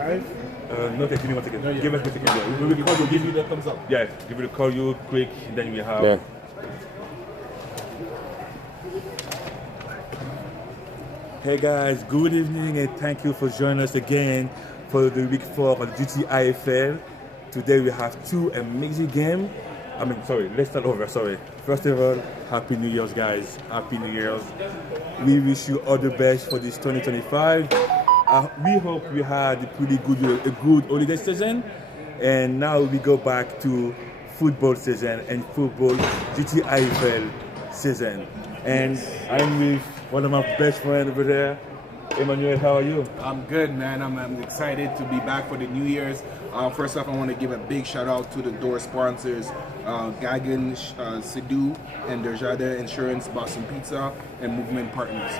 live? No, give me 1 second. No, yeah. Give us 1 second. Yeah. We will call you, give you the thumbs up. Yeah, give it a call you quick, then we have. Yeah. Hey guys, good evening and thank you for joining us again for the week 4 of GTIFL. Today we have 2 amazing games. Let's start over, sorry. First of all, Happy New Year's guys, Happy New Year's. We wish you all the best for this 2025. We hope we had a good holiday season, and now we go back to football season and football GTIFL season. And I'm with one of my best friends over there. Emmanuel, how are you? I'm good, man. I'm excited to be back for the New Year's. First off, I want to give a big shout out to the door sponsors, Gagan, Sidhu, and Derjada Insurance, Boston Pizza, and Movement Partners.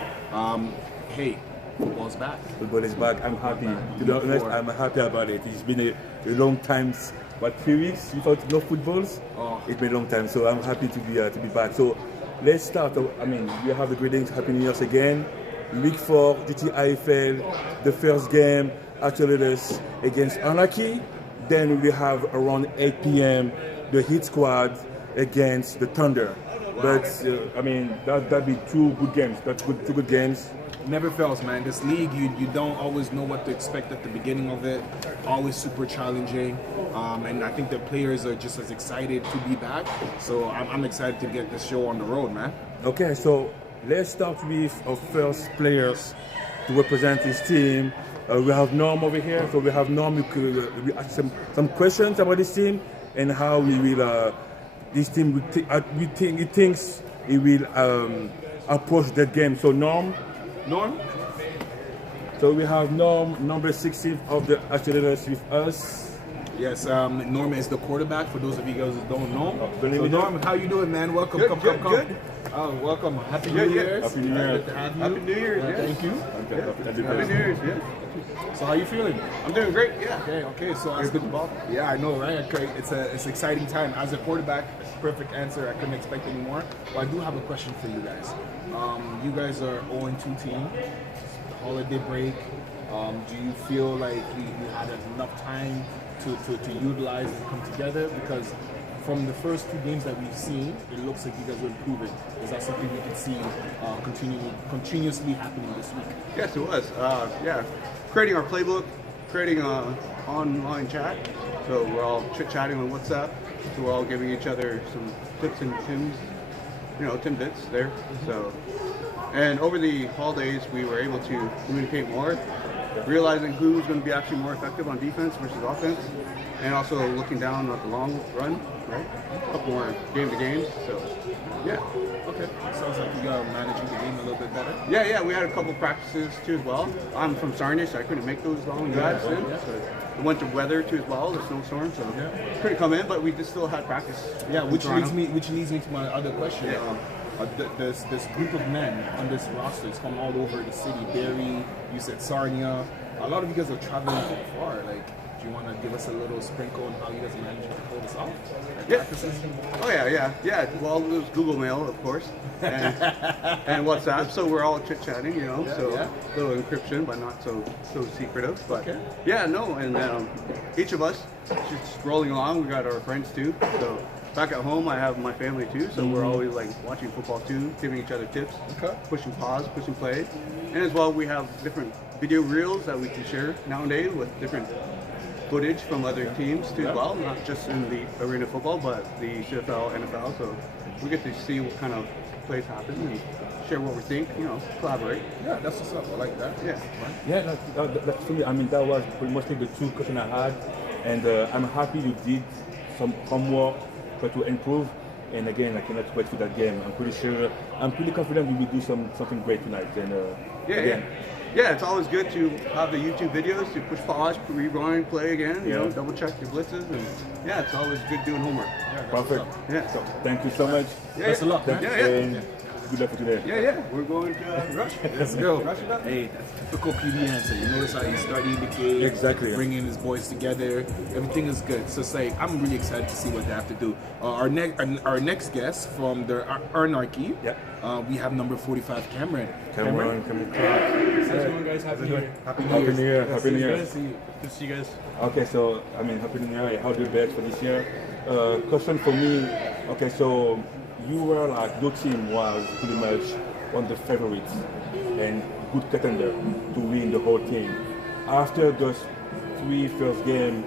Hey, football's back. Football is back. I'm happy. To be honest, I'm happy about it. It's been a long time, 3 weeks without no footballs? Oh. It's been a long time, so I'm happy to be back. So let's start. We have the greetings. Happy New Year's again. Week 4, GTIFL, the first game, Athletics against Anarchy. Then we have around 8 p.m. the Heat Squad against the Thunder. But that'd be 2 good games. That's good, 2 good games. Never fails, man. This league, you don't always know what to expect at the beginning of it. Always super challenging, and I think the players are just as excited to be back. So I'm excited to get this show on the road, man. Okay, so let's start with our first players to represent his team. We have Norm over here, so we have Norm. We ask some questions about this team and how he will. This team, he thinks he will approach that game. So Norm. So we have Norm, number 16 of the Athletics with us. Yes, Norm is the quarterback, for those of you guys that don't know. So Norm, how you doing, man? Welcome, come. Good. Welcome. Happy New Year. Happy New Year. Good to have you. Happy New Year. Yeah. Thank you. Okay. Happy New Year's, yeah. So how you feeling? I'm doing great, yeah. Okay. So as good ball. Yeah, I know, right? Okay. It's an exciting time. As a quarterback, perfect answer. I couldn't expect any more. But I do have a question for you guys. You guys are 0-2 team. Holiday break. Do you feel like you had enough time to utilize and come together? Because from the first 2 games that we've seen, it looks like you guys are improving. Is that something we can see continuously happening this week? Yes, it was. Creating our playbook, creating an online chat. So we're all chit-chatting on WhatsApp. So we're all giving each other some tips and tidbits there. So, and over the holidays, we were able to communicate more, realizing who's going to be actually more effective on defense versus offense, and also looking down at the long run, right? A couple more game-to-games, so yeah. Okay, sounds like you are managing the game a little bit better. Yeah, we had a couple practices too as well. I'm from Sarnia, so I couldn't make those long drives in. So the winter weather too as well, the snowstorm, so couldn't come in, but we just still had practice. Yeah, which leads me to my other question. Yeah. This group of men on this roster is from all over the city. Barry, you said Sarnia. A lot of you guys are traveling from far. Like, do you want to give us a little sprinkle on how you guys are managing to pull this off? Oh yeah. Well, it was Google Mail, of course, and WhatsApp. So we're all chit-chatting, So a little encryption, but not so secretive. But and each of us just rolling along. We got our friends too. So back at home, I have my family too. So we're always like watching football too, giving each other tips, pushing pause, pushing play, and as well we have different video reels that we can share nowadays with different footage from other teams too as well, not just in the arena football, but the CFL, NFL. So we get to see what kind of plays happen and share what we think, collaborate. Yeah, that's what's up. I like that. Yeah, that's funny. That was mostly the 2 questions I had, and I'm happy you did some homework to improve. And again, I cannot wait for that game. I'm pretty confident we will do something great tonight. And Yeah, it's always good to have the YouTube videos to push pause, rewind, play again, double check your blitzes, and it's always good doing homework. Perfect. Yeah. So thank you so much. Best of luck. good luck for today. Yeah. We're going to rush. Let's go. Rush it up. Hey, that's typical QB answer. You notice how he's starting the game, Exactly. bringing his boys together. Everything is good. So it's like I'm really excited to see what they have to do. Our next guest from the Anarchy. Yeah. We have number 45, Cameron. Cameron. How's it going, guys? Happy New Year. Happy New Happy Year. New Year. Happy New Year. Good to see you guys. Okay, so I mean, Happy New Year. How do you bet for this year? Question for me. Okay, so you were like your team was pretty much one of the favorites and good contender to win the whole thing. After those 3 first games,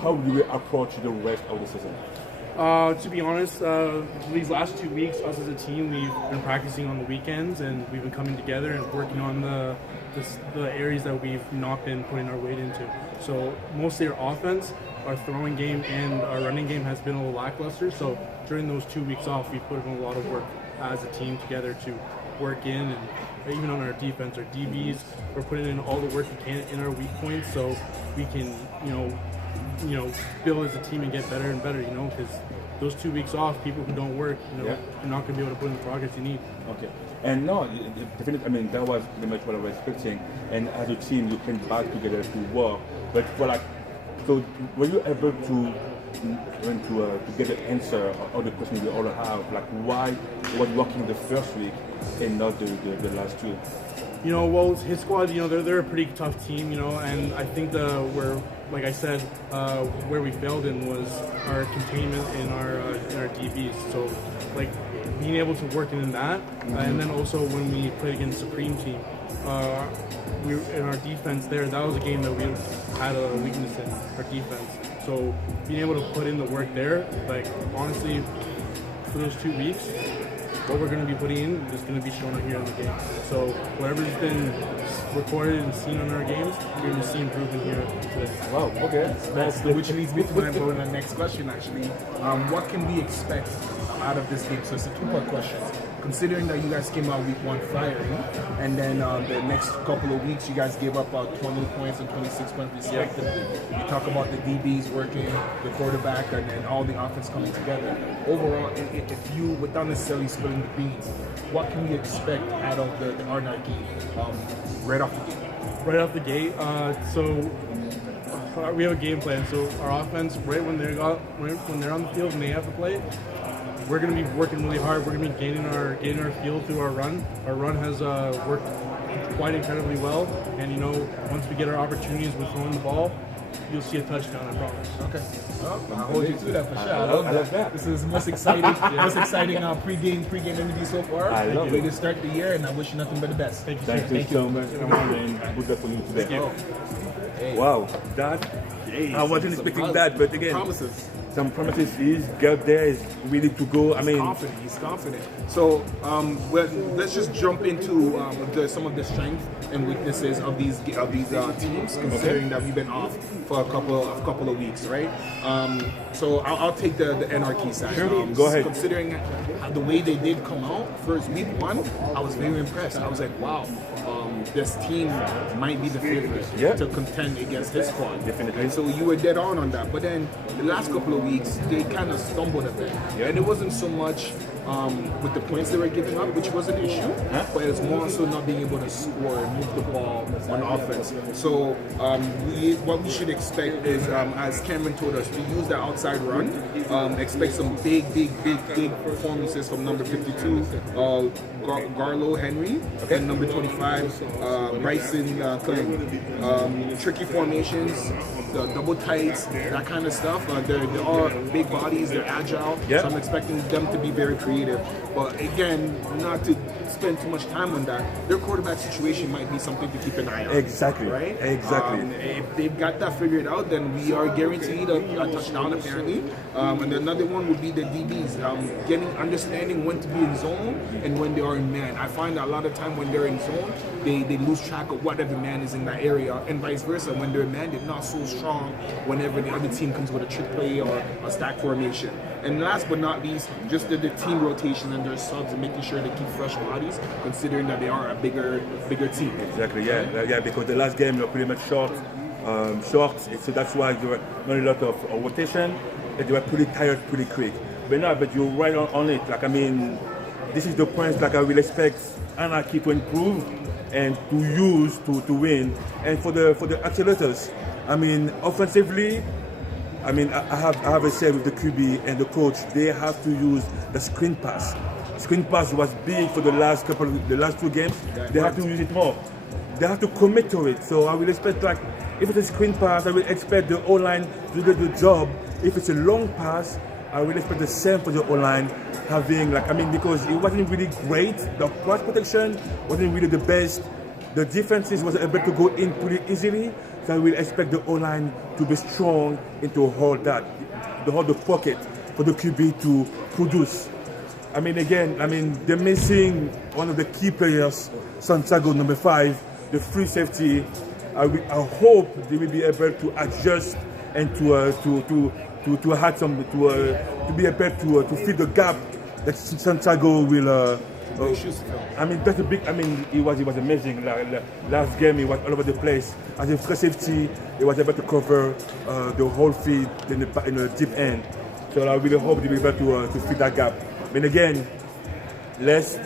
how do you approach the rest of the season? To be honest, these last 2 weeks, us as a team, we've been practicing on the weekends and we've been coming together and working on the areas that we've not been putting our weight into. So mostly our offense, our throwing game, and our running game has been a little lackluster. So during those 2 weeks off, we put in a lot of work as a team together to work in, and even on our defense, our DBs, we're putting in all the work we can in our weak points so we can, build as a team and get better and better, because those 2 weeks off, people who don't work, you're not going to be able to put in the progress you need. Okay. And no, definitely, I mean, that was pretty much what I was expecting. And as a team, you came back together to work. But so were you able to get the answer of all the questions we all have? Like, why was working the first week and not the last 2? Well, his squad, they're a pretty tough team, and I think like I said, where we failed in was our containment in our DBs. So, like, being able to work in that, and then also when we played against Supreme team, we in our defense there, that was a game that we had a weakness in our defense. So being able to put in the work there, like, honestly, for those 2 weeks, what we're going to be putting in is going to be shown out here in the game. So whatever's been recorded and seen on our games, we're going to see improvement here today. Wow, okay. Which leads me to my next question, actually. What can we expect out of this game? So it's a 2-part question. Considering that you guys came out week 1 firing, and then the next couple of weeks you guys gave up 20 points and 26 points respectively. You talk about the DBs working, the quarterback, and then all the offense coming together. Overall, if you, without necessarily spilling the beans, what can we expect out of the Anarchy right off the gate? Right off the gate, so we have a game plan. So our offense, right when they're on the field and they have to play, we're going to be working really hard. We're going to be gaining our field through our run. Our run has worked quite incredibly well, and once we get our opportunities with throwing the ball, you'll see a touchdown, I promise. Okay. Well, I'll hold you to that for sure. I love that. This is the most exciting pre-game interview so far. I love Way it. to start the year, and I wish you nothing but the best. Thank you. Thank you so much, and good luck for you today. Thank you. Hey. Wow, I wasn't expecting that, but again, Promises. some promises is get there, is ready to go. I mean, He's confident. So let's just jump into some of the strengths and weaknesses of these teams, considering that we've been off for a couple of weeks, right? So I'll take the Anarchy side. Sure. Go ahead. Considering the way they did come out first week 1, I was very impressed. I was like, wow. This team might be the favorite to contend against this squad. Definitely. And so you were dead on that. But then the last couple of weeks, they kind of stumbled a bit. And it wasn't so much with the points they were giving up, which was an issue, but it's more so not being able to score and move the ball on offense. So what we should expect is, as Cameron told us, to use the outside run. Expect some big performances from number 52, Garlo Henry, and number 25, Bryson Clem. Tricky formations, the double tights, that kind of stuff. They're all big bodies, they're agile, so I'm expecting them to be very creative. But again, not to spend too much time on that, their quarterback situation might be something to keep an eye on. Exactly. Right? Exactly. If they've got that figured out, then we are guaranteed a touchdown apparently. And another one would be the DBs, understanding when to be in zone and when they are in man. I find that a lot of time when they're in zone, they lose track of whatever man is in that area, and vice versa. When they're in man, they're not so strong whenever the other team comes with a trick play or a stack formation. And last but not least, just the team rotation and their subs and making sure they keep fresh bodies, considering that they are a bigger team. Exactly, yeah, because the last game they were pretty much short, so that's why there were not a lot of rotation, and they were pretty tired pretty quick. But you're right on it. Like, I mean, this is the points like I will expect Anarchy to improve and to use to win. And for the accelerators, I mean, offensively, I mean, I have a say with the QB and the coach. They have to use the screen pass. Screen pass was big for the last two games. They have to use it more. They have to commit to it. So I will expect, like, if it's a screen pass, I will expect the O-line to do the job. If it's a long pass, I will expect the same for the O-line, having, like, I mean, because it wasn't really great. The pass protection wasn't really the best. The defenses was able to go in pretty easily. So I will expect the O-line to be strong and to hold that, to hold the pocket for the QB to produce. I mean, again, I mean, they're missing one of the key players, Santiago, number 5, the free safety. I hope they will be able to adjust and to be able to fill the gap that Santiago will. I mean, that's a big. I mean, it was amazing. Last game, he was all over the place. As a free safety, he was able to cover the whole field in the deep end. So I really hope they will be able to fill that gap. I mean, again, less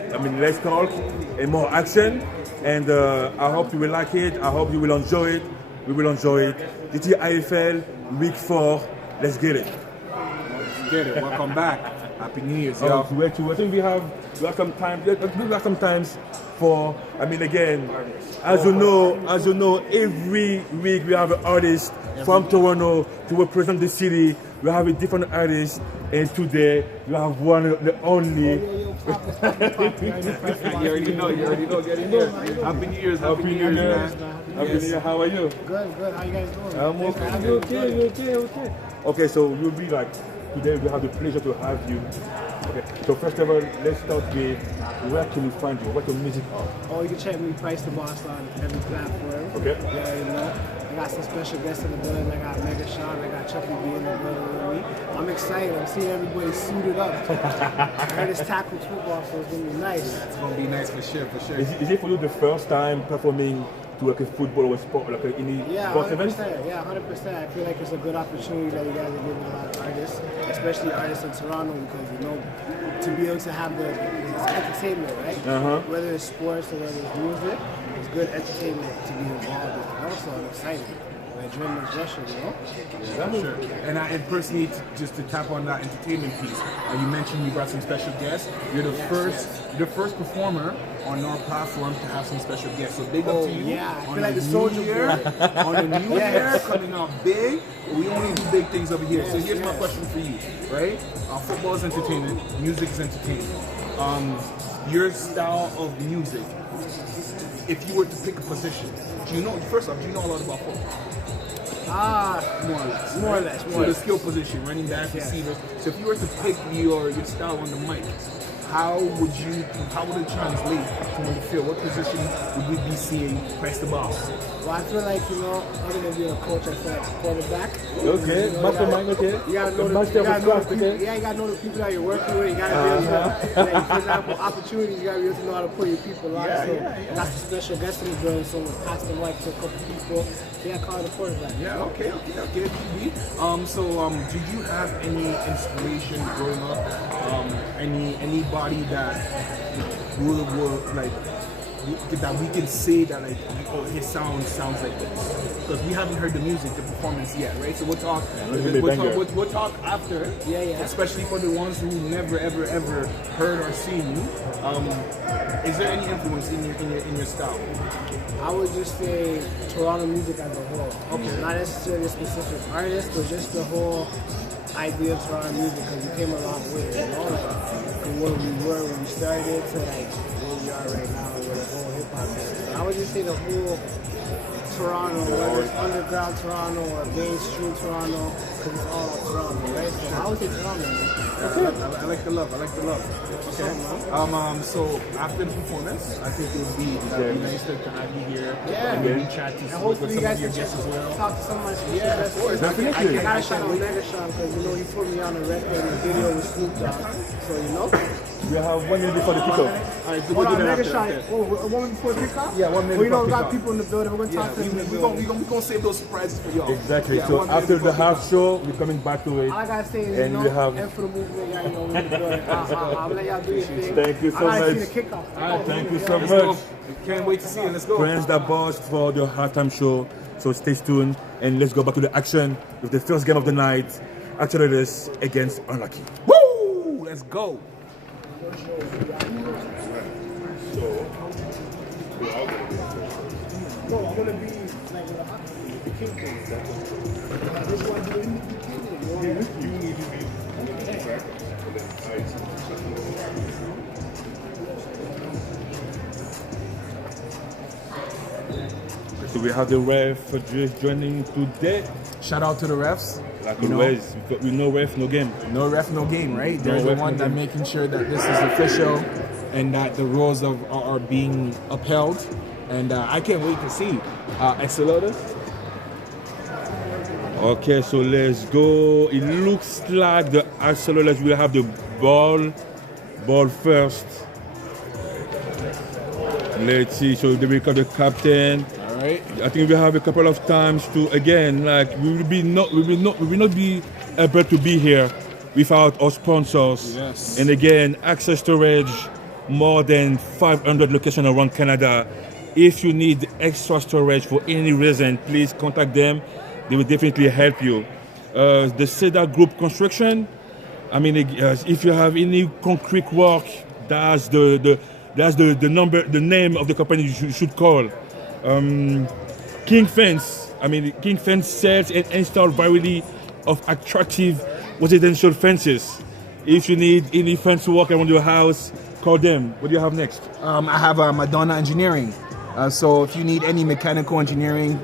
talk and more action. And I hope you will like it. I hope you will enjoy it. We will enjoy it. GTIFL Week 4. Let's get it. Let's get it. Welcome back. Happy New Year's, I y'all. think we have some time. We have some times for. I mean, again, as you know, every week we have an artist from Toronto to represent the city. We have a different artist, and today we have one and the only. You already know. Getting there. Happy New Year's, man. Happy New Year. How are you? Good. How you guys doing? I'm okay. Okay, so you'll be like. Today we have the pleasure to have you. Okay. So first of all, let's start with where can we find you? What's your music are? Oh, you can check me, Price the Boss, on every platform. Okay. Yeah, you know. I got some special guests in the building. I got Mega Sean. I got Chucky B in the building with me. I'm excited. I'm seeing everybody suited up. I heard it's tackle football, so it's gonna be nice. It's gonna be nice for sure. Is it for you the first time performing to like a football or sport, like any sports event? 100%. Yeah, 100%. I feel like it's a good opportunity that you guys are giving a lot of artists, especially artists in Toronto, because you know, to be able to have it's entertainment, right? Whether it's sports or whether it's music, it's good entertainment to be involved in. Also, I'm excited. Adrenaline rush, you know? Yeah, sure. And personally, just to tap on that entertainment piece, you mentioned you brought some special guests. You're the first performer on our platform to have some special guests. So big up to you. Yeah, I on feel like the new soldier year, on the new year, coming out big. We only do big things over here. So here's my question for you, right? Football is entertainment, music is entertainment. Your style of music, if you were to pick a position, first off, do you know a lot about football? More or less. So the skill position, running back, receiver. So if you were to pick your style on the mic, how would it translate to on the field? What position would we be seeing Price the Boss? Well, I feel like, other than being a coach, I feel like a quarterback. Okay, mastermind, okay. You gotta know the people that you're working with. You gotta be able to, for example, opportunities, you gotta be able to know how to put your people on. Got some special guests in the building, so we'll pass the mic to a couple people. So yeah, call it a quarterback. Yeah, okay. So did you have any inspiration growing up? Anybody that would like that we can say that like, oh, his sounds like this, because we haven't heard the music, the performance yet, right? So we'll talk after, especially for the ones who never ever heard or seen you. Is there any influence in your style? I would just say Toronto music as a whole. Okay, not necessarily a specific artist, but just the whole idea of Toronto music, because we came a long way, from where we were when we started to like where we are right now with the whole hip hop scene. I would just say the whole Toronto, whether it's underground Toronto or mainstream Toronto, because it's all Toronto, right? So I would say Toronto. I like the love. Okay. So after the performance, I think it would be nice to have you here. And maybe chat to some of your guests as well. Talk to some of my special guests. Of course, I gotta shout out Mega Sean, because he put me on a record and a video with Snoop Dogg. So We have 1 minute before the kickoff. All right, so Hold we'll on, do that mega after. shot. Oh, 1 minute before kickoff? Yeah, 1 minute Well, you know, we before got kickoff. people in the building. We're going to Yeah, talk to them. we're gonna save those surprises for y'all. Exactly. Yeah, So 1 minute after the before half kickoff. show, we're coming back to it. All I got to say is, And you we know, have- and for the movement, y'all, you know, we're in the building. I'll let y'all do your thing. Thank you so I got to much. see the kickoff. All right, thank you so Let's go. much. Can't wait to see it. Let's go. Friends that boss for the halftime show. So stay tuned and let's go back to the action with the first game of the night. Accelerators against Unlucky. Woo! Let's go. No, I'm going to be like the king thing. This one doing So we have the ref just joining today. Shout out to the refs. Like You know, always, we no ref, no game. no ref, no game, right? They're the ref, one no that game. making sure that this is official and that the rules are being upheld. And I can't wait to see Excelotus. Okay, so let's go. It looks like the Accelerators will have the ball first. Let's see. So they will call the captain. All right. I think we have a couple of times to again, like we will not be able to be here without our sponsors. Yes. And again, Access Storage, more than 500 locations around Canada. If you need extra storage for any reason, please contact them. They will definitely help you. The Cedar Group Construction. I mean, if you have any concrete work, that's the number, the name of the company you should call. King Fence. I mean, King Fence sells and installs variety of attractive residential fences. If you need any fence work around your house, call them. What do you have next? I have Madonna Engineering. So if you need any mechanical engineering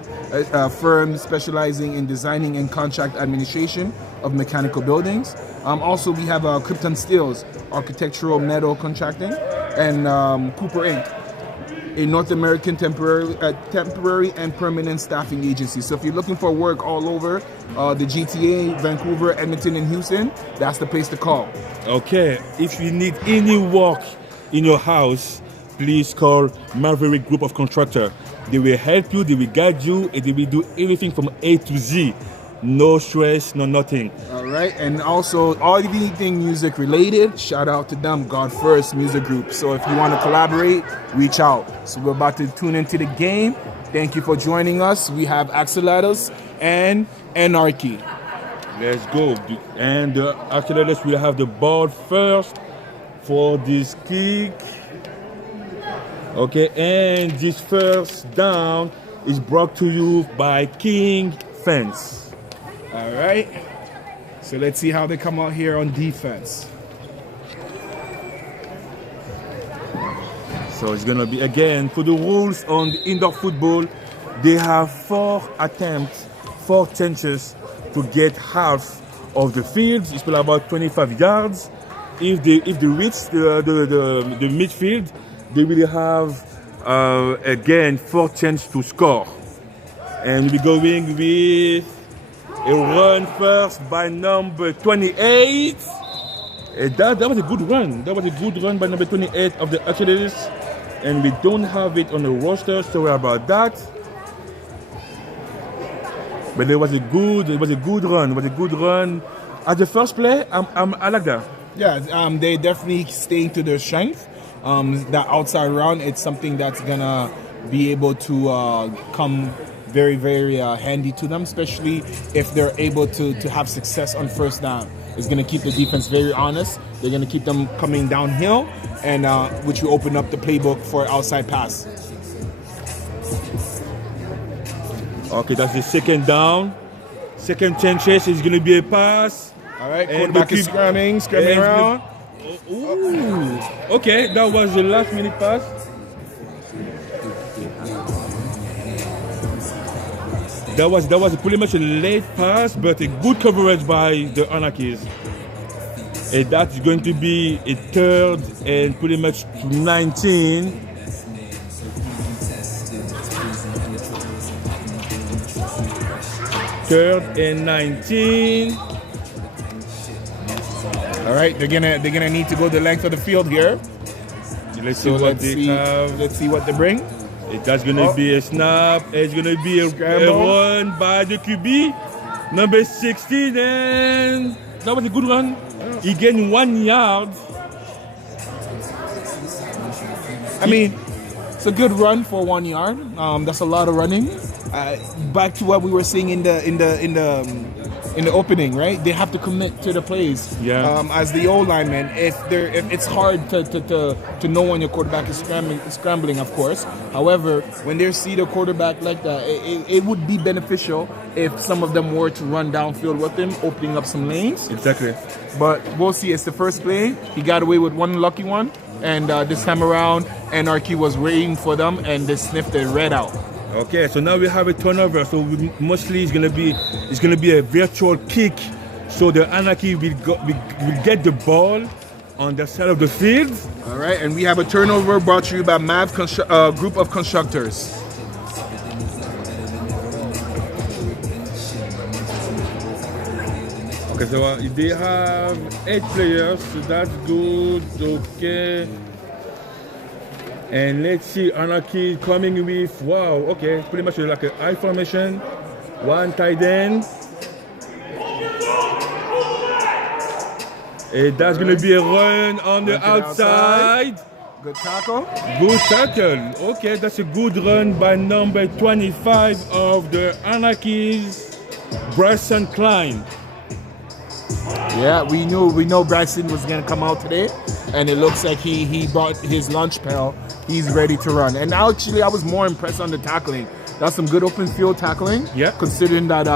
firm specializing in designing and contract administration of mechanical buildings. Also, we have Krypton Steels, architectural metal contracting, and Cooper Inc., a North American temporary and permanent staffing agency. So if you're looking for work all over the GTA, Vancouver, Edmonton, and Houston, that's the place to call. Okay, if you need any work in your house, please call Maverick Group of Contractor. They will help you, they will guide you, and they will do everything from A to Z. No stress, no nothing. All right, and also anything music related, shout out to them, God First Music Group. So if you want to collaborate, reach out. So we're about to tune into the game. Thank you for joining us. We have Accelerators and Anarchy. Let's go. And the Accelerators will have the ball first for this kick. Okay, and this first down is brought to you by King Fence. All right, so let's see how they come out here on defense. So it's gonna be again for the rules on indoor football. They have 4 attempts, 4 chances to get half of the field. It's about 25 yards. If they reach the midfield, they will have again 4 chances to score. And we'll be going with a run first by number 28. That was a good run. That was a good run by number 28 of the Accelerators. And we don't have it on the roster, sorry about that. But it was a good run. It was a good run. At the first play, I like that. Yeah, they definitely staying to their strength. That outside round, it's something that's gonna be able to come very, very handy to them, especially if they're able to have success on first down. It's gonna keep the defense very honest. They're gonna keep them coming downhill, and which will open up the playbook for outside pass. Okay, that's the second down. Second chance is gonna be a pass. All right, And quarterback the is keep- scramming and around. Ooh. Okay, that was the last minute pass. That was pretty much a late pass, but a good coverage by the Anarchies. And that's going to be a 3rd and pretty much 19. Third and 19. All right, they're gonna need to go the length of the field here. Let's see what they have. Let's see what they bring. That's gonna be a snap. It's gonna be a run by the QB, number 16, and that was a good run. He gained 1 yard. I mean, it's a good run for 1 yard. That's a lot of running. Back to what we were seeing in the opening, right? They have to commit to the plays. Yeah. As the old lineman, if it's hard to know when your quarterback is scrambling, of course. However, when they see the quarterback like that, it would be beneficial if some of them were to run downfield with him, opening up some lanes. Exactly. But we'll see. It's the first play. He got away with one lucky one, and this time around, Anarchy was waiting for them, and they sniffed it right out. Okay, so now we have a turnover. So mostly it's gonna be a virtual kick. So the Anarchy will get the ball on the side of the field. All right, and we have a turnover brought to you by MAV Group of Constructors. Okay, so they have 8 players, so that's good. Okay. And let's see, Anarchy coming with, wow, okay, pretty much like an I formation. One tight end. And that's going to be a run on the outside. Good tackle. Good tackle. Okay, that's a good run by number 25 of the Anarchies, Bryson Klein. Yeah, we know Bryson was gonna come out today, and it looks like he brought his lunch pail. He's ready to run. And actually, I was more impressed on the tackling. That's some good open field tackling. Yeah. Considering that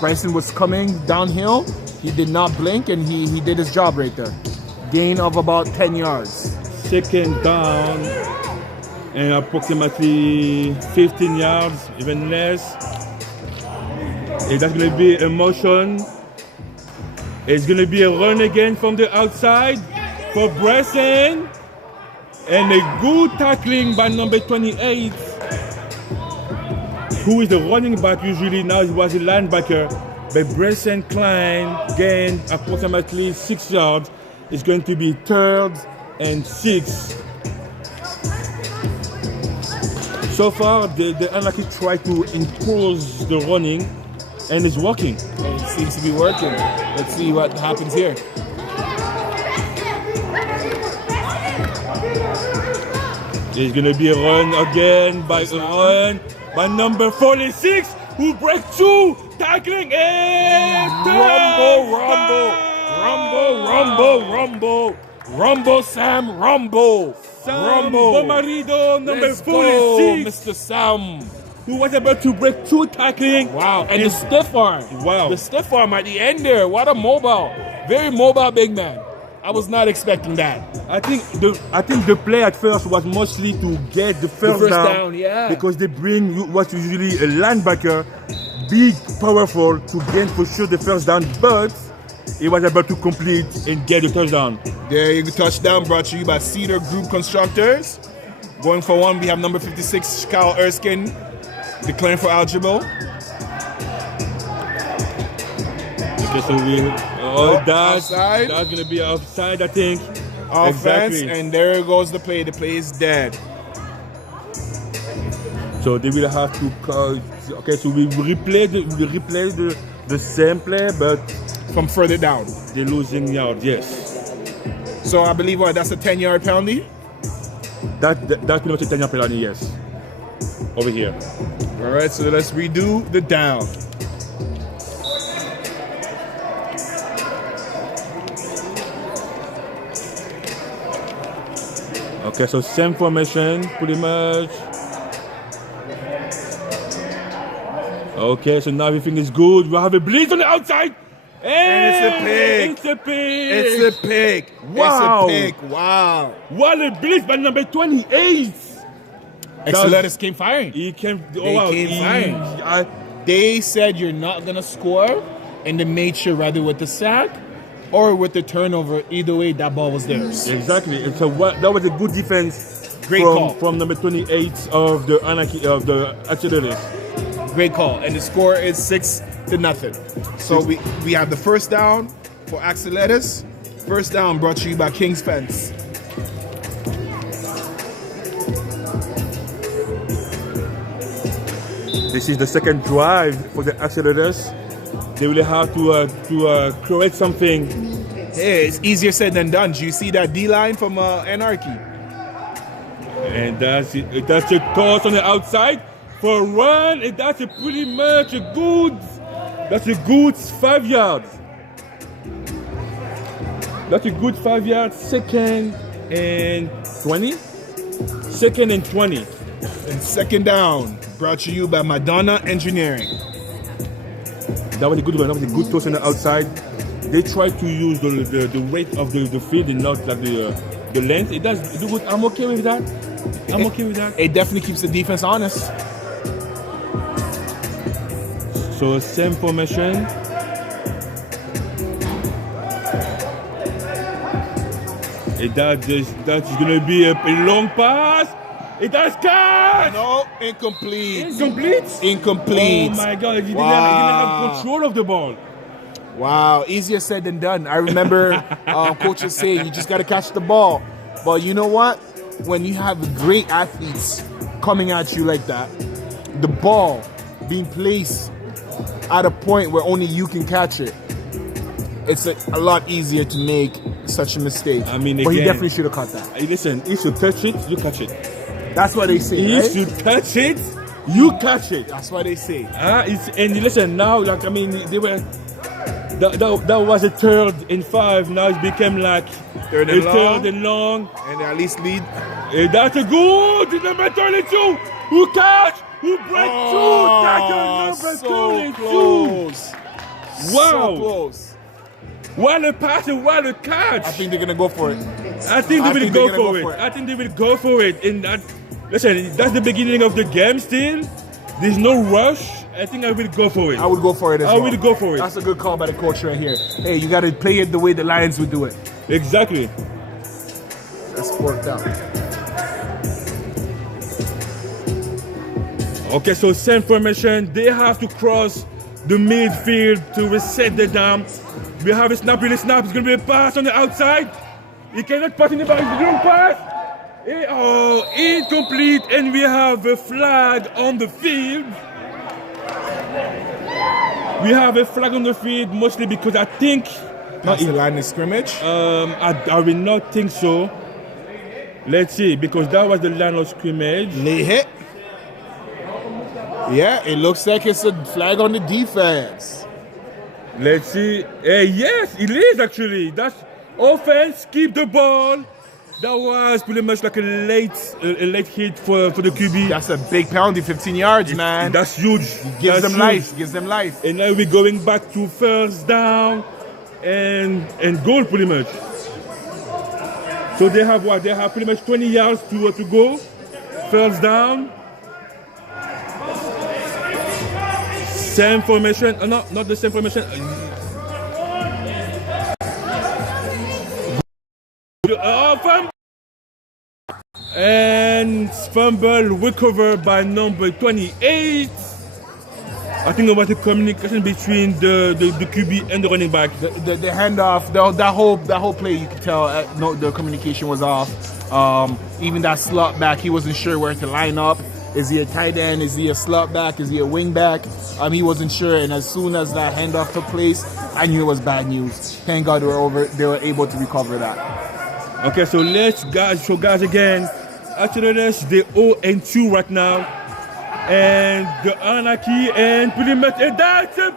Bryson was coming downhill, he did not blink, and he did his job right there. Gain of about 10 yards. Second down, and approximately 15 yards, even less. And that's gonna be a motion. It's going to be a run again from the outside for Bryson. And a good tackling by number 28, who is the running back usually. Now he was a linebacker. But Bryson Klein gained approximately 6 yards. It's going to be 3rd and 6. So far, the Anarchy tried to impose the running, and it's working. And it seems to be working. Let's see what happens here. There's gonna be a run again by number 46, who breaks 2, tackling and Rumble, Sam, Rumble. Bomarido, number 46. Go, Mr. Sam. Who was about to break 2 tackling. Wow, and the stiff arm. Wow. The stiff arm at the end there. What a mobile. Very mobile big man. I was not expecting that. I think the play at first was mostly to get the first down. Yeah. Because they bring what's usually a linebacker, big, powerful, to gain for sure the first down, but he was able to complete and get the touchdown. There you go, touchdown brought to you by Cedar Group Constructors. Going for one, we have number 56, Kyle Erskine, declaring for eligible. Okay, so that's going to be offside, I think. Offense, exactly. And there goes the play. The play is dead. So they will have to call. Okay, so we replay the same play, but from further down. They're losing yards, yes. So I believe that's a 10-yard penalty? That's pretty much a 10-yard penalty, yes. Over here. All right, so let's redo the down. Okay, so same formation, pretty much. Okay, so now everything is good. We have a blitz on the outside. And it's a pick. It's a pick. It's a pick. Wow. It's a pick. Wow. What a blitz by number 28. Excelletis came firing. He came. Firing. They said you're not gonna score, and they made sure rather with the sack or with the turnover. Either way, that ball was theirs. Exactly. And so that was a good defense. Great call from number 28 of the Anarchy of the Excelletis. Great call, and the score is 6-0. So we have the first down for Excelletis, First down brought to you by King's Fence. This is the second drive for the Accelerators. They will have to create something. Hey, it's easier said than done. Do you see that D-line from Anarchy? And that's it. That's a toss on the outside for a run, and that's a pretty much a good. That's a good 5 yards. That's a good 5 yards. Second and 20. Second and 20. And second down brought to you by Madonna Engineering. That was a good one. That was a good toss on the outside. They try to use the weight of the field and not like the length. It does do good. I'm okay with that. It definitely keeps the defense honest. So same formation. That's gonna be a long pass. It does catch. No, incomplete. Incomplete. Oh my God! He didn't have control of the ball. Wow, easier said than done. I remember coaches saying you just got to catch the ball. But you know what? When you have great athletes coming at you like that, the ball being placed at a point where only you can catch it, it's a lot easier to make such a mistake. I mean, but he again, definitely should have caught that. Listen, if you touch it, you catch it. That's what they say, If right? you touch it, you catch it. That's what they say. And listen, now, like, I mean, they were... That was a 3rd and 5. Now it became like third and long. And they at least lead. That's a good number 22. Who catch? Who break through? That's a number 22. Close. Wow. So close. What a pass and what a catch. I think they're going to go for it. I think they will go for it. I think they will go for it. And listen, that's the beginning of the game still. There's no rush. I think I will go for it. I would go for it as well. I will go for it. That's a good call by the coach right here. Hey, you got to play it the way the Lions would do it. Exactly. That's worked out. Okay, so same formation. They have to cross the midfield to reset the dam. We have a snap, really snap. It's going to be a pass on the outside. He cannot pass in the back. It's a long pass. Oh, incomplete. And we have a flag on the field. We have a flag on the field mostly because I think... That's the line of scrimmage? I will not think so. Let's see, because that was the line of scrimmage. Late hit. Yeah, it looks like it's a flag on the defense. Let's see. Yes, it is actually. That's offense, keep the ball. That was pretty much like a late hit for the QB. That's a big penalty, 15 yards, man. That's huge. Gives them life. And now we're going back to first down and goal pretty much. So they have what? They have pretty much 20 yards to go. First down. Same formation. No, not the same formation. Fumble. And fumble recovered by number 28. I think about the communication between the QB and the running back. The handoff, that whole play, you could tell the communication was off. Even that slot back, he wasn't sure where to line up. Is he a tight end? Is he a slot back? Is he a wing back? He wasn't sure, and as soon as that handoff took place, I knew it was bad news. Thank God they were able to recover that. Okay, so let's show guys again. Actually, they're 0-2 right now. And the Anarchy, and pretty much, and that's a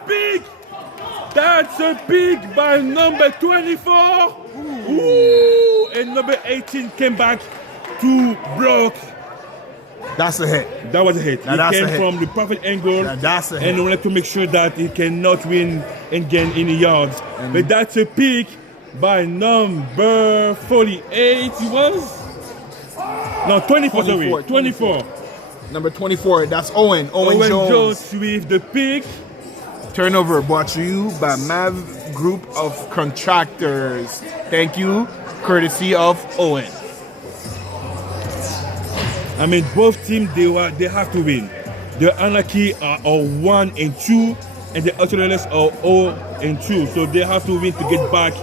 pick by number 24. Ooh, and number 18 came back to block. That's a hit. That was a hit. He came from the perfect angle. That's a hit. And we wanted to make sure that he cannot win and gain any yards. But that's a pick by number 48. He was? No, 24, sorry. 24. Number 24, that's Owen Jones with the pick. Turnover brought to you by Mav Group of Contractors. Thank you, courtesy of Owen. I mean, both teams, they have to win. The Anarchy are 1-2, and the Ultralights are 0-2. So they have to win to get back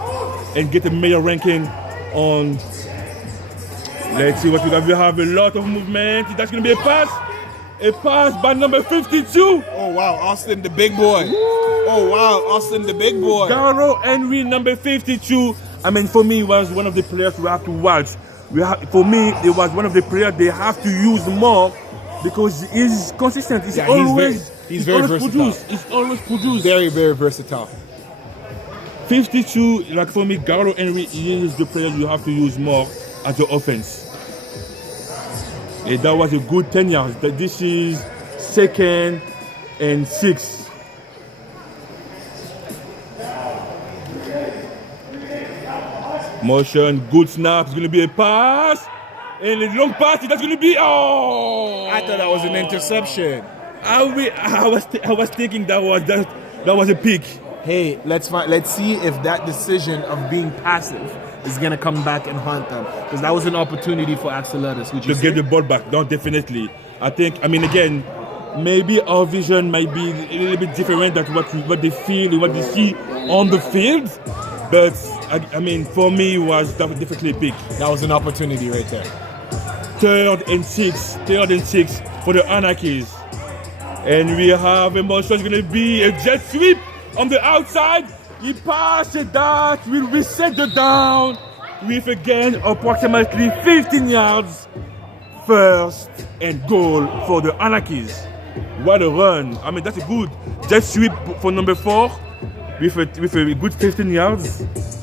and get a major ranking on. Let's see what we have. We have a lot of movement. That's going to be a pass. A pass by number 52. Oh, wow. Austin, the big boy. Oh, wow. Austin, the big boy. Garo Henry, number 52. I mean, for me, was one of the players we have to watch. For me, it was one of the players they have to use more because he's consistent. He's very always versatile. produced. He's always produced. Very, very versatile. 52, like for me, Garo Henry is the player you have to use more as the offense. And that was a good 10 yards. This is 2nd and 6. Motion, good snap. It's going to be a pass. And a long pass. That's going to be, oh! I thought that was an interception. I was thinking that was a pick. Hey, let's see if that decision of being passive is gonna come back and haunt them, because that was an opportunity for Axeletus to get the ball back. No, definitely. I mean, again, maybe our vision might be a little bit different than what they feel and what they see on the field. But I mean, for me, it was definitely a pick. That was an opportunity right there. 3rd and 6 for the Anarchies. And we have a motion. It's going to be a jet sweep on the outside. He passes that. We'll reset the down with again approximately 15 yards. 1st and goal for the Anarchies. What a run. I mean, that's a good jet sweep for number 4 with a good 15 yards.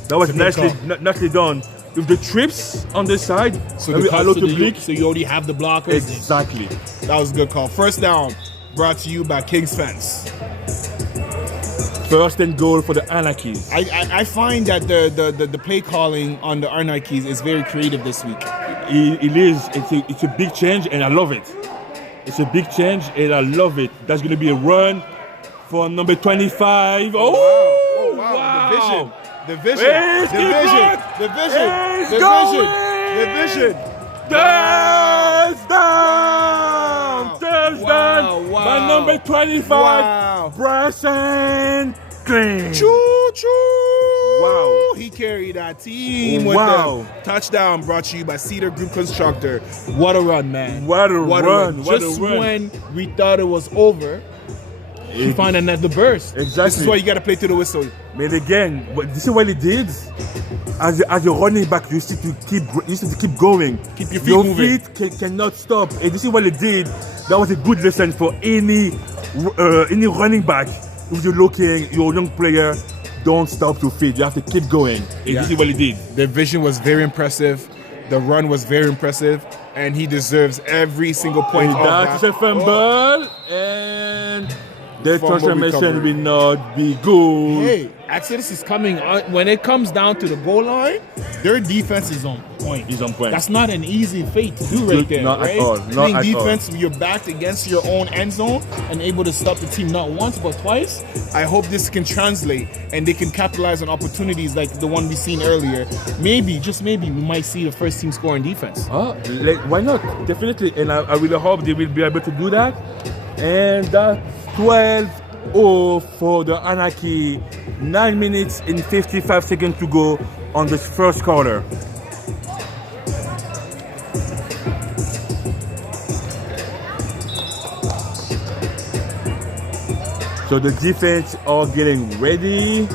That was nicely done. With the trips on the side, so you already have the blockers. Exactly. That was a good call. 1st down, brought to you by King's Fence. 1st and goal for the Anarchies. I find that the play calling on the Anarchies is very creative this week. It is. It's a big change, and I love it. It's a big change, and I love it. That's going to be a run for number 25. Oh, wow. The vision. Touchdown by number 25, Bryson Green. Choo-choo. Wow. He carried that team with them. Touchdown brought to you by Cedar Group Constructor. What a run, man. What a run. Just when we thought it was over, you find another burst. Exactly. This is why you got to play to the whistle. But again, this is what he did. As a running back, you need to keep going. Keep your feet moving. Your feet cannot stop. And this is what he did. That was a good lesson for any running back. If you're looking, you're a young player, don't stop your feet. You have to keep going. And this is what he did. The vision was very impressive. The run was very impressive. And he deserves every single point of that. That's a fumble. And the transformation will not be good. Hey, Axeletus is coming. When it comes down to the goal line, their defense is on point. That's not an easy feat to do right there. Not right? at all. Playing defense, you're backed against your own end zone and able to stop the team not once but twice. I hope this can translate and they can capitalize on opportunities like the one we seen earlier. Maybe, just maybe, we might see the first team score in defense. Why not? Definitely. And I really hope they will be able to do that. And that's 12-0 for the Anarchy. 9 minutes and 55 seconds to go on the first quarter. So the defense are getting ready.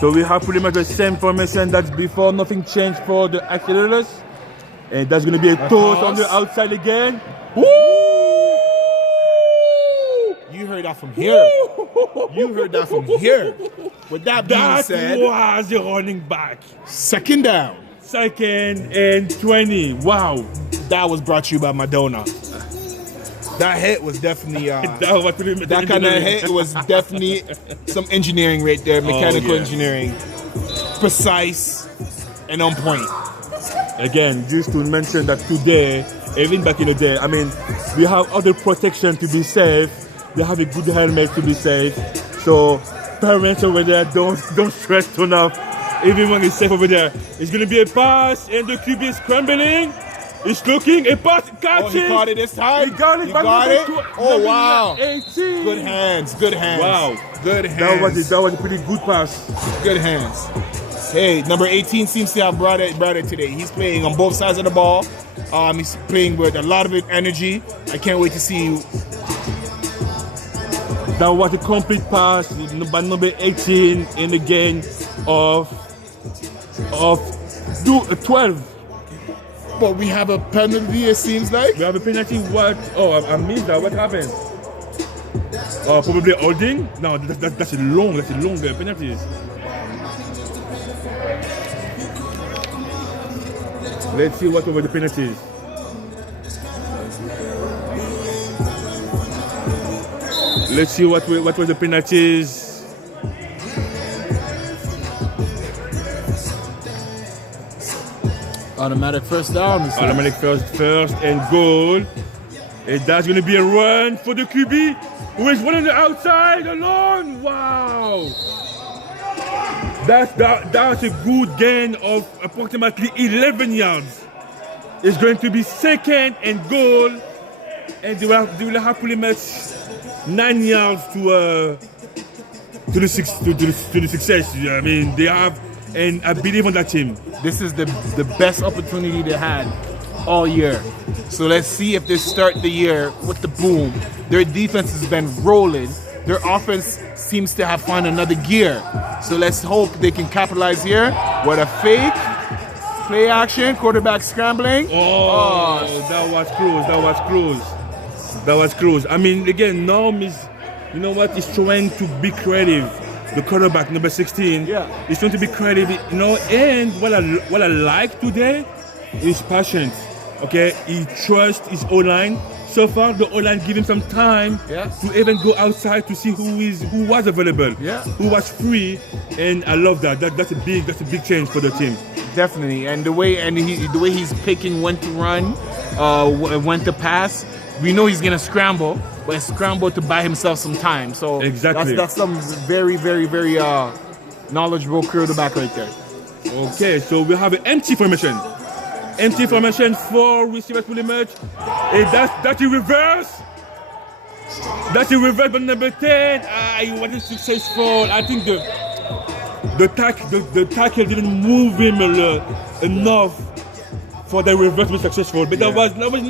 So we have pretty much the same formation that's before. Nothing changed for the Axeletus. And that's going to be a toss on the outside again. Woo! You heard that from here. You heard that from here. With that being said, that was the running back. 2nd down. 2nd and 20. Wow. That was brought to you by Madonna. That hit was definitely that kind of hit was definitely some engineering right there, mechanical engineering, precise and on point. Again, just to mention that today, even back in the day, I mean, we have other protection to be safe. They have a good helmet to be safe. So parents over there, don't stress too enough. Everyone is safe over there. It's gonna be a pass, and the QB is scrambling. He's looking, a pass, catch Oh, he caught it this time. He got it. He by got number it. two- Oh, number wow. 18. Good hands. Good hands. Wow. Good hands. That was a pretty good pass. Good hands. Hey, number 18 seems to have brought it today. He's playing on both sides of the ball. He's playing with a lot of energy. I can't wait to see you. That was a complete pass by number 18 in the game of 12. But we have a penalty, it seems like. We have a penalty. What? Oh, I missed that. What happened? Probably holding. No, that's a long penalty. Let's see what were the penalties. Let's see what were the penalties. Automatic first down. Automatic first and goal. And that's going to be a run for the QB who is running the outside alone. Wow. That's a good gain of approximately 11 yards. It's going to be second and goal. And they will have pretty much 9 yards to the success. I mean, they have, and I believe on that team. This is the best opportunity they had all year. So let's see if they start the year with the boom. Their defense has been rolling. Their offense seems to have found another gear. So let's hope they can capitalize here with a fake, play action, quarterback scrambling. Oh, that was close. I mean, again, Norm is, you know what, he's trying to be creative. The quarterback, number 16, he's trying to be creative, you know, and what I like today is patience. Okay, he trusts his O-line. So far, the O-line give him some time to even go outside to see who was available, who was free, and I love that. That's a big change for the team. Definitely, and the way he's picking when to run, when to pass. We know he's gonna scramble, but scramble to buy himself some time. So exactly, that's some very, very, very knowledgeable quarterback right there. Okay, so we have an empty formation. Empty formation, 4 receivers pretty much. And that's a reverse. That's a reverse, but number 10, he wasn't successful. I think the tackle didn't move him enough for the reverse to be successful. But that was it was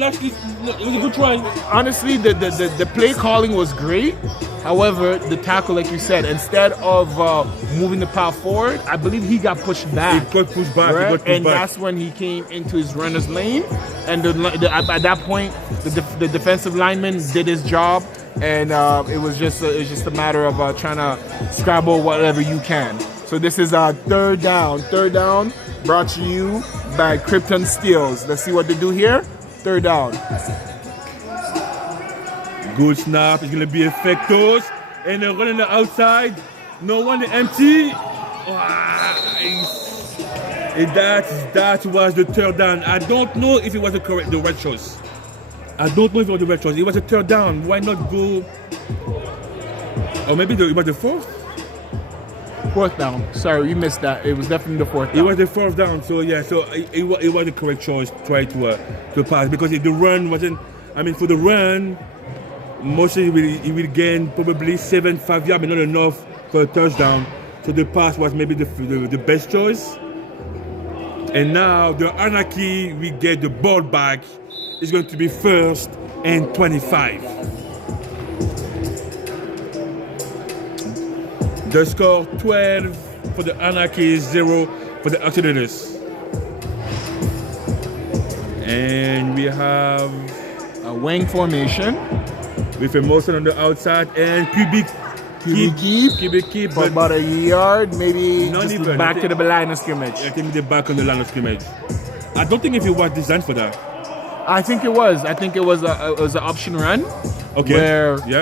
a good try. Honestly, the play calling was great. However, the tackle, like you said, instead of moving the power forward, I believe he got pushed back. He got pushed back. Right? And that's when he came into his runner's lane. And at that point, the defensive lineman did his job, and it was just a matter of trying to scrabble whatever you can. So this is third down. Third down brought to you by Krypton Steels. Let's see what they do here. Third down. Good snap. It's going to be effective. And they're running the outside. No one empty. That was the third down. I don't know if it was the right choice. It was a third down. Why not go? Or maybe it was the fourth? Fourth down. Sorry, you missed that. It was definitely the fourth down. It was the fourth down. So yeah, so it was the correct choice. Try to pass, because if the run wasn't. I mean, for the run, mostly he will gain probably 7-5 yards, but not enough for a touchdown. So the pass was maybe the best choice. And now the Anarchy, we get the ball back. It's going to be 1st and 25. The score 12 for the Anarchy, 0 for the Accelerators. And we have a wing formation with a motion on the outside and QB keep, for about a yard, maybe not just even back to the line of scrimmage. I think they're back on the line of scrimmage. I don't think if it was designed for that. I think it was. I think it was an option run. Okay. Where he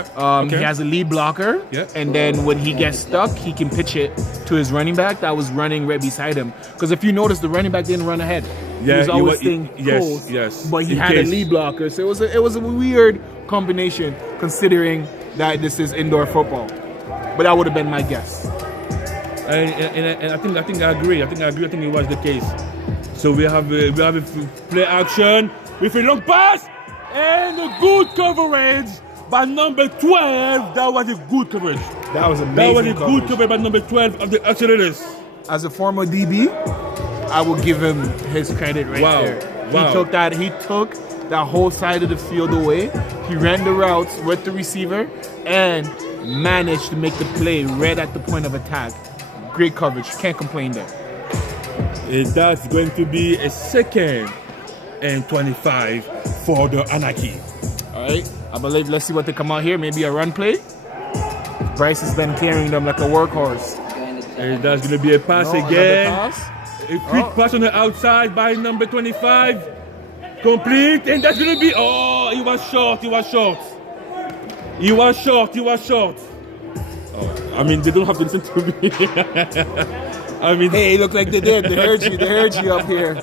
has a lead blocker, and then when he gets stuck, he can pitch it to his running back that was running right beside him. Because if you notice, the running back didn't run ahead. He was always staying close. Yes. But he had a lead blocker, so it was a weird combination considering that this is indoor football. But that would have been my guess. And I think I agree. I think it was the case. So we have a play action. with a long pass and a good coverage by number 12. That was a good coverage. That was amazing. That was a good coverage by number 12 of the Accelerators. As a former DB, I will give him his credit right there. Wow. He took that whole side of the field away. He ran the routes with the receiver and managed to make the play right at the point of attack. Great coverage. Can't complain there. And that's going to be a 2nd and 25 for the Anarchy. All right. I believe, let's see what they come out here. Maybe a run play. Bryce has been carrying them like a workhorse. And that's going to be a pass again. Pass. A quick pass on the outside by number 25. Complete. And that's going to be, oh, he was short. Oh, I mean, they don't have to listen to me. I mean, hey, look like they did. They heard you up here.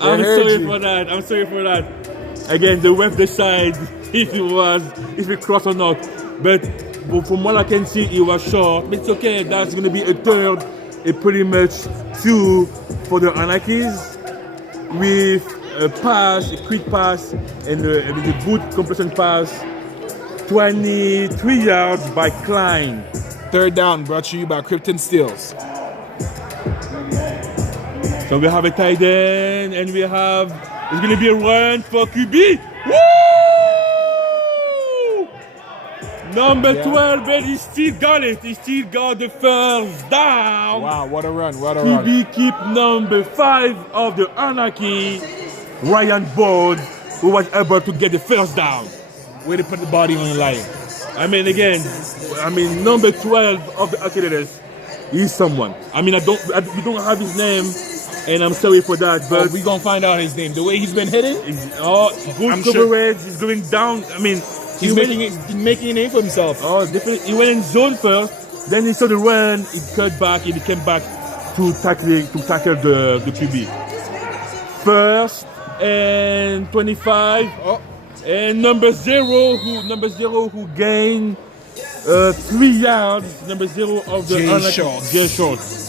I'm sorry for that. Again, they went the side if it crossed or not. But from what I can see, it was short. It's okay. That's going to be a 3rd, a pretty much 2 for the Anarchies with a pass, a quick pass, and a good completion pass. 23 yards by Klein. 3rd down brought to you by Krypton Steels. So we have a tight end, and it's going to be a run for QB. Woo! Number 12, but he still got it. He still got the 1st down. Wow, what a run, QB keep number 5 of the Anarchy, Ryan Bode, who was able to get the 1st down. Way to put the body on the line. Number 12 of the Accelerators, he's someone. We don't have his name, and I'm sorry for that, but we're going to find out his name. The way he's been hitting, good coverage, he's going down. He's making a name for himself. Oh, definitely. He went in zone first, then he saw the run, he cut back, and he came back to tackle the QB. 1st and 25. Oh. And number 0 who gained 3 yards. Number 0 of the Jay Shorts.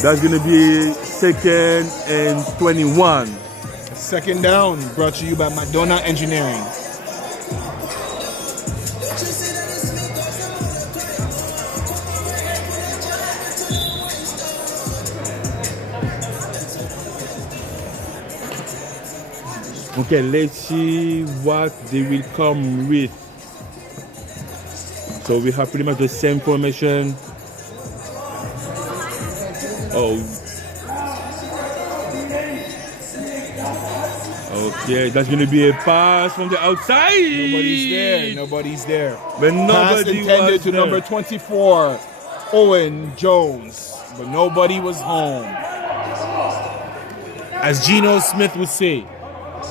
That's gonna be 2nd and 21. 2nd down brought to you by Madonna Engineering. Okay, let's see what they will come with. So we have pretty much the same formation. Okay, that's going to be a pass from the outside. Nobody's there. But pass nobody intended was to there. number 24, Owen Jones, but nobody was home. As Geno Smith would say,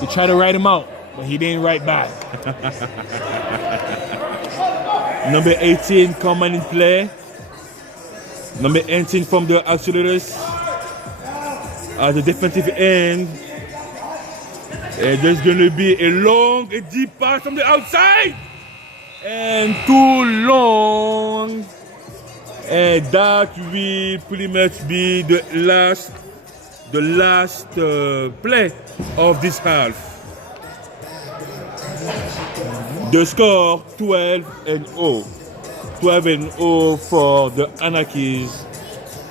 he tried to write him out, but he didn't write back. Number 18 coming in play. Number 18 from the Accelerators as the defensive end. And there's going to be a deep pass from the outside. And too long. And that will pretty much be the last play of this half. The score 12-0. 12-0 for the Anarchies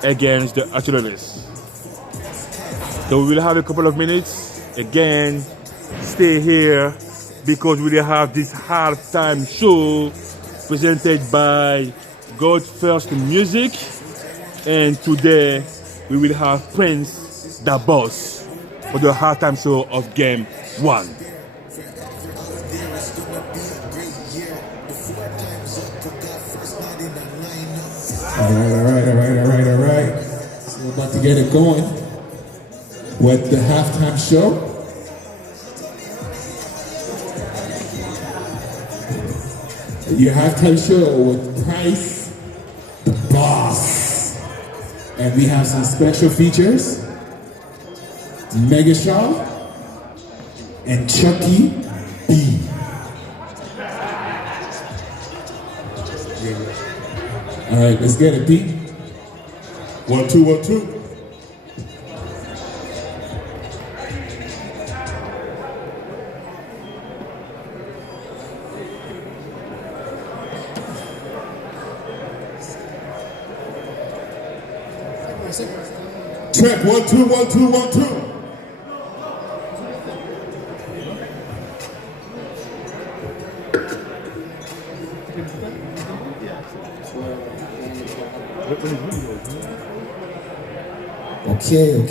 against the Accelerators. So we will have a couple of minutes. Again, stay here because we will have this halftime show presented by God First Music. And today we will have Prince the Boss for the halftime show of Game 1. All right. So we're about to get it going with the halftime show. Your halftime show with Price, the Boss. And we have some special features. Mega Shaw and Chucky B. All right, let's get it, Pete. 1, 2, 1, 2. Check 1 2 1 2 1 2. Okay.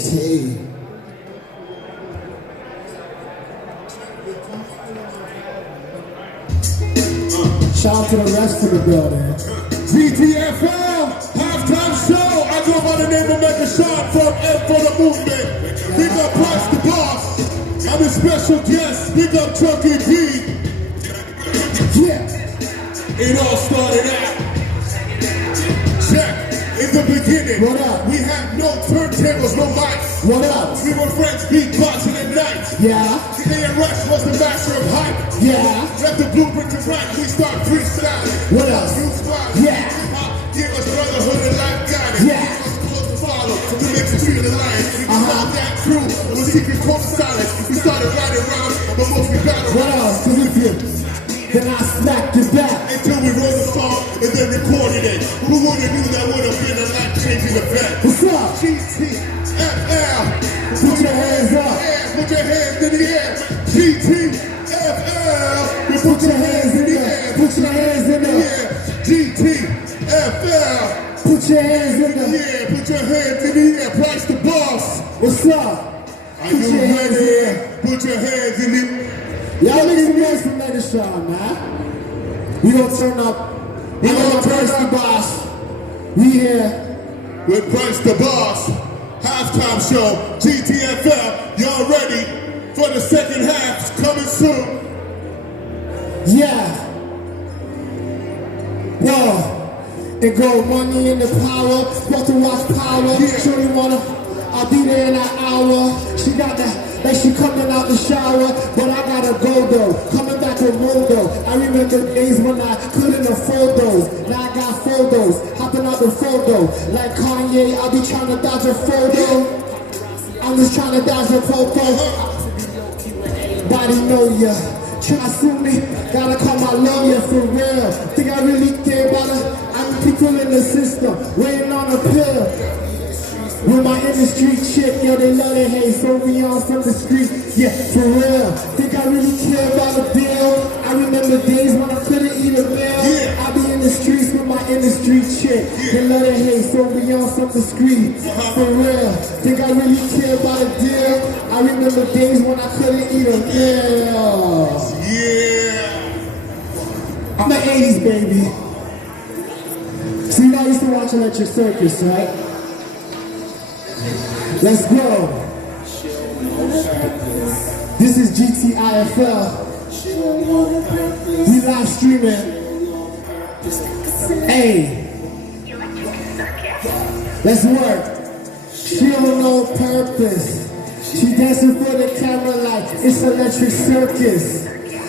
Shout out to the rest of the building. GTIFL halftime show. I go by the name of Megashawn from M for the Movement. Big up Price the Boss. I'm a special guest. Big up Chunky B. Yeah. It all started out. Check. In the beginning, what up? We had no turntables, no mics. What up? We were friends, beatboxing at night. Yeah. Today and Rush was the master of hype. Yeah. Left the blueprint to write, we start freestyling. What else? New squad. Yeah. Give us brotherhood and life guidance. Yeah. Close to follow, to mix between the lines. We found that crew, it was secret code of silence. We started riding around, but mostly battle. What else? To live here. Then I smacked it back until we wrote the song and then recorded it. Who would have knew that would have been a life-changing event? What's up? GTIFL. Put your hands up. Yeah, put your hands in the air. GTIFL. Put your hands in the air. Put your hands in the air. GTIFL. Put your hands in the air. Put your hands in the air. Price the Boss. What's up? Are you ready? Put your hands in the air. Y'all make some noise for Megashawn, man. We gonna turn up. We gonna Price the Boss. We here with Price the Boss. Halftime show. GTFL. Y'all ready for the second half? It's coming soon. Yeah. Whoa. It go money in the power. About to watch power. Yeah. Sure you wanna? I'll be there in an hour. She got that. Like she coming out the shower, but I gotta go though. Coming back to Mondo. I remember days when I couldn't afford those. Now I got photos, hopping out the photo. Like Kanye, I'll be trying to dodge a photo. I'm just trying to dodge a popo. Body know ya. Try to sue me, gotta call my lawyer for real. Think I really care about it? I'm people in the system, waiting on a pill. With my industry chick, yo, they love it, hey, so we on from the street, yeah, for real. Think I really care about a deal? I remember days when I couldn't eat a meal. Yeah. I be in the streets with my industry chick. Yeah. They love it, hey, so we on from the street, for real. Think I really care about a deal? I remember days when I couldn't eat a meal. Yeah. I'm an 80s baby. So you know I used to watch Electric Circus, right? Let's go. This is GTIFL. We live streaming. Hey. Let's work. She don't know purpose. She dancing for the camera like it's Electric Circus.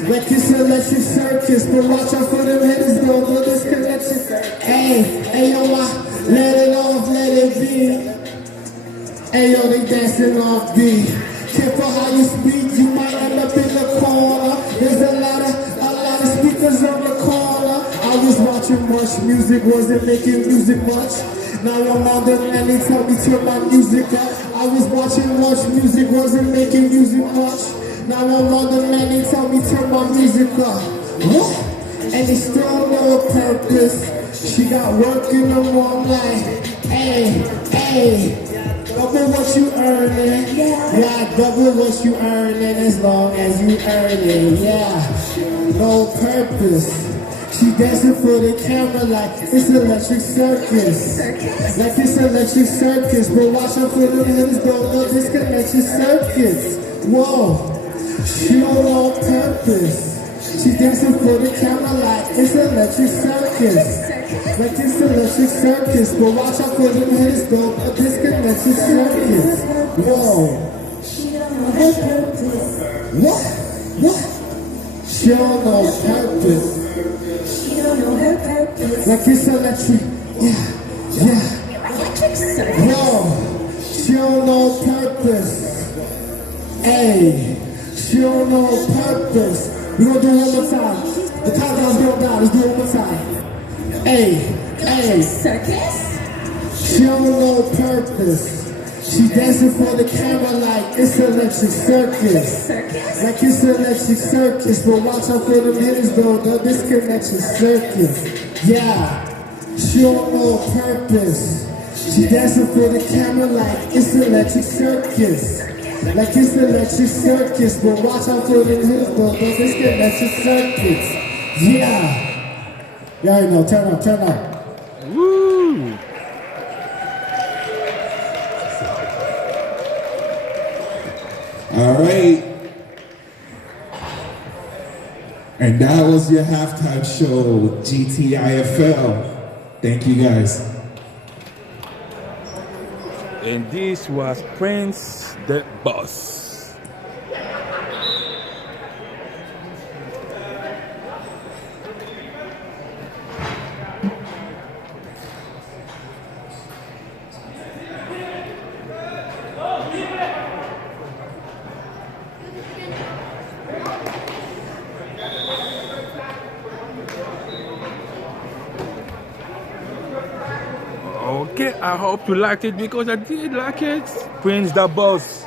Like it's Electric Circus. But watch out for them hitters, don't do this connection. Hey, yo, let it off, let it be. Ayo, they dancing off beat. Careful how you speak, you might end up in the corner. There's a lot of speakers on the corner. I was watching much music, wasn't making music much. Now I'm on the man, they tell me turn my music up. I was watching much music, wasn't making music much. Now I'm on the man, they tell me turn my music up. What? And they still know a purpose. She got work in the morning. Hey. Double what you earning, yeah, double what you earning as long as you earning, yeah. No purpose. She dancing for the camera like it's Electric Circus. Like it's Electric Circus, but watch out for the hitters, don't know this Electric Circus. Whoa, she don't know purpose. She dancing for the camera like it's Electric Circus. Like it's Electric Circus, but watch out for them hitters, don't know this Electric Circus. Whoa. She don't know her purpose. What? She don't know purpose. She don't know her purpose. Like it's Electric, yeah. Electric Circus. Whoa. She don't know purpose. Hey, she don't know purpose. We're gonna do it one more time. The countdown's going down. Let's do it one more time. Hey. Circus? She don't know purpose. She dancing for the camera like it's electric circus. Like it's electric circus. But watch out for them hitters though, the disconnection circus. Yeah, she don't know purpose. She dancing for the camera like it's electric circus. Like it's electric circus. But watch out for them hitters though, the disconnection circus. Yeah. You already know, turn up, turn up. Woo! All right. And that was your halftime show, GTIFL. Thank you guys. And this was Prince the Boss. Okay, I hope you liked it because I did like it. Prince the Boss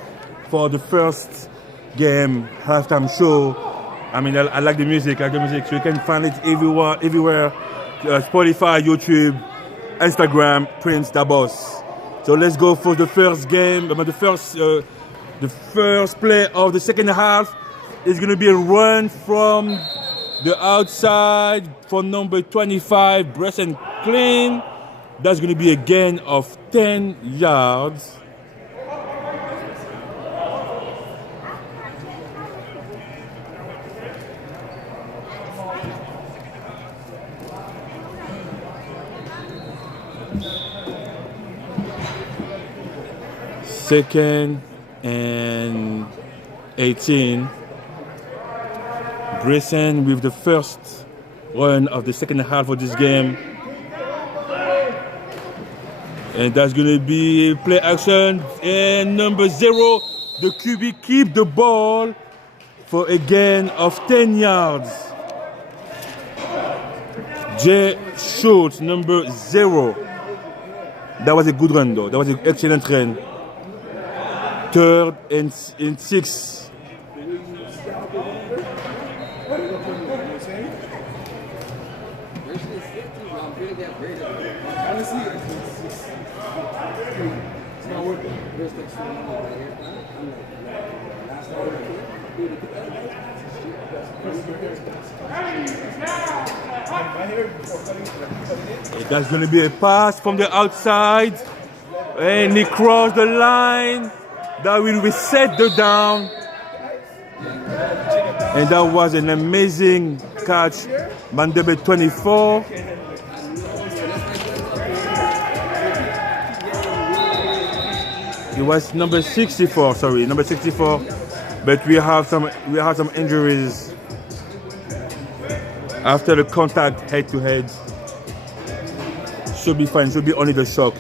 for the first game halftime show. I mean, I like the music, so you can find it everywhere. Spotify, YouTube, Instagram, Prince the Boss. So let's go for the first game. The first play of the second half is going to be a run from the outside for number 25, Breast and Clean. That's going to be a gain of 10 yards. Second and 18. Bryson with the first run of the second half of this game. And that's going to be play action. And number 0, the QB keep the ball for a gain of 10 yards. Jay Schultz, number 0. That was a good run though. That was an excellent run. Third and 6. That's going to be a pass from the outside, and he crossed the line. That will reset the down, and that was an amazing catch. Man number 24. It was number 64. Sorry, number 64. But we have some injuries after the contact head to head. Should be fine. Should be only the shock.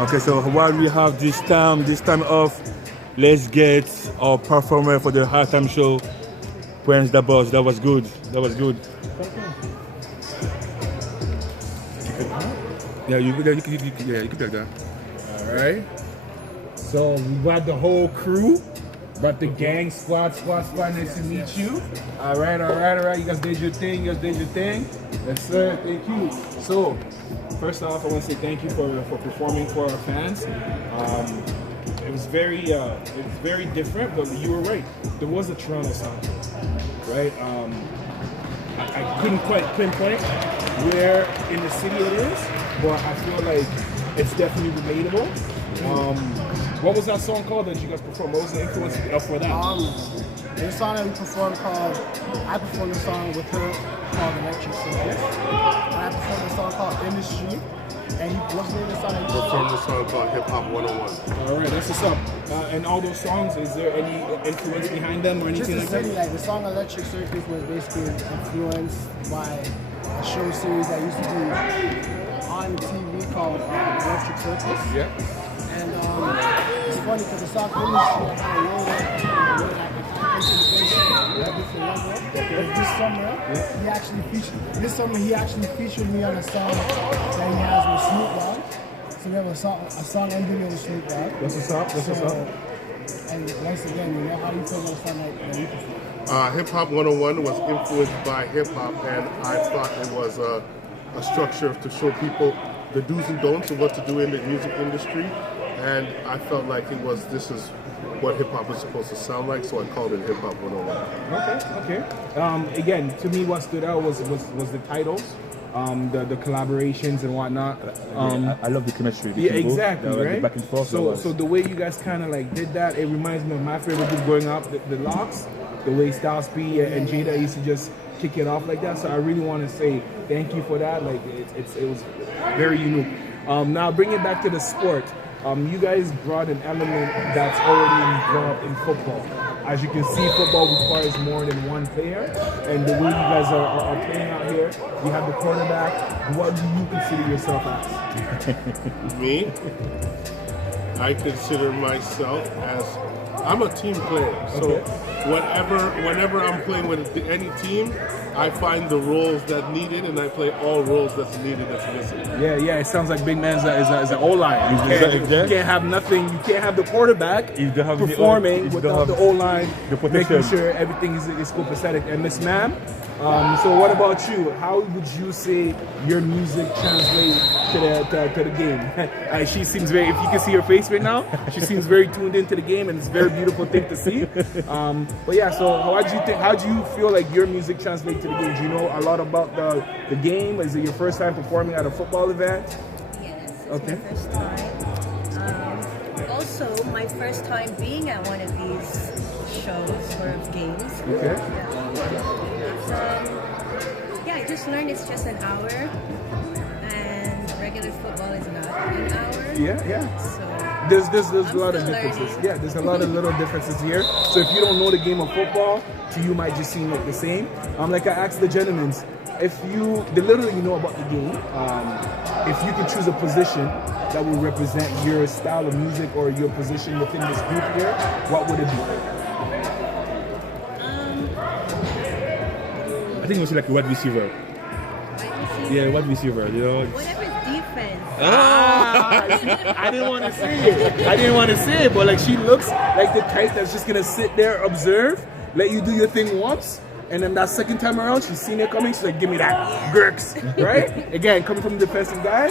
Okay, so while we have this time off, let's get our performer for the halftime show, Prince the Boss. That was good. That was good. Yeah, you could like that. All right. So we got the whole crew, but the gang squad. Nice to meet you. All right. You guys did your thing. Yes, sir. Thank you. So, first off, I want to say thank you for performing for our fans. It was very different, but you were right. There was a Toronto sound, right? I couldn't quite pinpoint where in the city it is, but I feel like it's definitely relatable. What was that song called that you guys performed? What was the influence for that? There's a song that we performed I performed a song with her called Electric Circus. And I performed a song called Industry. And what's the name of the song that you Performed a song called Hip Hop 101. All right, that's what's up. And all those songs, is there any influence behind them or anything Just like to that? say, like, the song Electric Circus was basically influenced by a show series that used to be on TV called Electric Circus. Yeah. And it's funny because the song Industry I kind of wrote it when I into the bass at different level. But this summer he actually featured me on a song that he has with Snoop Dogg. So we have a song and video with Snoop Dogg. That's what's up. That's what's up. And once again, you know, how do you feel about a song that you perform? Hip Hop 101 was influenced by hip hop, and I thought it was a structure to show people the do's and don'ts of what to do in the music industry. And I felt like this is what hip hop is supposed to sound like, so I called it Hip Hop 101. Okay. Again, to me, what stood out was the titles, the collaborations and whatnot. I love the chemistry. Yeah, exactly, right? The back and forth. So the way you guys kind of like did that, it reminds me of my favorite group growing up, the Locks. The way Styles P and Jada used to just kick it off like that. So I really want to say thank you for that. Like it was very unique. Now bring it back to the sport. You guys brought an element that's already involved in football. As you can see, football requires more than one player. And the way you guys are playing out here, you have the quarterback. What do you consider yourself as? Me? I consider myself as, I'm a team player. So whenever I'm playing with any team, I find the roles that needed, and I play all roles that's needed that's missing. Yeah. It sounds like Big Man's is an O-line. You can't have nothing. You can't have the quarterback performing without the O-line, making sure everything is copacetic. And Miss Ma'am, so what about you? How would you say your music translates to the game? She seems very, if you can see her face right now, she seems very tuned into the game, and it's a very beautiful thing to see. But yeah, so how do you feel like your music translates to the game? Do you know a lot about the game? Is it your first time performing at a football event? Yes, it's my first time. Also, my first time being at one of these shows or games. Okay. I just learned it's just an hour, and regular football is not an hour. Yeah. So there's a lot of differences. learning. Yeah, there's a lot of little differences here. So if you don't know the game of football, to you might just seem like the same. Like I asked the gentlemen, the little you know about the game, if you could choose a position that would represent your style of music or your position within this group here, what would it be? I think it was like a wide receiver. Yeah, wide receiver, you know. Whatever defense. I didn't want to say it. But like she looks like the type that's just gonna sit there, observe, let you do your thing once, and then that second time around, she's seen it coming. She's like, "Give me that, Gurks," right? Again, coming from the defensive guy,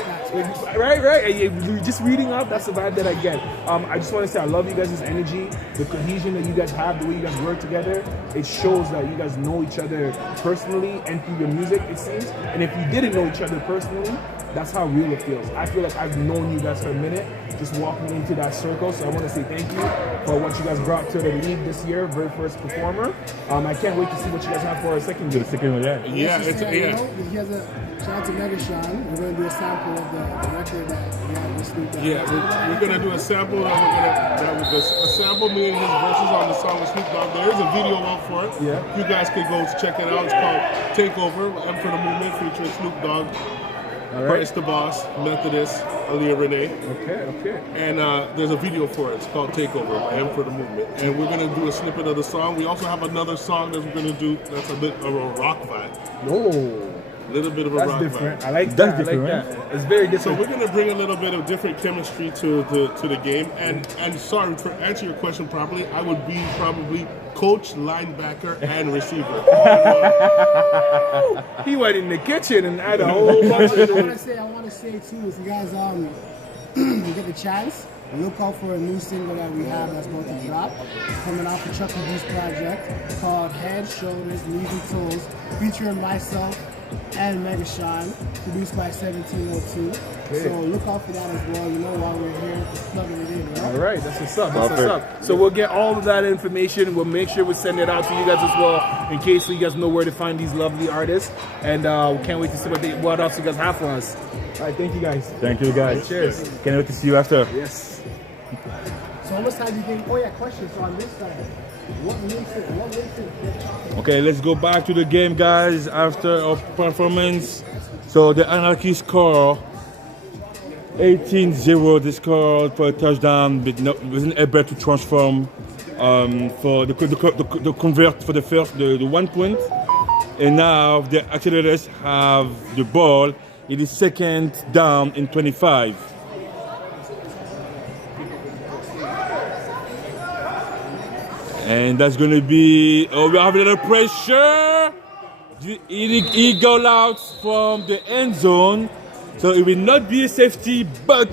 right. And you're just reading up. That's the vibe that I get. I just want to say I love you guys' energy, the cohesion that you guys have, the way you guys work together. It shows that you guys know each other personally and through your music, it seems. And if you didn't know each other personally, that's how real it feels. I feel like I've known you guys for a minute, just walking into that circle. So I want to say thank you for what you guys brought to the league this year, very first performer. I can't wait to see what you guys have for our second game. The second one, yeah. Yeah, He has a shout out to Mega Sean. We're going to do a sample of the record that we have this week. Yeah, we're gonna do a sample. A sample meaning his verses on the song with Snoop Dogg. There is a video out for it. Yeah. You guys can go check it out. It's called Takeover. M for the Movement, featuring Snoop Dogg, Price the Boss, Methodist, Aaliyah Renee. Okay. And there's a video for it. It's called Takeover by M for the Movement. And we're gonna do a snippet of the song. We also have another song that we're gonna do that's a bit of a rock vibe. Whoa. A little bit of a That's rock different. vibe. I like That's that. different, I like right? that. It's very So different. we're gonna bring a little bit of different chemistry to the game. And sorry, to answer your question properly, I would be probably coach, linebacker, and receiver. He went in the kitchen and had a whole bunch of I want to say too, if you guys you get the chance, look out for a new single that we have that's about to drop. It's coming off the Chuck E. Cheese project called Head, Shoulders, Knees and Toes, featuring myself and Mega Sean, produced by 1702. So look out for that as well. You know, while we're here, just plugging it in, right? All right, that's what's up. That's what's up. So we'll get all of that information. We'll make sure we send it out to you guys as well, in case you guys know where to find these lovely artists. And we can't wait to see what else you guys have for us. All right, thank you guys. Thank you, guys. Cheers. Can't wait to see you after. Yes. So how much time do you think? Oh yeah, questions on this side. What makes it? Okay, let's go back to the game, guys, after our performance. So the Anarchy score 18-0. They scored for a touchdown, but wasn't able to transform for the convert for the 1 point. And now the Accelerators have the ball. It is second down and 25. And that's going to be, we have a little pressure. He goes out from the end zone. So it will not be a safety, but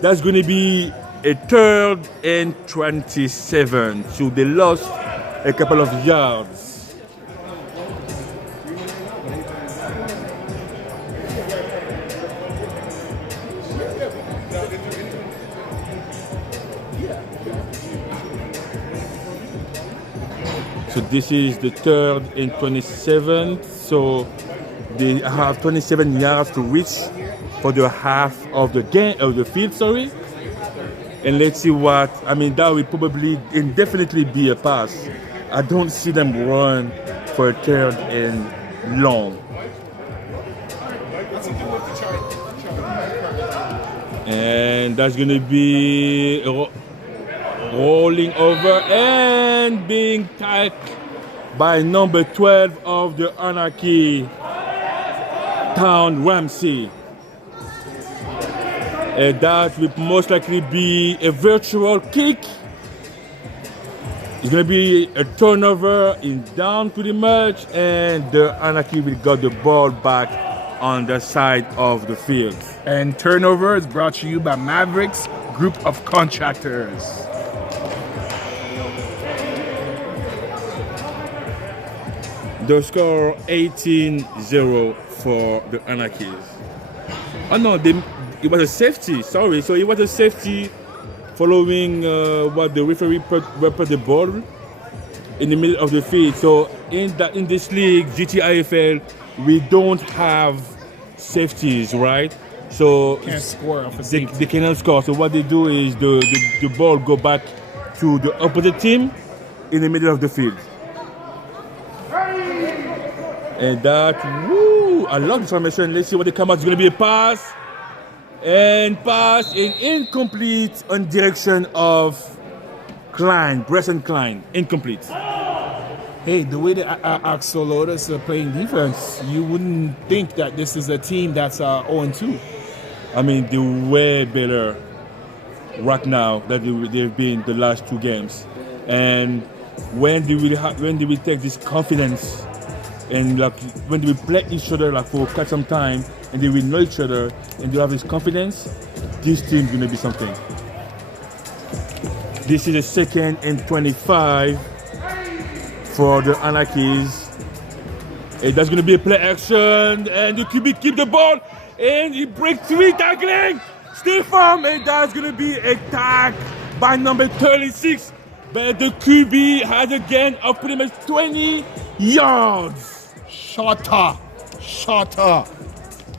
that's going to be a 3rd and 27. So they lost a couple of yards. So this is the 3rd and 27. So they have 27 yards to reach for the half of the game of the field. Sorry. And let's see what I mean. That will probably indefinitely be a pass. I don't see them run for a 3rd and long. And that's going to be rolling over and being tackled by number 12 of the Anarchy, Town Ramsey. And that will most likely be a virtual kick. It's going to be a turnover in down pretty much, and the Anarchy will get the ball back on the side of the field. And turnover is brought to you by Mavericks Group of Contractors. The score 18-0 for the Anarchies. Oh no, it was a safety, sorry. So it was a safety following what the referee put the ball in the middle of the field. So in this league, GTIFL, we don't have safeties, right? So can't score off a safety. They cannot score. So what they do is the ball go back to the opposite team in the middle of the field. And that, I love this formation. Let's see what they come out. It's going to be a pass. And incomplete on direction of Klein, Bresson Klein. Incomplete. Hey, the way the Axolotus are playing defense, you wouldn't think that this is a team that's 0-2. I mean, they're way better right now than they've been the last 2 games. And when they will take this confidence, and like when they will play each other like for quite some time, and they will know each other, and they have this confidence, this team is going to be something. This is a 2nd and 25 for the Anarchies. And that's going to be a play action, and the QB keep the ball, and he breaks 3 tackling. Still firm, and that's going to be a tag by number 36. But the QB has a gain of pretty much 20 yards. Shotta.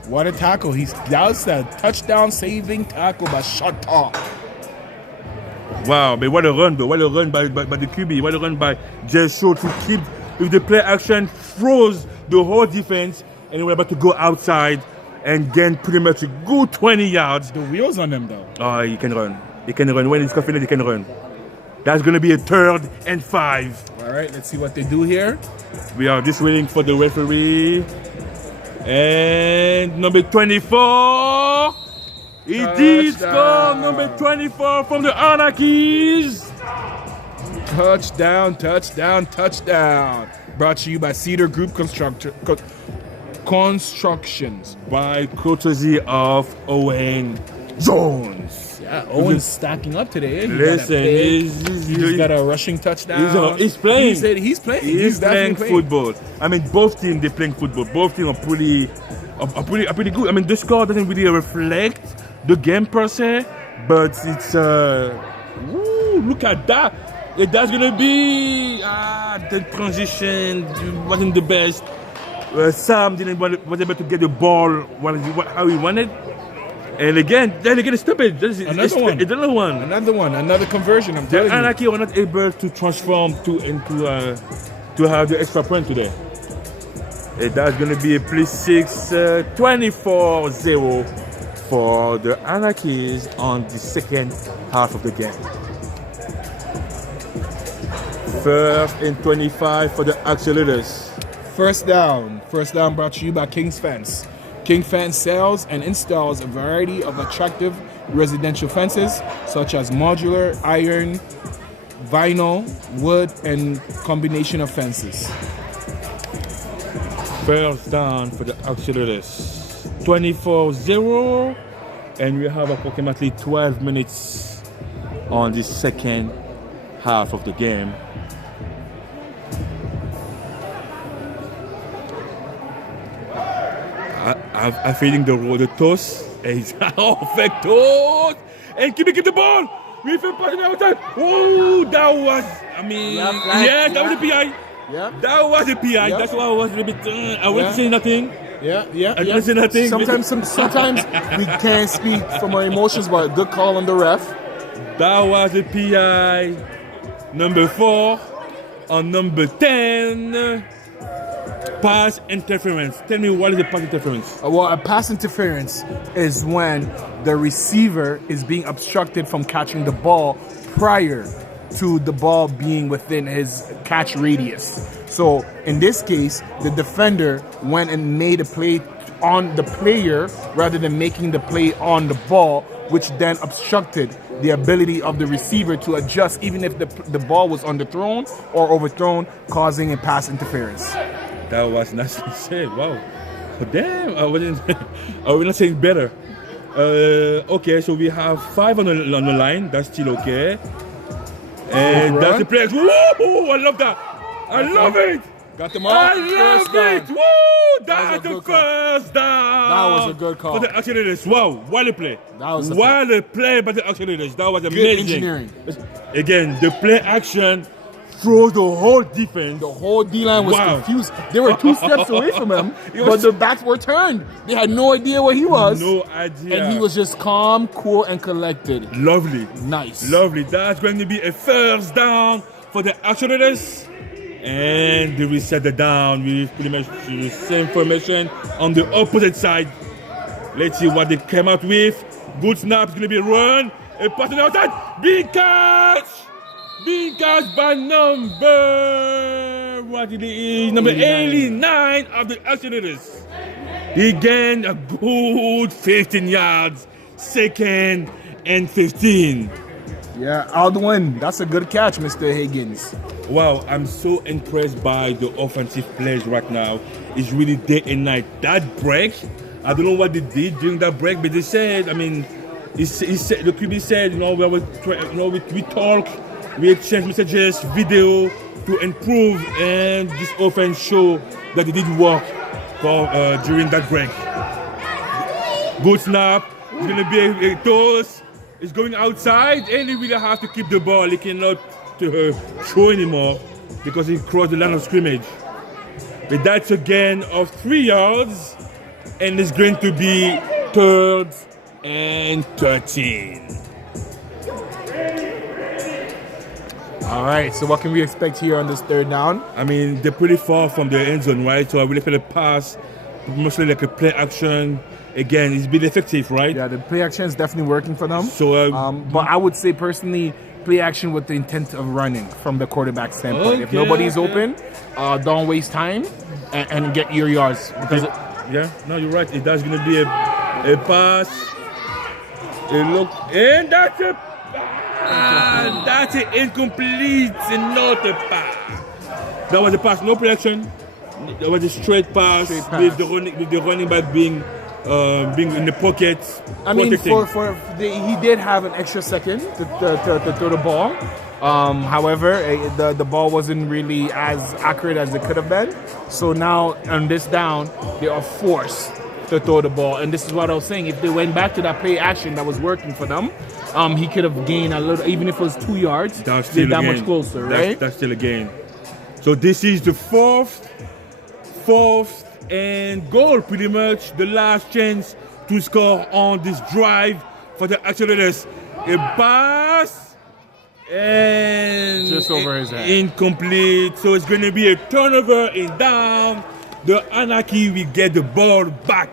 What a tackle. That was a touchdown saving tackle by Shotta. Wow, but what a run by the QB. What a run by Jesho to keep with the play action, froze the whole defense, and we're about to go outside and gain pretty much a good 20 yards. The wheels on them though. Oh, he can run. He can run. When he's confident, he can run. That's going to be a 3rd and 5. All right, let's see what they do here. We are just waiting for the referee. And number 24. He did score number 24 from the Anarchies. Touchdown. Brought to you by Cedar Group Constructions. By courtesy of Owen Jones. Yeah, Owen's stacking up today. Listen, he's got a rushing touchdown. He's playing. He's playing. He's playing football. I mean, both teams they're playing football. Both teams are pretty good. I mean, the score doesn't really reflect the game per se, but it's look at that. That's gonna be the transition wasn't the best. Sam was able to get the ball how he wanted. And again, it's stupid. Another one. Another conversion. I'm telling you. Anarchy were not able to transform to have the extra point today. And that's going to be a +6, 24-0 for the Anarchies on the second half of the game. 1st and 25 for the Accelerators. First down brought to you by King's Fence. King Fence sells and installs a variety of attractive residential fences such as modular, iron, vinyl, wood, and combination of fences. First down for the Accelerators. 24-0, and we have approximately 12 minutes on the second half of the game. I'm feeding the toss. It's fake toss. And keep the ball. We feel passing outside. Oh, that was, that was a PI. Yeah. That was a PI. That's why I was a little bit, I wasn't saying nothing. Yeah. I didn't say nothing. Sometimes we can't speak from our emotions, but a good call on the ref. That was a PI. Number 4 on number 10. Pass interference. Tell me, what is a pass interference? Well, a pass interference is when the receiver is being obstructed from catching the ball prior to the ball being within his catch radius. So in this case, the defender went and made a play on the player rather than making the play on the ball, which then obstructed the ability of the receiver to adjust even if the ball was underthrown or overthrown, causing a pass interference. That was nicely said. Wow. Damn, I was not saying better. Okay, so we have 5 on the line. That's still okay. And that's the play. Woo! I love that. I love it. Got them all. I love it. Woo! That's the first down. That was a good call. For the Accelerators. Wow, what a play. What a play by the Accelerators. That was amazing. Good engineering. Again, the play action throws the whole defense. The whole D-line was confused. They were 2 steps away from him, but the backs were turned. They had no idea where he was. No idea. And he was just calm, cool, and collected. Lovely. Nice. Lovely. That's going to be a first down for the Accelerators. And they reset the down with pretty much the same formation on the opposite side. Let's see what they came out with. Good snap. It's going to be a run. A pass outside. Big catch. Big catch by number 89 of the Accelerators. He gained a good 15 yards. 2nd and 15. Yeah, Aldwin, that's a good catch, Mr. Higgins. Wow, I'm so impressed by the offensive plays right now. It's really day and night. That break, I don't know what they did during that break, but they said, the QB said, we talk. We exchange messages, video to improve, and this offense show that it did work during that break. Good snap. It's going to be a toss. It's going outside, and he really have to keep the ball. He cannot throw anymore because he crossed the line of scrimmage. But that's a gain of 3 yards, and it's going to be 3rd and 13. All right, so what can we expect here on this 3rd down? I mean, they're pretty far from the end zone, right? So I really feel a pass, mostly like a play action. Again, it's been effective, right? Yeah, the play action is definitely working for them. So, but I would say personally, play action with the intent of running from the quarterback standpoint. Okay, if nobody's open, don't waste time and get your yards. Because you're right. It does going to be a pass. A look, and that's a that's an incomplete and not a pass. That was a pass, no play action. That was a straight pass. With the running back being being in the pocket. I mean, protecting. he did have an extra second to throw the ball. However, the ball wasn't really as accurate as it could have been. So now on this down, they are forced to throw the ball. And this is what I was saying. If they went back to that play action that was working for them, he could have gained a little, even if it was 2 yards. That's still that a gain. much closer, right? That's still a gain. So this is the fourth and goal, pretty much the last chance to score on this drive for the Accelerators. A pass and just over his head. Incomplete. So it's going to be a turnover in down. The Anarchy will get the ball back.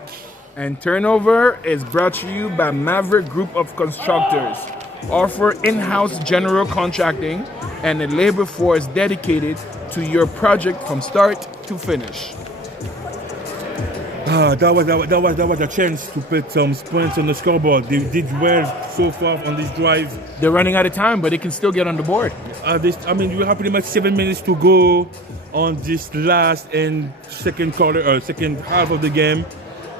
And turnover is brought to you by Maverick Group of Constructors. Offer in-house general contracting and a labor force dedicated to your project from start to finish. That was a chance to put some points on the scoreboard. They did well so far on this drive. They're running out of time, but they can still get on the board. We have pretty much 7 minutes to go on this last and second half of the game.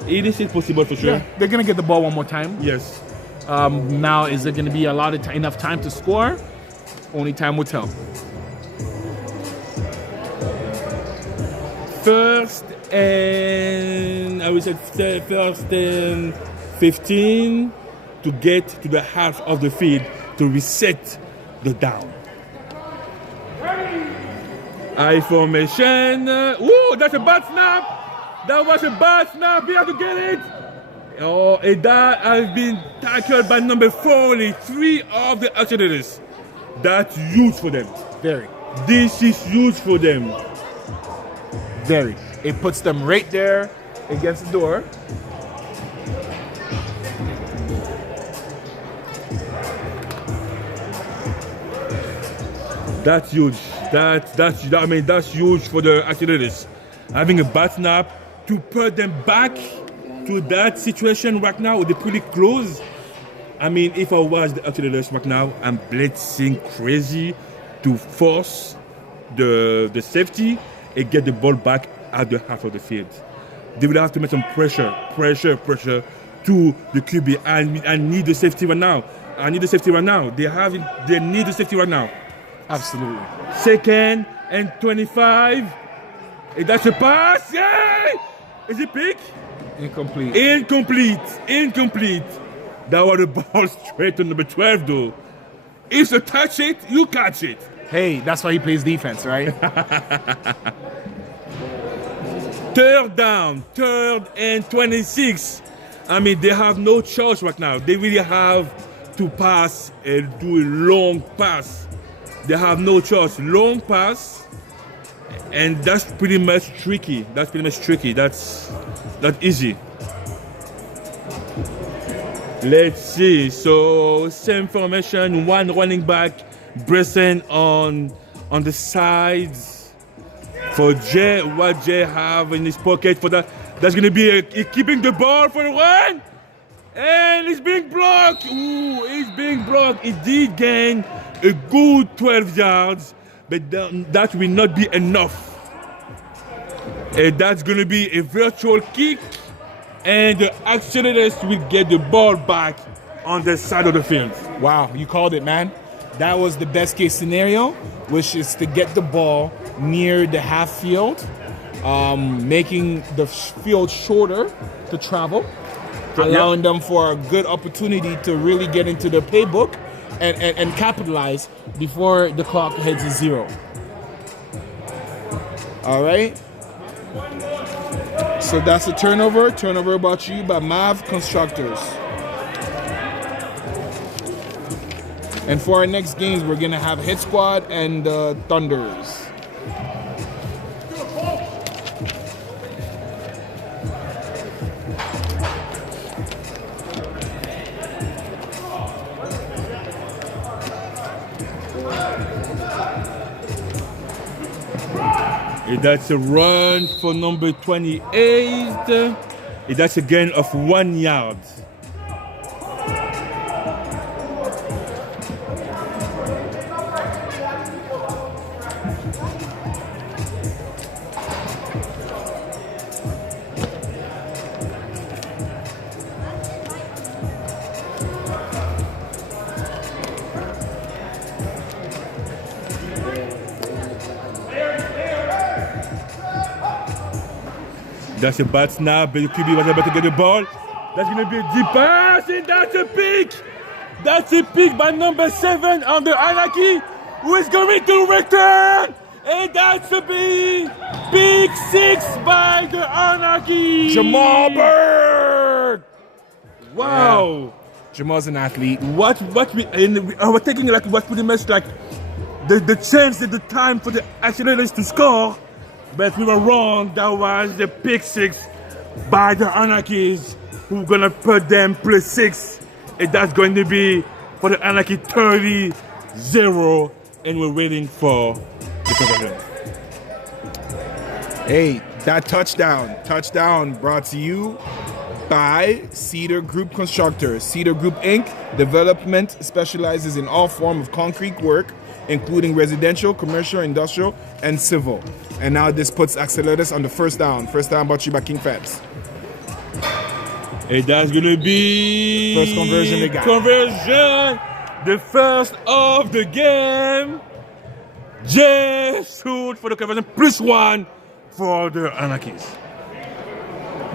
It is possible for sure. Yeah, they're gonna get the ball one more time. Yes. Now, is there gonna be enough time to score? Only time will tell. First and 15 to get to the half of the field to reset the down. I formation. Ooh, that's a bad snap. That was a bad snap. We have to get it. Oh, and that has been tackled by number 43 of the Accelerators. That's huge for them. Very. This is huge for them. Very. It puts them right there against the door. That's huge. That's huge for the Accelerators. Having a bad snap to put them back to that situation right now, they're pretty close. If I was the Accelerators right now, I'm blitzing crazy to force the safety and get the ball back at the half of the field. They will have to make some pressure to the QB. I need the safety right now. They need the safety right now. Absolutely. Second and 25. And that's a pass. Yay! Is it pick? Incomplete. Incomplete. That was the ball straight to number 12 though. If you touch it, you catch it. Hey, that's why he plays defense, right? Third down, 3rd and 26. They have no choice right now. They really have to pass and do a long pass. They have no choice. Long pass, and that's pretty much tricky. That's not easy. Let's see. So same formation, one running back, Bresson on the sides. For Jay, what Jay have in his pocket for that? That's gonna be keeping the ball for the run, and it's being blocked. Ooh, it's being blocked. It did gain a good 12 yards, but that will not be enough. And that's gonna be a virtual kick, and the Accelerators will get the ball back on the side of the field. Wow, you called it, man. That was the best case scenario, which is to get the ball near the half field, making the field shorter to travel, allowing them for a good opportunity to really get into the playbook and capitalize before the clock hits 0. All right. So that's a turnover. Turnover brought to you by Mav Constructors. And for our next games, we're going to have Hit Squad and Thunders. That's a run for number 28. That's a gain of 1 yard. That's a bad snap, but the QB was able to get the ball. That's going to be a deep pass, and that's a pick. That's a pick by number 7 on the Anarchy, who is going to return. And that's a big 6 by the Anarchy. Jamal Bird. Wow. Yeah. Jamal's an athlete. We're taking like what pretty much like the chance at the time for the Accelerators to score, but we were wrong. That was the pick 6 by the Anarchies, who are gonna put them +6, and that's going to be for the Anarchy 30-0, and we're waiting for the conversion. Hey, that touchdown brought to you by Cedar Group Constructors. Cedar Group Inc. Development specializes in all forms of concrete work, including residential, commercial, industrial, and civil. And now this puts Accelerators on the first down. First down brought to you by King Fabs. And that's gonna be First conversion they got. Conversion, the first of the game. Just shoot for the conversion, +1 for the Anarchies.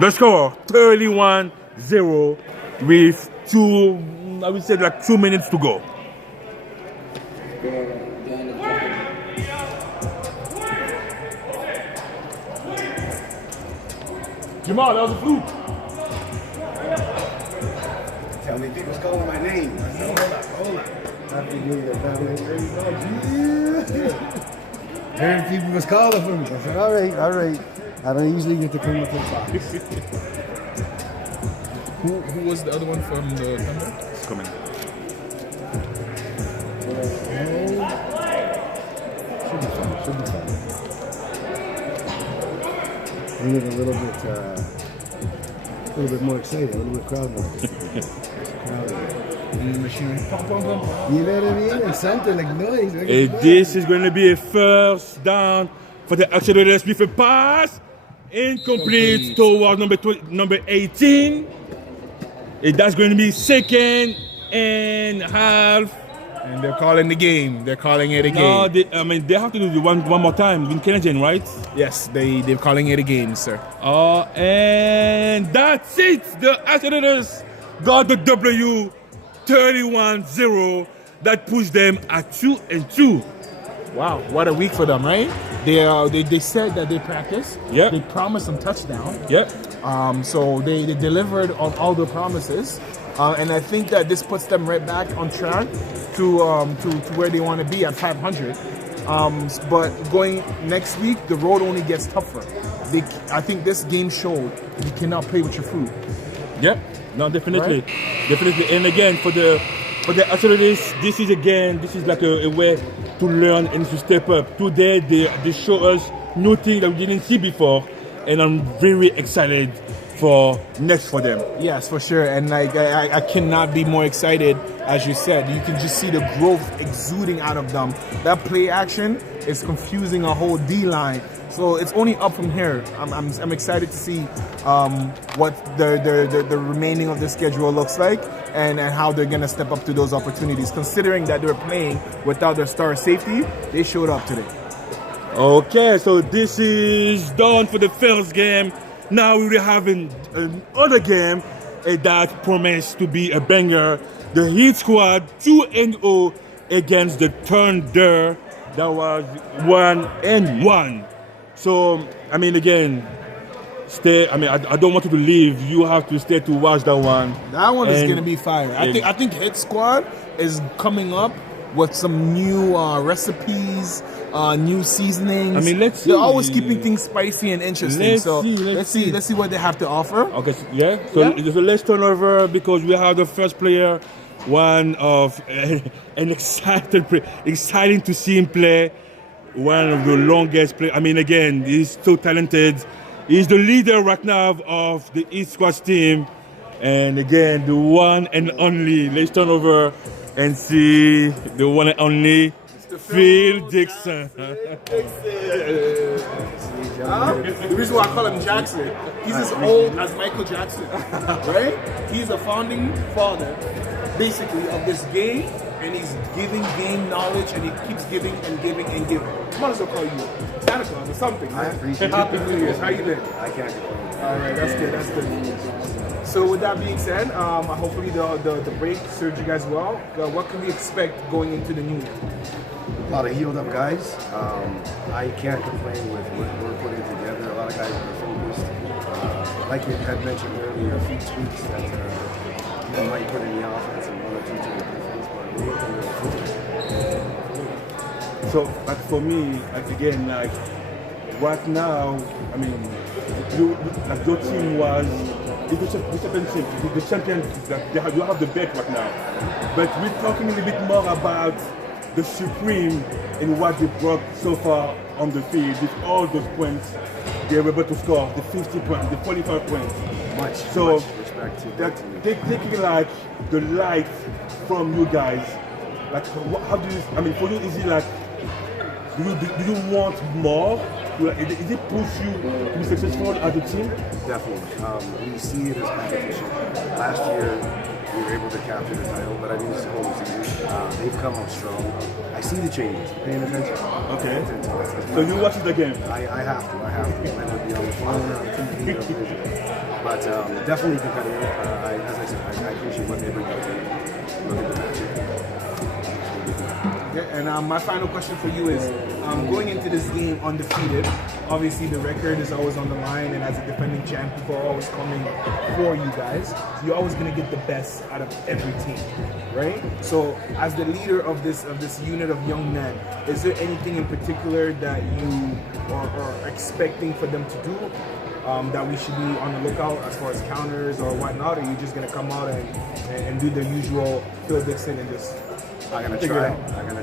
The score 31-0 with 2 minutes to go. Jamal, that was a fluke. Tell me people's calling my name. Hold on. Happy New Year, family. Heard people was calling for me. I said, all right. I don't usually get to come up to the top. Who was the other one from the Thunder? It's coming. Should be fun. We need a little bit more excited, a little bit crowd noise. Machinery. You know what I mean? Or something like noise. And this is going to be a first down for the Accelerators with a pass incomplete toward number 18. And that's going to be 2nd and half. And they're calling the game. They're calling it a game. No, they have to do it one more time in Canadian, right? Yes, they're calling it a game, sir. And that's it. The Accelerators got the W, 31-0. That puts them at 2-2. Wow, what a week for them, right? They said that they practiced. Yep. They promised some touchdown. Yep. So they delivered on all the promises. And I think that this puts them right back on track to where they want to be at 500. But going next week, the road only gets tougher. I think this game showed you cannot play with your food. Yep. No, definitely. Right? Definitely. And again, for the Accelerators, this is like a way to learn and to step up. Today, they show us new things that we didn't see before, and I'm very excited for next for them. Yes, for sure. And like I cannot be more excited. As you said, you can just see the growth exuding out of them. That play action is confusing a whole D-line. So it's only up from here. I'm excited to see what the remaining of the schedule looks like and how they're going to step up to those opportunities. Considering that they're playing without their star safety, they showed up today. Okay, so this is done for the first game. Now we have another game that promised to be a banger. The Heat Squad 2-0 against the Thunder. That was 1-1. So, I mean, again, stay. I mean, I don't want you to leave. You have to stay to watch that one. That one is going to be fire. I think Hit Squad is coming up with some new recipes, new seasonings. I mean, let's see. They're always keeping things spicy and interesting. Let's see what they have to offer. Okay, so let's turn over because we have the first player. One of an exciting to see him play. One of the longest players. I mean, again, he's so talented. He's the leader right now of the East Squad team. And again, the one and only. Let's turn over and see the one and only Phil Dixon. The reason why I call him Jackson, he's as old as Michael Jackson, right? He's a founding father, basically, of this game, and he's giving game knowledge, and he keeps giving and giving and giving. I might as well call you Santa Claus or something. I Man. appreciate it. Happy New Year's. How you been? I can't complain. All right, that's good. That's good. So with that being said, hopefully the break served you guys well. What can we expect going into the new year? A lot of healed up guys. I can't complain with what we're putting together. A lot of guys are focused. Like you had mentioned earlier, a few tweaks that you might put in the offense and one or two to the defense, but we're looking really good. So, like for me, like again, like right now, I mean, like your team was the champion. Like, you have the belt right now, but we're talking a little bit more about the supreme and what they brought so far on the field with all those points they were able to score, the 50 points, the 45 points. Much respect to that. Taking like the light from you guys, like how do you? I mean, for you, is it like? Do you want more? Is it push you to be successful as a team? Definitely. We see it as competition. Last year, we were able to capture the title, but I think this whole season, they've come up strong. I see the changes. Paying attention. Okay. So you watch the game? I have to. Whether it be on the phone, on TV, or digital. But definitely competitive. As I said, I appreciate what they bring to the game. Look at the matchup. Yeah, and my final question for you is, going into this game undefeated, obviously the record is always on the line, and as a defending champ, people are always coming for you guys. So you're always going to get the best out of every team, right? So as the leader of this unit of young men, is there anything in particular that you are expecting for them to do that we should be on the lookout as far as counters or whatnot? Or are you just going to come out and do the usual Phil Dixon and just... I'm gonna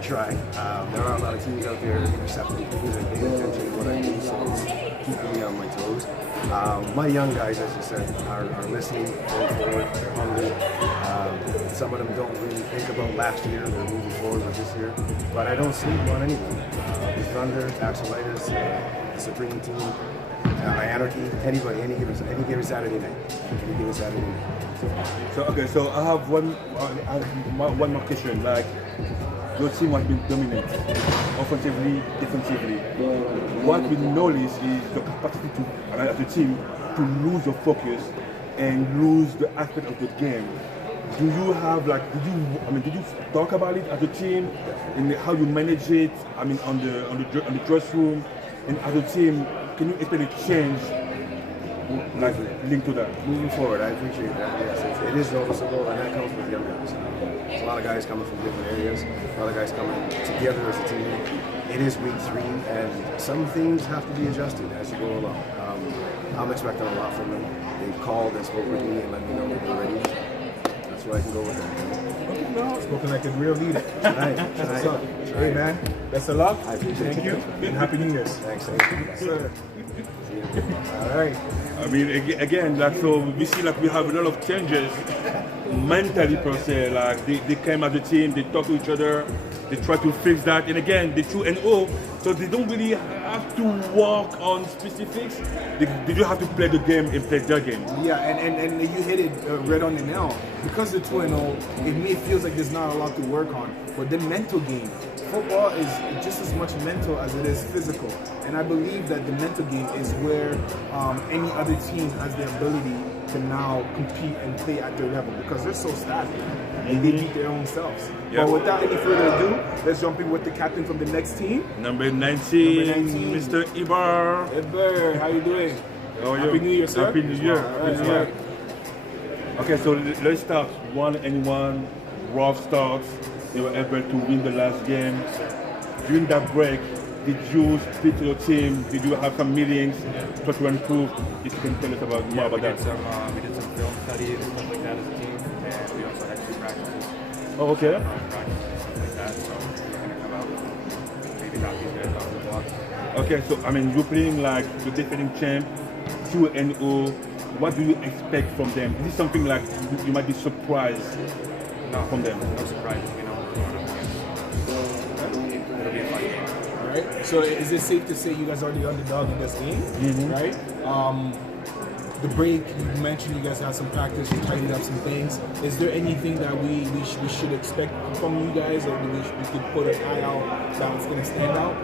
try. There are a lot of teams out there intercepting things and paying attention to what I do, so it's keeping me on my toes. My young guys, as you said, are listening, going forward, they're hungry. Some of them don't really think about last year, they're moving forward with this year. But I don't sleep on anyone. The Thunder, Axelitis, the Supreme Team, Anarchy, anybody, any given Saturday night. Any given Saturday night. So okay, so I have one more question. Like your team has been dominant, offensively, defensively. What we notice is the capacity to, as a team, to lose your focus and lose the aspect of the game. Do you have like? Did you talk about it as a team and how you manage it? I mean, on the dress room, and as a team, can you explain a change? Like linked to that. Moving forward, I appreciate that. Yes, it is noticeable, and that comes with young guys. There's a lot of guys coming from different areas. A lot of guys coming together as a team. It is week 3, and some things have to be adjusted as you go along. I'm expecting a lot from them. They've called and spoke with me and let me know that they're ready. That's where I can go with them. No, spoken like a real leader. Tonight. Hey man, best of luck. I appreciate Thank you. And Happy New Year's. Thanks. Sir. All right. I mean, again, like, so we see like we have a lot of changes mentally per se. Like they came as a team, they talk to each other, they try to fix that. And again, the 2-0, so they don't really have to work on specifics. They just have to play the game and play their game. Yeah, and you hit it right on the nail. Because the 2-0, it may feels like there's not a lot to work on, but the mental game. Football is just as much mental as it is physical, and I believe that the mental game is where any other team has the ability to now compete and play at their level because they're so stacked and they beat their own selves. Yep. But without any further ado, let's jump in with the captain from the next team. Number 19. Mr. Ibar. Ibar, how you doing? How are you? Happy New Year, sir. Happy New Year. Happy New Year. Okay, so let's start 1-1, rough starts. They were able to win the last game. During that break, did you speak to your team? Did you have some meetings to improve? If you can tell us about more about that. We did some film studies and stuff like that as a team, and we also had 2 practices. Oh, okay. Practices, stuff like that. So we're gonna come out, maybe knock these guys off the block. Okay, so I mean, you're playing like the defending champ, 2-0. What do you expect from them? Is this something like you might be surprised from them? No surprises, you know. It'll be a fun game. All right. So is it safe to say you guys are the underdog in this game, right? The break, you mentioned you guys had some practice, you tidied up some things. Is there anything that we should expect from you guys, or we could put an eye out that was going to stand out?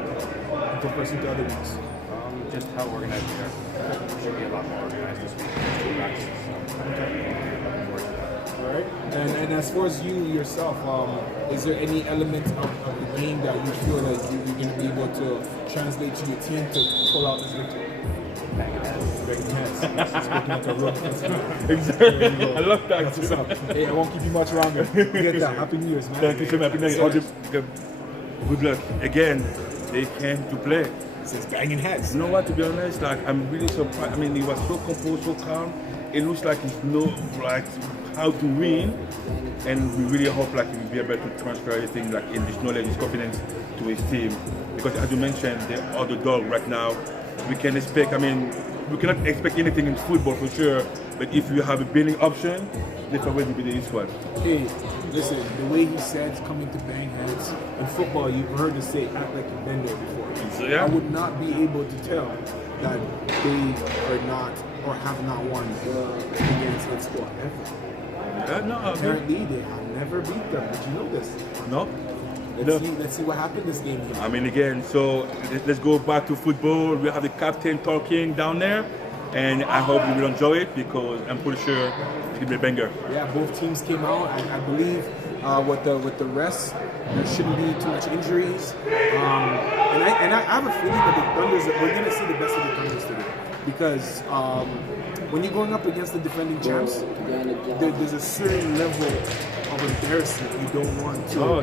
in comparison to other weeks? Just how organized we are. Should be a lot more organized this week. All right. And as far as you yourself, is there any element of the game that you feel that you're going to be able to translate to your team to pull out this victory? Exactly. I love that. That's what's up. Hey, I won't keep you much longer. Get that. Happy New Year's, man. Thank you so much. Good luck. Again, they came to play. It's banging heads. You know what, to be honest, like, I'm really surprised. I mean, he was so composed, so calm. It looks like he knows like how to win, and we really hope like he will be able to transfer everything, like in this knowledge, this confidence to his team. Because as you mentioned, they are the dog right now. We can expect, I mean, we cannot expect anything in football for sure, but if you have a building option, that's always be the squad. Hey, listen, the way he says coming to bang heads, in football you've heard us say act like you've been there before. So, yeah. I would not be able to tell that they are not or have not won against that squad ever. No, apparently they have never beat them. Did you know this? No. Let's see what happened this game. I mean, again, so let's go back to football. We have the captain talking down there, and I hope you will enjoy it because I'm pretty sure it's gonna be a banger. Yeah, both teams came out. I believe with the rest, there shouldn't be too much injuries. And I have a feeling that the Thunders, we're gonna see the best of the Thunders today because when you're going up against the defending champs, there's a certain level of embarrassment you don't want to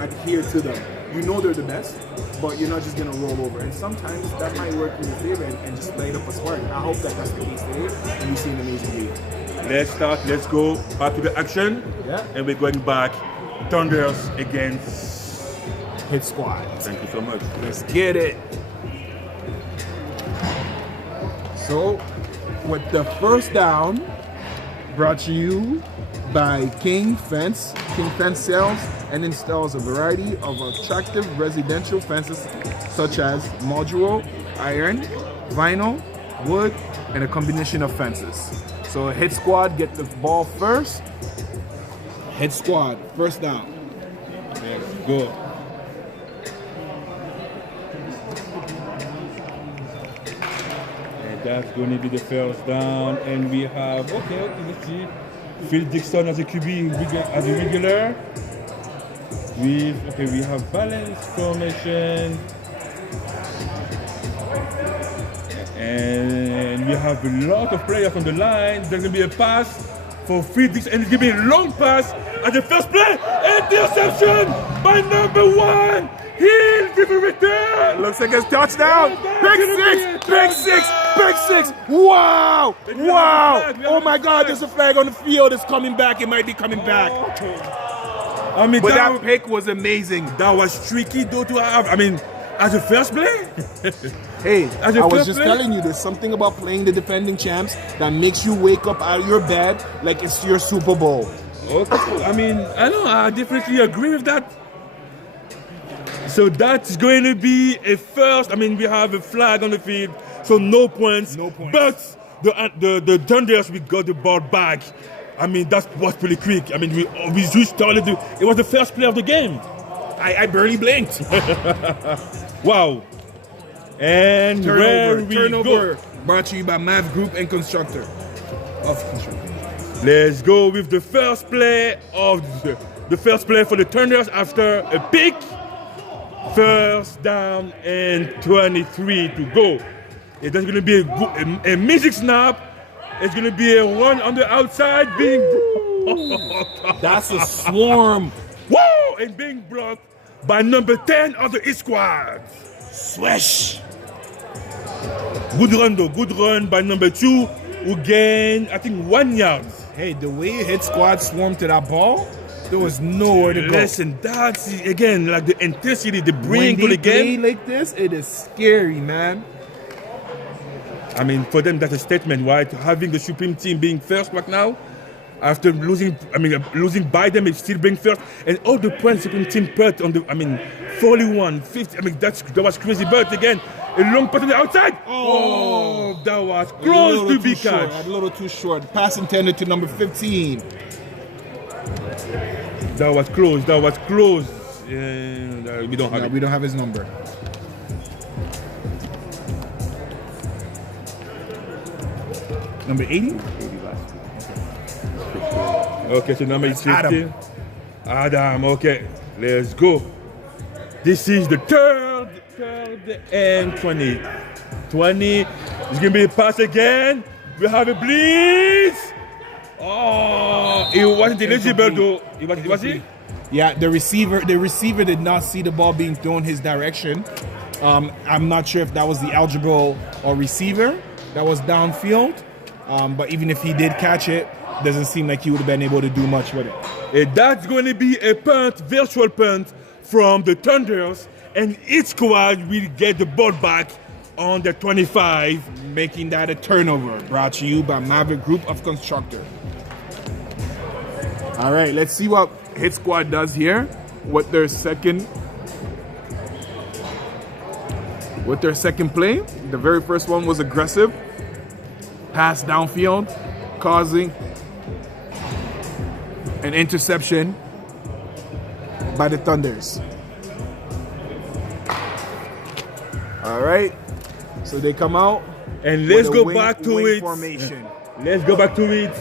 adhere to them. You know they're the best, but you're not just gonna roll over. And sometimes that might work in your favor and just light up a spark. I hope that that's the case today, and we see an amazing game. Let's go back to the action. Yeah. And we're going back. Thunders against Hit Squad. Thank you so much. Let's get it. So, with the first down, brought to you by King Fence. King Fence sells and installs a variety of attractive residential fences such as modular, iron, vinyl, wood, and a combination of fences. So Hit Squad get the ball first. Hit Squad, first down. Let's go. And that's going to be the first down. And we have, okay, let's see. Phil Dixon as a QB, as a regular. We have balanced formation. And we have a lot of players on the line. There's going to be a pass for Phil Dixon. And it's going to be a long pass at the first play. Interception by number 1. He'll give a return. Looks like a touchdown. Big six. Wow. Oh my God, there's a flag on the field. It's coming back. It might be coming back. I mean, but that pick was amazing. That was tricky though to have. I mean, as a first play. Hey, I was just telling you, there's something about playing the defending champs that makes you wake up out of your bed like it's your Super Bowl. Okay. I mean, I definitely agree with that. So that's going to be a first. I mean, we have a flag on the field, so no points. But the Thunders, we got the ball back. I mean, that was pretty quick. I mean, we started to. It was the first play of the game. I barely blinked. Wow. And turnover. Brought to you by Mav Group and Constructor. Let's go with the first play of the first play for the Thunders after a pick. First down and 23 to go. It's going to be a magic snap. It's going to be a run on the outside being... That's a swarm. Woo! And being blocked by number 10 of the East Squad. Swish. Good run though. Good run by number 2 who gained, I think, 1 yard. Hey, the way Hit Squad swarmed to that ball, there was nowhere to go. Listen, that's, again, like the intensity they bring to the game. When they play like this, it is scary, man. I mean, for them, that's a statement, right? Having the Supreme Team being first right now, after losing by them, it's still being first. And all the points Supreme Team put on the, 41, 50, that was crazy. But again, a long pass on the outside. Oh, that was close to be catch. A little too short. Pass intended to number 15. That was close. We don't have it. We don't have his number. Number 80? 80 last week. Okay, so number is 15. Adam. Adam, okay. Let's go. This is the third and 20. 20. It's going to be a pass again. We have a blitz. Oh, it wasn't eligible though. Was he? Yeah, the receiver did not see the ball being thrown his direction. I'm not sure if that was the eligible or receiver that was downfield. But even if he did catch it, doesn't seem like he would have been able to do much with it. And that's going to be a punt, virtual punt from the Thunders, and each squad will get the ball back on the 25, making that a turnover. Brought to you by Maverick Group of Constructors. All right, let's see what Hit Squad does here. With their second play. The very first one was aggressive. Pass downfield, causing an interception by the Thunders. All right, so they come out and let's with a go back to it. Formation. Let's go back to it.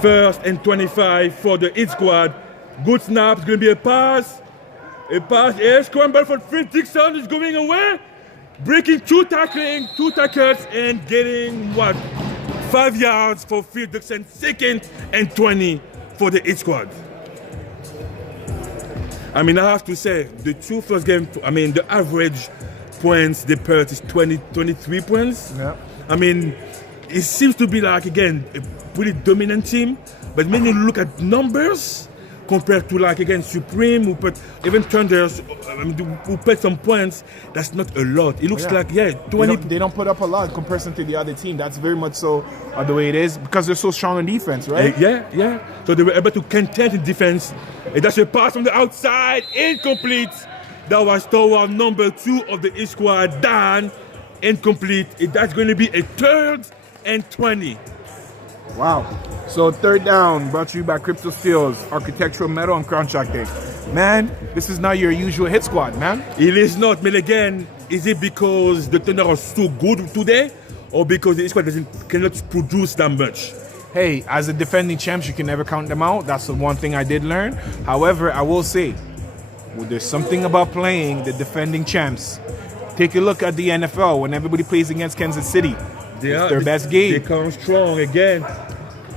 First and 25 for the hit squad. Good snap. It's going to be a pass. A pass. Yes, scramble for Fritz Dixon is going away. Breaking two tackles, and getting what? 5 yards for Fritz Dixon. Second and 20 for the hit squad. I mean, I have to say, the two first games, I mean, the average points they put is 23 points. Yeah. I mean, it seems to be like, again, a pretty dominant team. But when you look at numbers, compared to, like, again, Supreme, who put, even Thunders, who put some points, that's not a lot. It looks like, 20. They don't put up a lot in comparison to the other team. That's very much so the way it is, because they're so strong in defense, right? Yeah. So they were able to contend in defense. And that's a pass from the outside, incomplete. That was toward number 2 of the East squad, Dan, incomplete. That's going to be a 3rd and 20. Wow. So third down, brought to you by Crypto Steels, Architectural Metal, and Crown Track Day. Man, this is not your usual hit squad, man. It is not. But again, is it because the Thunder are so good today, or because the East squad cannot produce that much? Hey, as a defending champs, you can never count them out. That's the one thing I did learn. However, I will say, there's something about playing the defending champs. Take a look at the NFL when everybody plays against Kansas City. It's their best game. They come strong again.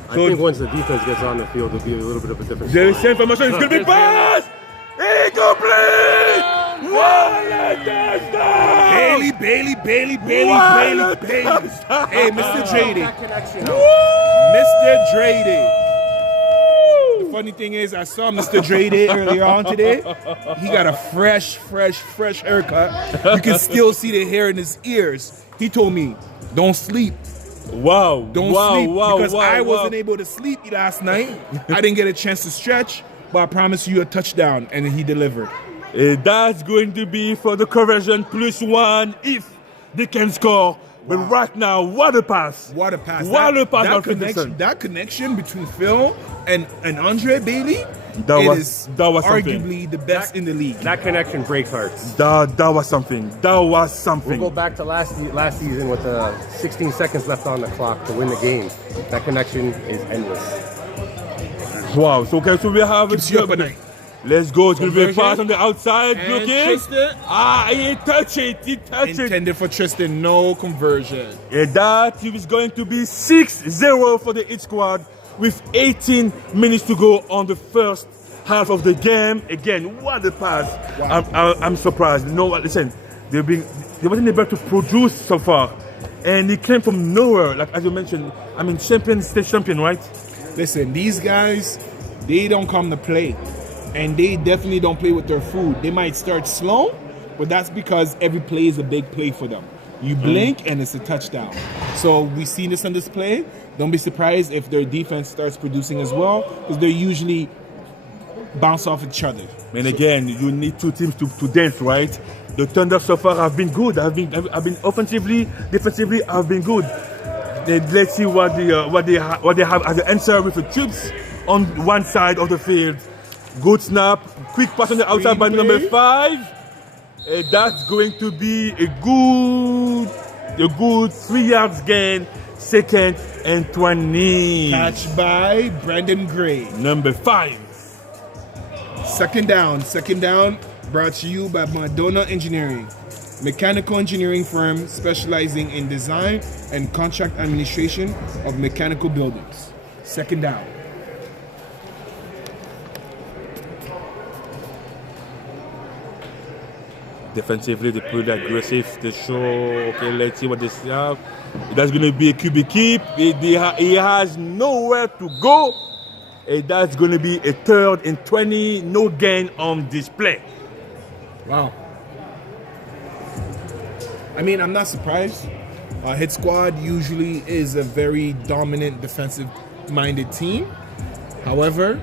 I think once the defense gets on the field, it'll be a little bit of a different story. The same formation is going to be passed! Incomplete! What a touchdown! Bailey. Hey, Mr. Drady. Mr. Drady. The funny thing is, I saw Mr. Drady earlier on today. He got a fresh haircut. You can still see the hair in his ears. He told me, don't sleep. Wow. Don't sleep. Because I wasn't able to sleep last night. I didn't get a chance to stretch, but I promise you a touchdown, and he delivered. That's going to be for the conversion +1 if they can score. But right now, what a pass. What a pass. That connection between Phil and Andre Bailey, that was arguably the best in the league. That connection breaks hearts. That was something. We'll go back to last season with 16 seconds left on the clock to win the game. That connection is endless. Wow. So we have Keeps you up at night. Let's go. It's going to be a pass on the outside. And looking. Tristan. He touched it. Intended for Tristan. No conversion. And that is going to be 6-0 for the hit squad with 18 minutes to go on the first half of the game. Again, what a pass. Wow. I'm surprised. No, listen, they wasn't able to produce so far. And he came from nowhere. Like, as you mentioned, I mean, state champion, right? Listen, these guys, they don't come to play. And they definitely don't play with their food. They might start slow, but that's because every play is a big play for them. You blink and it's a touchdown. So we've seen this on display. Don't be surprised if their defense starts producing as well, because they usually bounce off each other. And again, you need two teams to dance, right? The Thunder so far have been good. Have been offensively, defensively have been good. Let's see what they have as an answer with the troops on one side of the field. Good snap, quick pass on the outside by number 5. That's going to be a good a good 3 yards gain, 2nd and 20. Catch by Brandon Gray. Number 5. Second down, brought to you by Madonna Engineering, mechanical engineering firm specializing in design and contract administration of mechanical buildings. Second down. Defensively, they put aggressive. They show, okay, let's see what they have. That's going to be a QB keep. He has nowhere to go. And that's going to be a 3rd and 20. No gain on display. Wow. I mean, I'm not surprised. Hit Squad usually is a very dominant defensive-minded team. However,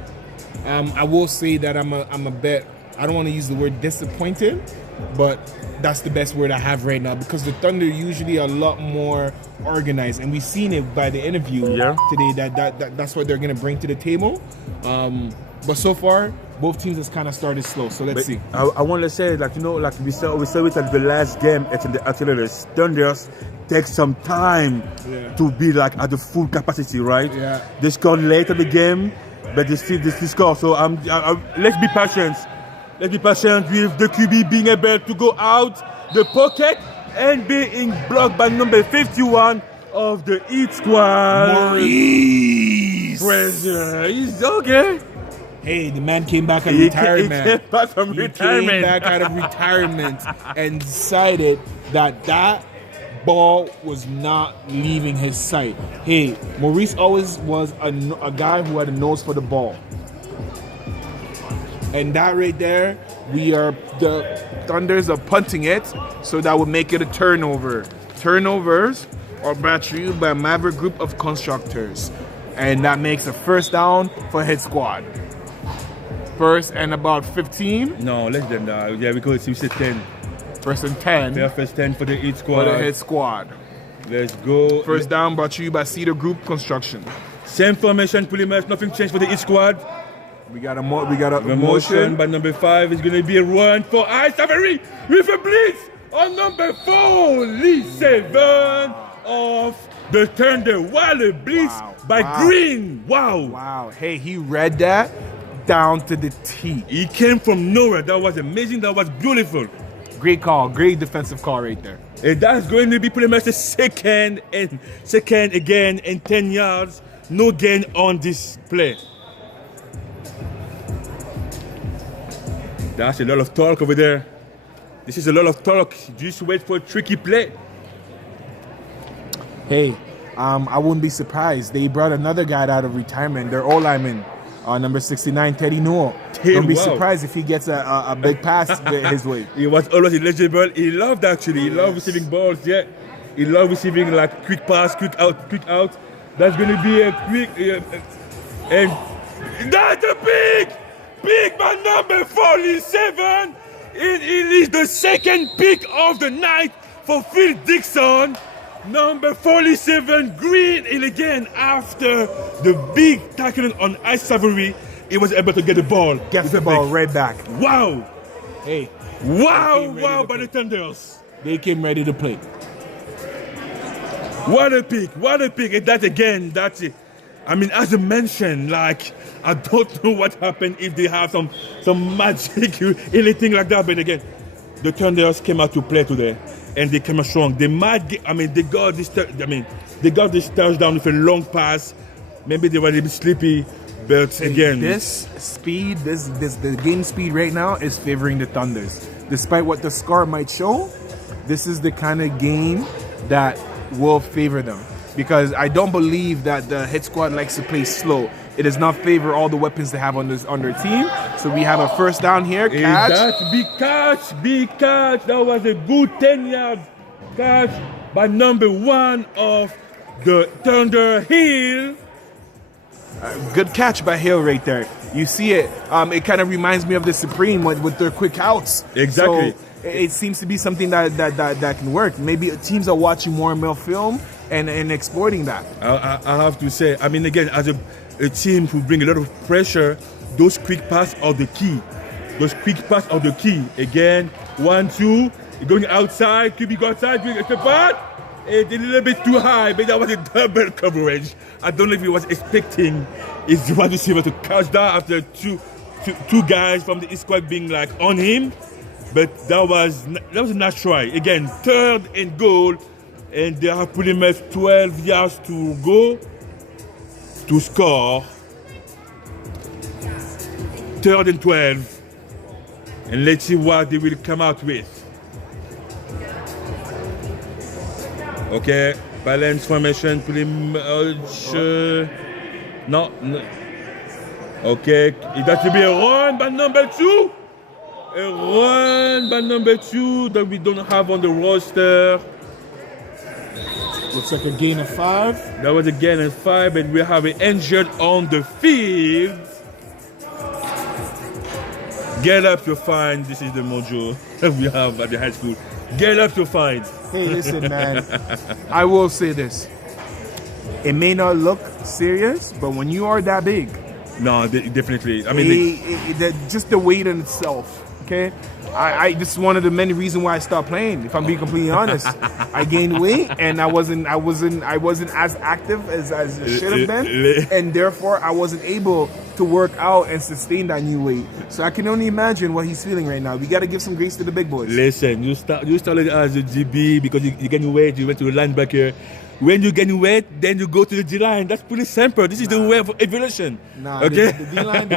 I will say that I'm a bit, I don't want to use the word disappointed, but that's the best word I have right now, because the Thunder usually are a lot more organized, and we've seen it by the interview today that's what they're going to bring to the table. But so far, both teams has kind of started slow, so let's see. I want to say, like, you know, like we saw it at the last game, actually the Thunders take some time to be like at the full capacity, right? Yeah. They scored late in the game, but they still score. So let's be patient. Let's be patient with the QB being able to go out the pocket and being blocked by number 51 of the Heat Squad. Maurice! Pressure. He's okay. Hey, the man came back out of retirement. He came back from retirement. Came back out of retirement and decided that ball was not leaving his sight. Hey, Maurice always was a guy who had a nose for the ball. And that right there, the Thunders are punting it, so that would make it a turnover. Turnovers are brought to you by Maverick Group of Constructors. And that makes a first down for Hit Squad. First and about 15. No, less than that. Yeah, because you said 10. First and 10. Yeah, first 10 for the Heat Squad. For the Hit Squad. Let's go. First down brought to you by Cedar Group Construction. Same formation, pretty much. Nothing changed for the Heat Squad. We got a motion by number 5. It's going to be a run for Ice Avery with a blitz on number 4. Lee 7 of the Thunder. What a blitz by Green. Wow. Wow. Hey, he read that down to the T. He came from nowhere. That was amazing. That was beautiful. Great call. Great defensive call right there. And that's going to be pretty much the second again and 10 yards. No gain on this play. That's a lot of talk over there. This is a lot of talk. Just wait for a tricky play. Hey, I wouldn't be surprised. They brought another guy out of retirement. Their O-lineman, number 69, Teddy Newell. Don't be surprised if he gets a big pass his way. He was always eligible. He loved actually. He loved receiving balls. Yeah, he loved receiving like quick pass, quick out. That's going to be a quick and that's a pick by number 47. It is the second pick of the night for Phil Dixon. Number 47, Green, and again after the big tackling on Ice Savory, he was able to get the ball. Gets the ball right back. Wow. Hey. Wow by the Thunders. They came ready to play. What a pick. And that's it. I mean, as I mentioned, like, I don't know what happened if they have some magic, anything like that. But again, the Thunders came out to play today, and they came out strong. They might get, they got this touchdown with a long pass. Maybe they were a bit sleepy, but again, this speed, the game speed right now is favoring the Thunders. Despite what the score might show, this is the kind of game that will favor them. Because I don't believe that the Hit Squad likes to play slow. It does not favor all the weapons they have on their team. So we have a first down here. Catch. That's big catch. That was a good 10-yard catch by number 1 of the Thunder, Hill. Good catch by Hill right there. You see it. It kind of reminds me of the Supreme with their quick outs. Exactly. So it seems to be something that can work. Maybe teams are watching more and more film and exploiting that. I have to say, again, as a team who bring a lot of pressure, those quick passes are the key. Again, 1-2, going outside, QB go outside, step back. It's a little bit too high, but that was a double coverage. I don't know if he was expecting his wide receiver to catch that after two guys from the East squad being like on him. But that was a nice try. Again, 3rd and goal, and they have pretty much 12 yards to go to score. 3rd and 12. And let's see what they will come out with. Okay, balance formation pretty much. No. Okay, it has to be a run by number 2. A run by number 2 that we don't have on the roster. Looks like a gain of 5. That was a gain of 5, and we have an injured on the field. Get up to find. This is the mojo that we have at the high school. Get up to find. Hey, listen, man. I will say this. It may not look serious, but when you are that big, no, definitely. I mean, just the weight in itself. Okay, this is one of the many reasons why I stopped playing. If I'm being completely honest, I gained weight and I wasn't as active as I should have been, and therefore I wasn't able to work out and sustain that new weight. So I can only imagine what he's feeling right now. We got to give some grace to the big boys. Listen, you started as a GB because you gained weight. You went to the linebacker. When you gain weight, then you go to the D-line. That's pretty simple. This is the way of evolution. Nah, okay? The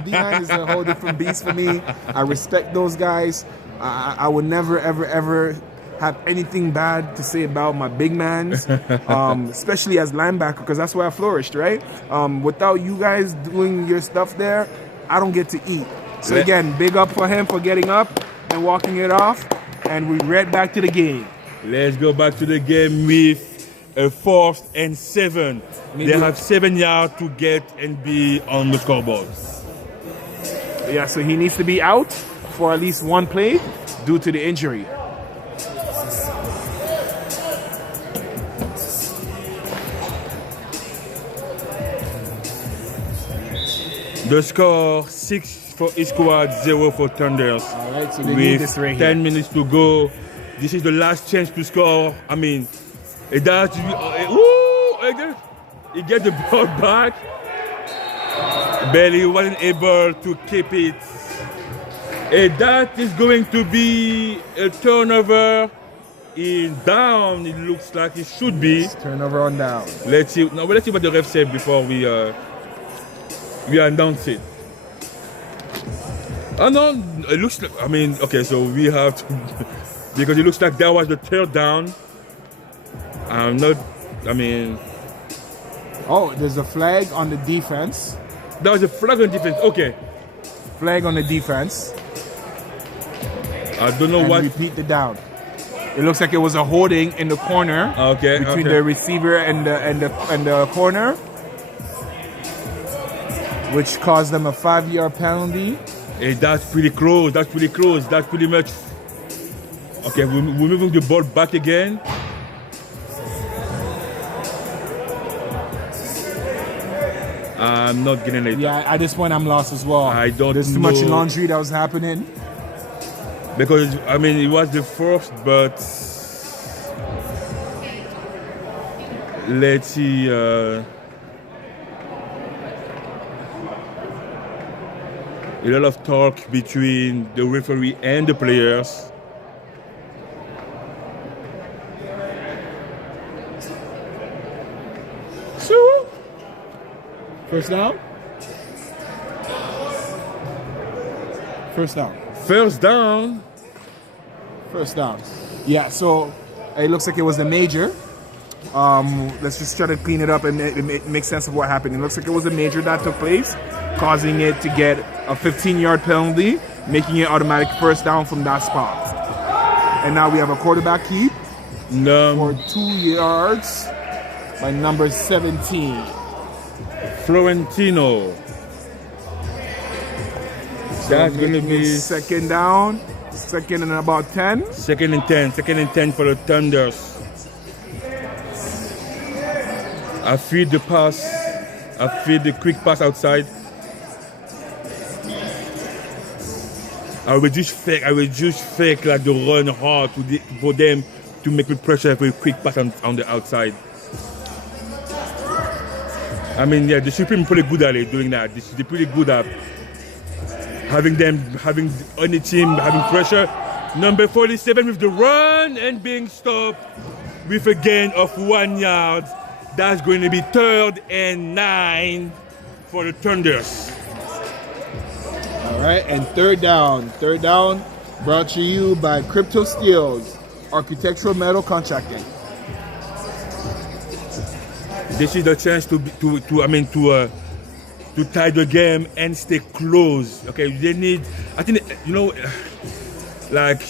D-line is a whole different beast for me. I respect those guys. I would never, ever have anything bad to say about my big mans, especially as linebacker, because that's where I flourished, right? Without you guys doing your stuff there, I don't get to eat. So again, big up for him for getting up and walking it off, and we're right back to the game. Let's go back to the game with a 4th and 7. They have 7 yards to get and be on the scoreboard. Yeah, so he needs to be out for at least one play due to the injury. The score 6 for each squad, 0 for Thunders. All right, so they need this right 10 here. minutes to go. This is the last chance to score. I mean, it does. He get the ball back. Belly wasn't able to keep it. And that is going to be a turnover in down. It looks like it should be. Turnover on down. Let's see. No, let's see what the ref said before we announce it. Oh no, it looks like. I mean, okay, so we have to because it looks like that was the 3rd down. I'm not. I mean. Oh, there's a flag on the defense. That was a flag on defense. Okay. Flag on the defense. I don't know what. Repeat the down. It looks like it was a holding in the corner. Okay. Between the receiver and the corner, which caused them a 5-yard penalty. Hey, that's pretty close. That's pretty close. That's pretty much. Okay, we're moving the ball back again. I'm not getting it. Yeah, at this point I'm lost as well. I don't There's too much laundry that was happening. Because, I mean, it was the 1st, but let's see. A lot of talk between the referee and the players. So, first down? First down. First down. First down. Yeah, so it looks like it was the major. Let's just try to clean it up and make sense of what happened. It looks like it was a major that took place, causing it to get a 15-yard penalty, making it automatic first down from that spot. And now we have a quarterback keep for 2 yards by number 17. Florentino. So that's going to be second down, second and about 10. Second and 10 for the Thunders. I feed the pass. I feed the quick pass outside. I will just fake like the run hard for them to make me pressure for a quick pass on the outside. I mean, yeah, the Supreme pretty good at it doing that. They're pretty good at having on the team having pressure. Number 47 with the run and being stopped with a gain of 1 yard. That's going to be 3rd and 9 for the Thunders. All right, and third down brought to you by Crypto Steels, architectural metal contracting. This is the chance to tie the game and stay close. Okay, they need. I think like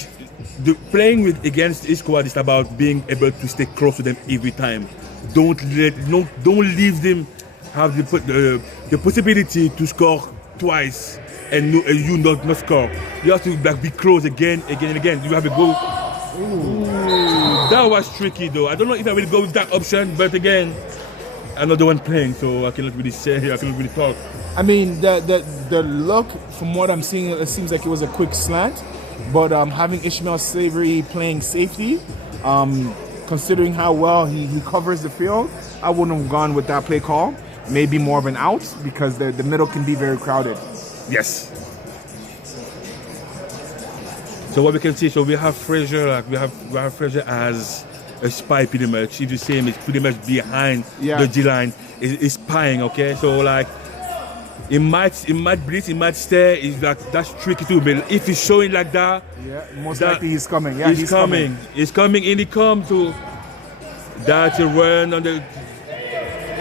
playing against each squad is about being able to stay close to them every time. Don't leave them have the possibility to score twice and you not score. You have to be close again and again. You have to go. Ooh, that was tricky though. I don't know if I will go with that option, but again, another one playing, so I cannot really say here. I cannot really talk. I mean, the look from what I'm seeing, it seems like it was a quick slant, but having Ishmael Slavery playing safety, considering how well he covers the field, I wouldn't have gone with that play call. Maybe more of an out because the middle can be very crowded. Yes. So what we can see, so we have Frazier, like we have Frazier as a spy pretty much. If you see him, it's pretty much behind the D line. Is spying, okay? So like it might blitz, it might stay. It's like that's tricky too. But if he's showing like that, most likely he's coming. Yeah, he's coming. He's coming in. He comes to that's a run on the.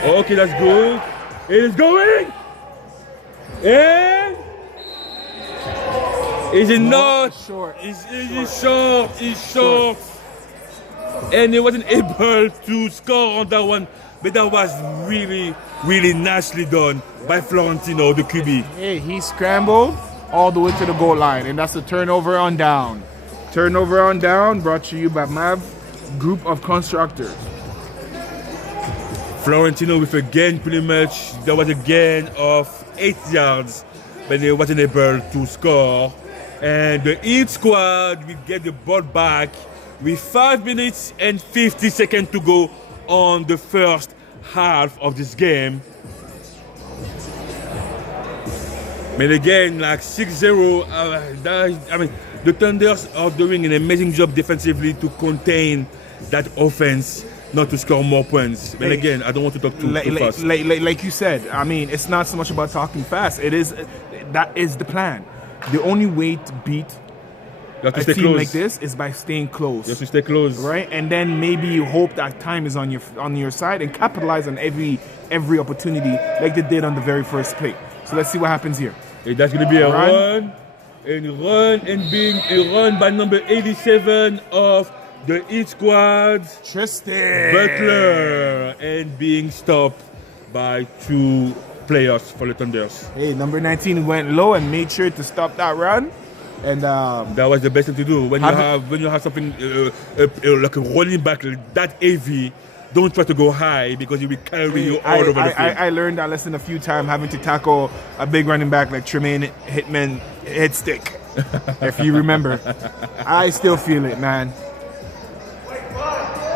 Okay, that's good. It is going. And is it not? Short. It's short. And he wasn't able to score on that one, but that was really, really nicely done by Florentino, the QB. Hey, he scrambled all the way to the goal line, and that's the turnover on down. Turnover on down brought to you by MAV Group of Constructors. Florentino with a gain pretty much. There was a gain of 8 yards, but they wasn't able to score. And the Heat squad will get the ball back with 5 minutes and 50 seconds to go on the first half of this game. But again, like 6-0, I mean, the Thunders are doing an amazing job defensively to contain that offense, not to score more points. But again, I don't want to talk too fast. Like you said, I mean, it's not so much about talking fast. That is the plan. The only way to beat a team like this is by staying close. You have to stay close, right? And then maybe you hope that time is on your side and capitalize on every opportunity like they did on the very first play. So let's see what happens here. Hey, that's going to be a run and being a run by number 87 of the Heat squad, Tristan Butler, and being stopped by 2 players for the Thunders. Hey, number 19 went low and made sure to stop that run, and that was the best thing to do when you have something like a running back that heavy. Don't try to go high because it will carry you all over the field. I learned that lesson a few times having to tackle a big running back like Tremaine Hitman Headstick. If you remember, I still feel it, man.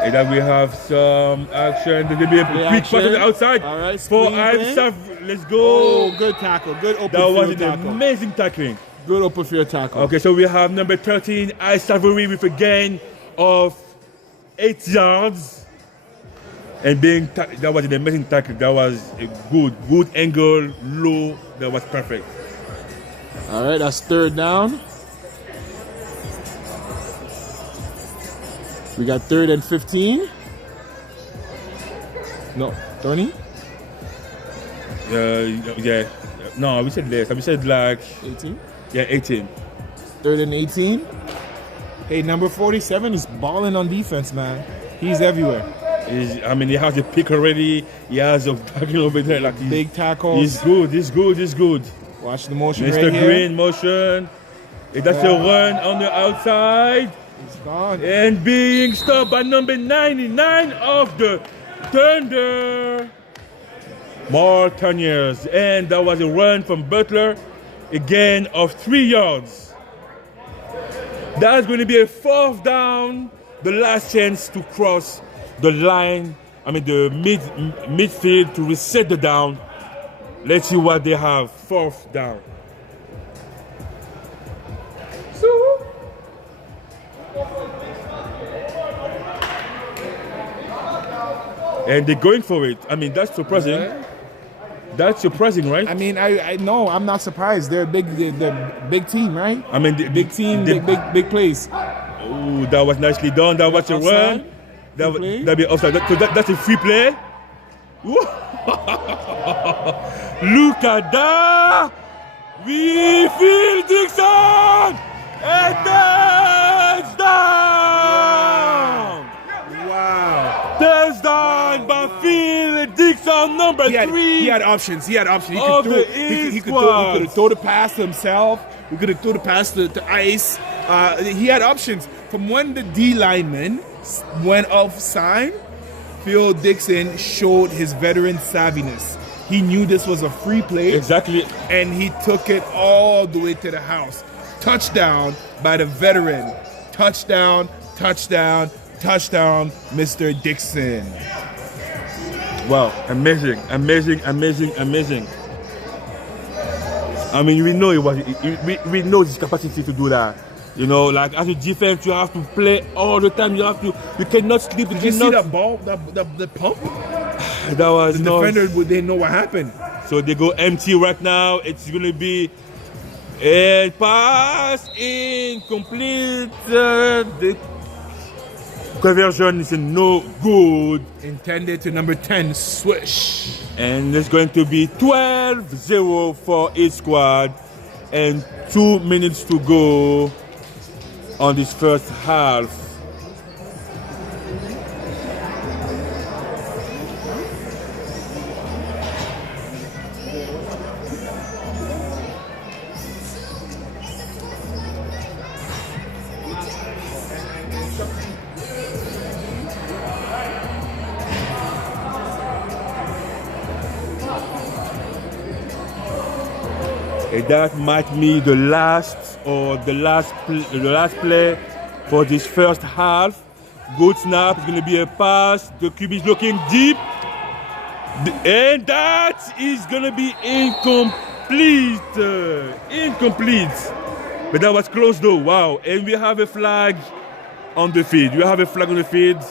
And then we have some action. There's going to be a quick pass on the outside. All right, for Alsaf. Let's go. Oh, good tackle. Good open field tackle. That was an amazing tackling. Good open field tackle. Okay, so we have number 13, Savory with a gain of 8 yards. And that was an amazing tackle. That was a good angle, low. That was perfect. All right, that's 3rd down. We got 3rd and 15. No, 20? Yeah. No, we said less. We said like 18? Yeah, 18. 3rd and 18. Hey, number 47 is balling on defense, man. He's everywhere. He has a pick already. He has a tackle over there. Like big tackles. He's good. Watch the motion Mr. right here. Green motion. That's a run on the outside. It's gone. And being stopped by number 99 of the Thunder, Martiniers. And that was a run from Butler, a gain of 3 yards. That's going to be a 4th down the last chance to cross the line, I mean the midfield to reset the down. Let's see what they have. 4th down. And they're going for it. I mean, that's surprising. Yeah. That's surprising, right? I mean, I know, I'm not surprised. They're a big team, right? I mean, big team, big place. Oh, that was nicely done. That was a run. That'd be offside. That's a free play. Look at that! We feel Dixon! And touchdown! Wow. Touchdown by Phil Dixon, number 3. He had options. He could have throw the pass to himself. He could have thrown the pass to Ice. He had options. From when the D lineman went offside, Phil Dixon showed his veteran savviness. He knew this was a free play. Exactly. And he took it all the way to the house. Touchdown by the veteran. Touchdown, touchdown, touchdown, Mr. Dixon. Wow, amazing, amazing, amazing, amazing. I mean, we know we know his capacity to do that. You know, like as a defense, you have to play all the time. You cannot sleep. Did you see that ball, the pump? That was the defender didn't know what happened. So they go empty right now. It's gonna be a pass incomplete. The conversion is no good. Intended to number 10, swish. And it's going to be 12-0 for each squad. And 2 minutes to go on this first half. That might be the last play for this first half. Good snap. It's going to be a pass. The QB is looking deep. And that is going to be incomplete. Incomplete. But that was close though. Wow. And we have a flag on the field. We have a flag on the field.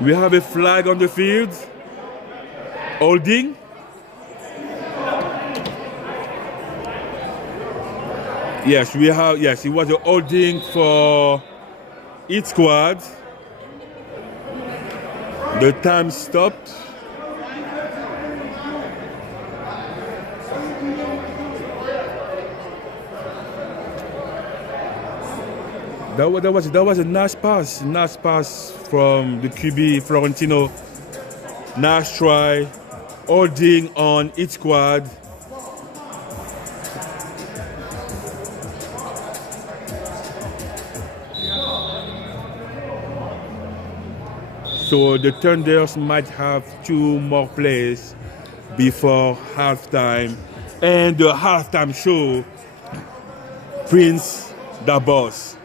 We have a flag on the field. Holding. Yes, we have. Yes, it was a holding for each squad. The time stopped. That was a nice pass from the QB Florentino. Nice try. Holding on each squad. So the Thunders might have 2 more plays before halftime. And the halftime show, Prince the Boss.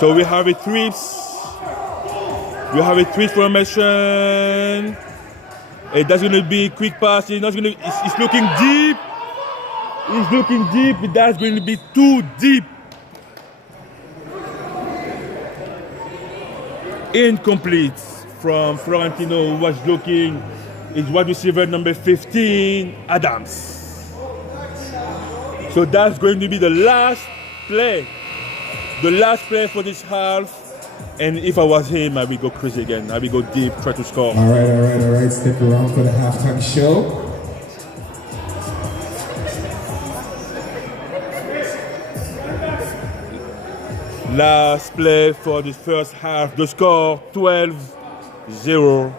So we have a trips. We have a trips formation. And that's gonna be quick pass. It's looking deep. It's looking deep. That's going to be too deep. Incomplete from Florentino, who was looking. Is wide receiver number 15, Adams. So that's going to be the last play. The last play for this half. And if I was him, I would go crazy again. I would go deep, try to score. All right. Stick around for the halftime show. Last play for the first half. The score 12-0.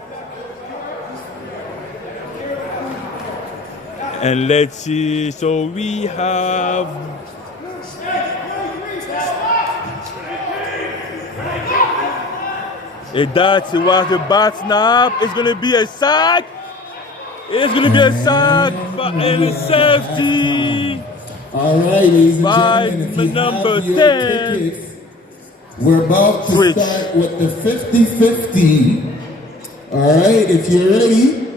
And let's see. So we have. And that was the bad snap. It's going to be a sack. It's going to be a sack and a safety. All right, ladies and by gentlemen, if you number have your 10. tickets, we're about to Switch. start with the 50-50. All right, if you're ready,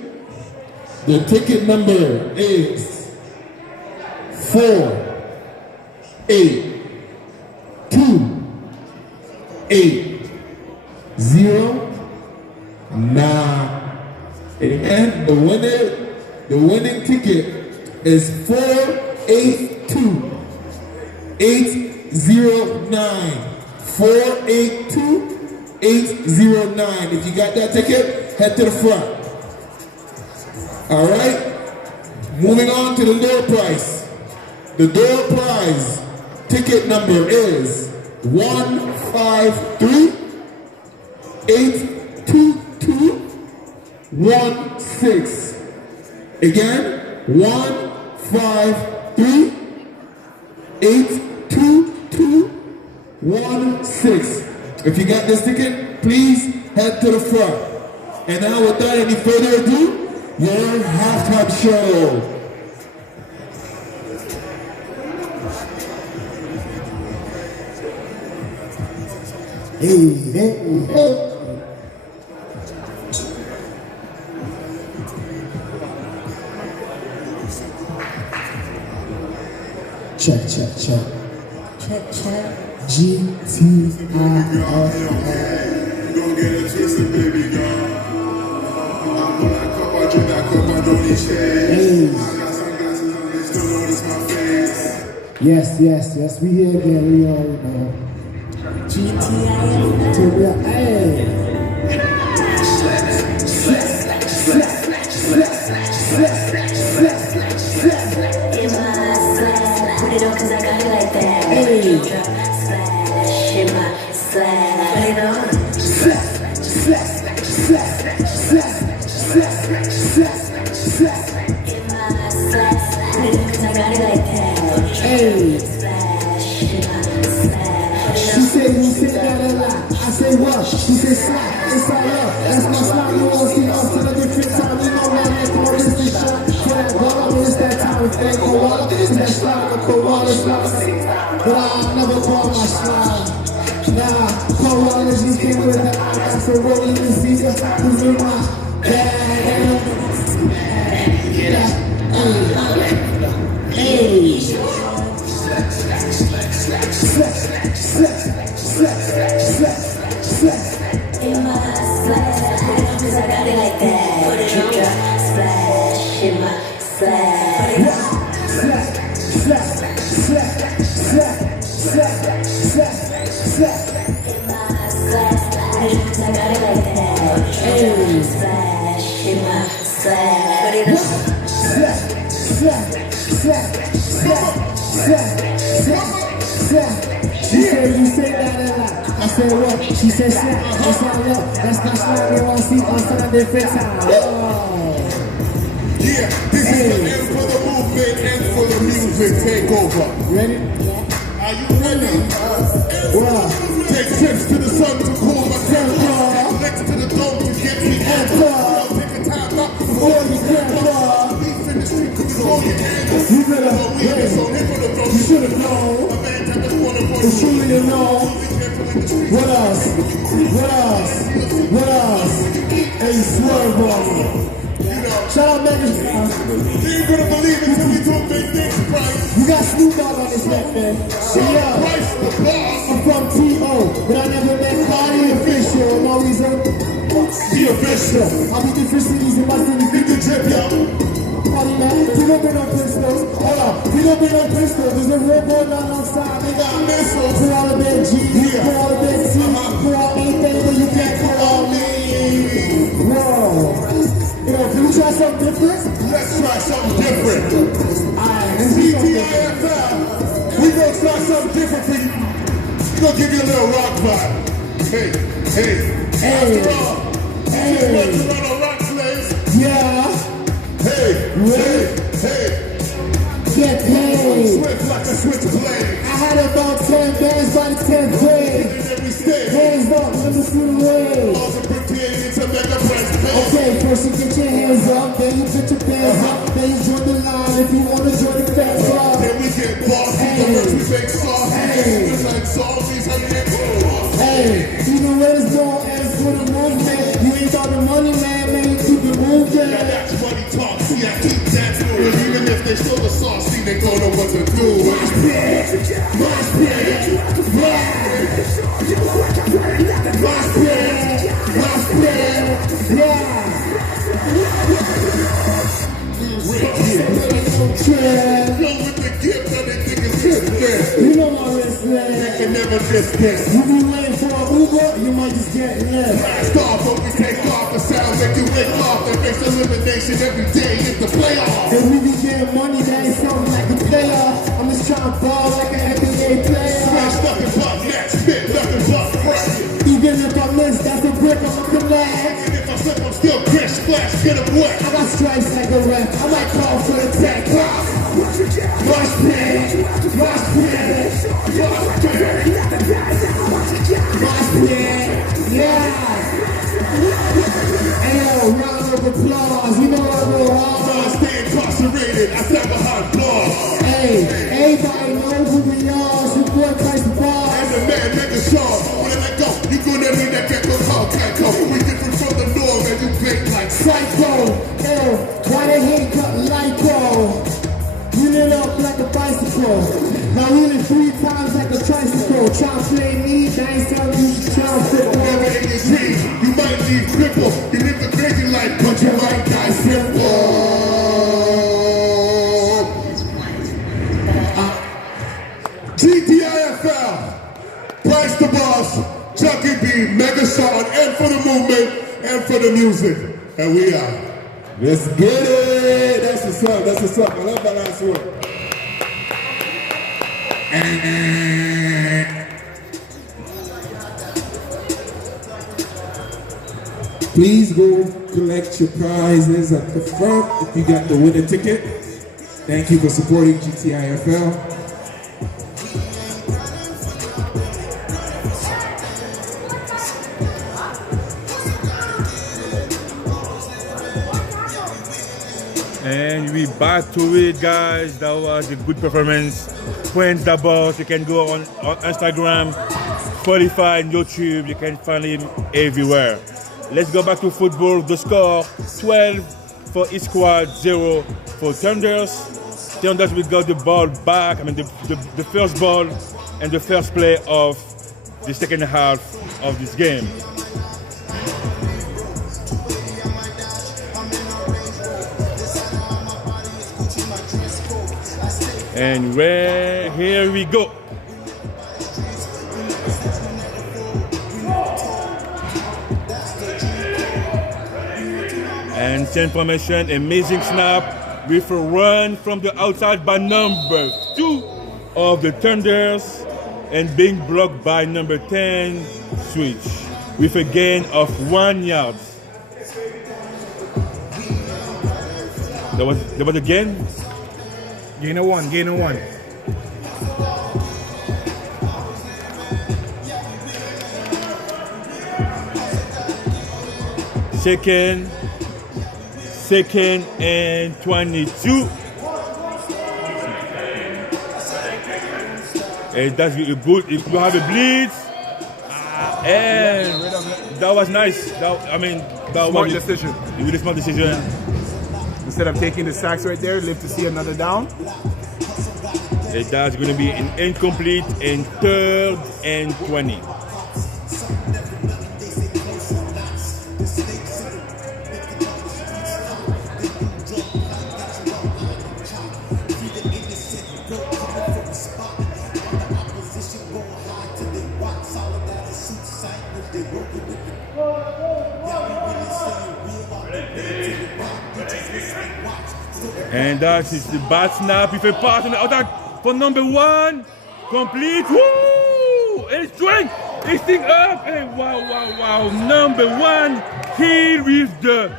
the ticket number is 4, 8, 2, 8, 0, 9. And the winning ticket is 482 809. 482 809. If you got that ticket, head to the front. All right. Moving on to the door prize. The door prize ticket number is 153 822 16. Again, 153 822 16. If you got this ticket, please head to the front. And now, without any further ado, your halftime show. Hey. Check. Check. GTIFL. Don't get it twisted, baby girl. I'm gonna cup, I drink that cup, I don't need shade. Hey. I got sunglasses on, they still notice my face. Yes, we here again, we all know. GTIFL. Hey. Put it on 'cause I got it like that. Hey. Splash in my slap. Put it on. In my slap. Put it on 'cause I got it like that. Hey. Splash in my slap. She said you say that a lot. I say what? She said slap. It's all up. That's my slap. You won't see us in a different time. You know what I'm doing this shot. For that ball, it's that time. If they go up, it's that slap. If the water slap. But I never call my slide. Nah, cold waters, you came with the eye. That's a rolling the season. Who's in my bag? Hey. In my slap. Put it on 'cause I got it like that. Put it on. Splash in my slap. Put it on. I got it like that. Splash in my slap. Put it on. She said you say that a lot. I said what? She said slap. That's all up. That's my slap. You want to see us on a different time. Oh. Yeah, this is the end for the movement and for the music. Take over. Ready? Are you ready? Well, Take trips to the sun to cool my temperature. Next to the dome to get me over. Take a time out before you grandpa. Leave in the street before you handle. you better It's on him for the throne. You should have known. A man that just wanna run. It's truly to know. What else? Hey, swerve on me. Shout out Megan. You ain't gonna believe it till we do big things, Price. We got Snoop Dogg on this left, man. Yeah. Price, the boss. I'm from T.O., but I never met Cardi official. No reason. The official. I'll be different cities in my city. Big the drip, yo. Party man, we don't bring no pistols. Hold on, we don't bring no pistols. There's a real boy down outside. They got missiles. Put all the big G, put all the big T, put all anything that you can't put on me. Whoa. Yo, can we try something different? Let's try something different. Alright, let's do something different. GTIFL. We gonna try something different for you. We gonna give you a little rock vibe. Hey. After all, this is what Toronto rock slaves. Yeah. Hey. Get paid. Swift like a switchblade. I had about 10 bands by the 10th grade. And every state. Hands hands up, let me see the wave. Okay, first you get your hands up, then you put your bands up, then you join the line if you wanna join the fan club. Then we get bossy, the rest we make sauce. It's like zombies, I get cool. Hey, you know where it's going, and it's for the movement. You ain't got the money, man, you keep it moving. Now that's money talk, see I keep that moving. Even if they still the sauce, see they don't know what to do. My spin, my spin, yeah. My spin, yeah. You know my wrist, man. You can never miss this. You be waiting for an Uber, you might just get left. Blast off, but we take off. The sound make you wake off. That makes elimination every day is the playoff. And we be getting money, that ain't something like a player. I'm just trying to ball like an NBA player. Smash nothing but net, spit nothing but pressure. Even if I miss, that's a brick, I'm a collect. And if I slip, I'm still Chris Splash, get him wet. I got stripes like a ref, I might call for the tech. My spin, my spin, yeah. Hey yo, round of applause, you know I go hard. I stay incarcerated, I stand behind bars. Hey, everybody knows who we are, so boy Christ the bar. And the man make a song, when I let go, you gonna need that get those hard tyco. We different from the norm, and you bake like Psycho. Yo, why they hate cut Lyco? Wheel it up like a bicycle. Now wheel it 3 times like a tricycle. Try to play me, I ain't telling you to try to flip. Never in your dreams, you might leave cripple. You live the crazy life, but you might die simple. GTIFL, Price the Boss, Chucky B, Megason, and for the movement, and for the music. And we are. Let's get it! That's what's up, that's what's up. I love that last word. Please go collect your prizes at the front if you got the winner ticket. Thank you for supporting GTIFL. And we back to it, guys. That was a good performance. Friends the Boss. You can go on Instagram, Spotify, and YouTube. You can find him everywhere. Let's go back to football. The score 12 for each squad, 0 for Thunders. Thunders will got the ball back. I mean the first ball and the first play of the second half of this game. And here we go. And same formation, amazing snap with a run from the outside by number 2 of the Thunders and being blocked by number 10, Switch, with a gain of 1 yard. There was a gain? Gain of 1, gain of 1. Second and 22. And that's really good. If you have a blitz, and that was nice. That Smart decision. Really smart decision. Yeah. Instead of taking the sacks right there, live to see another down. And that's going to be an incomplete and 3rd and 20. And that is the bad snap with a pass on the attack for number 1. Complete. Woo! And strength. This thing up. And wow. Number 1 here with the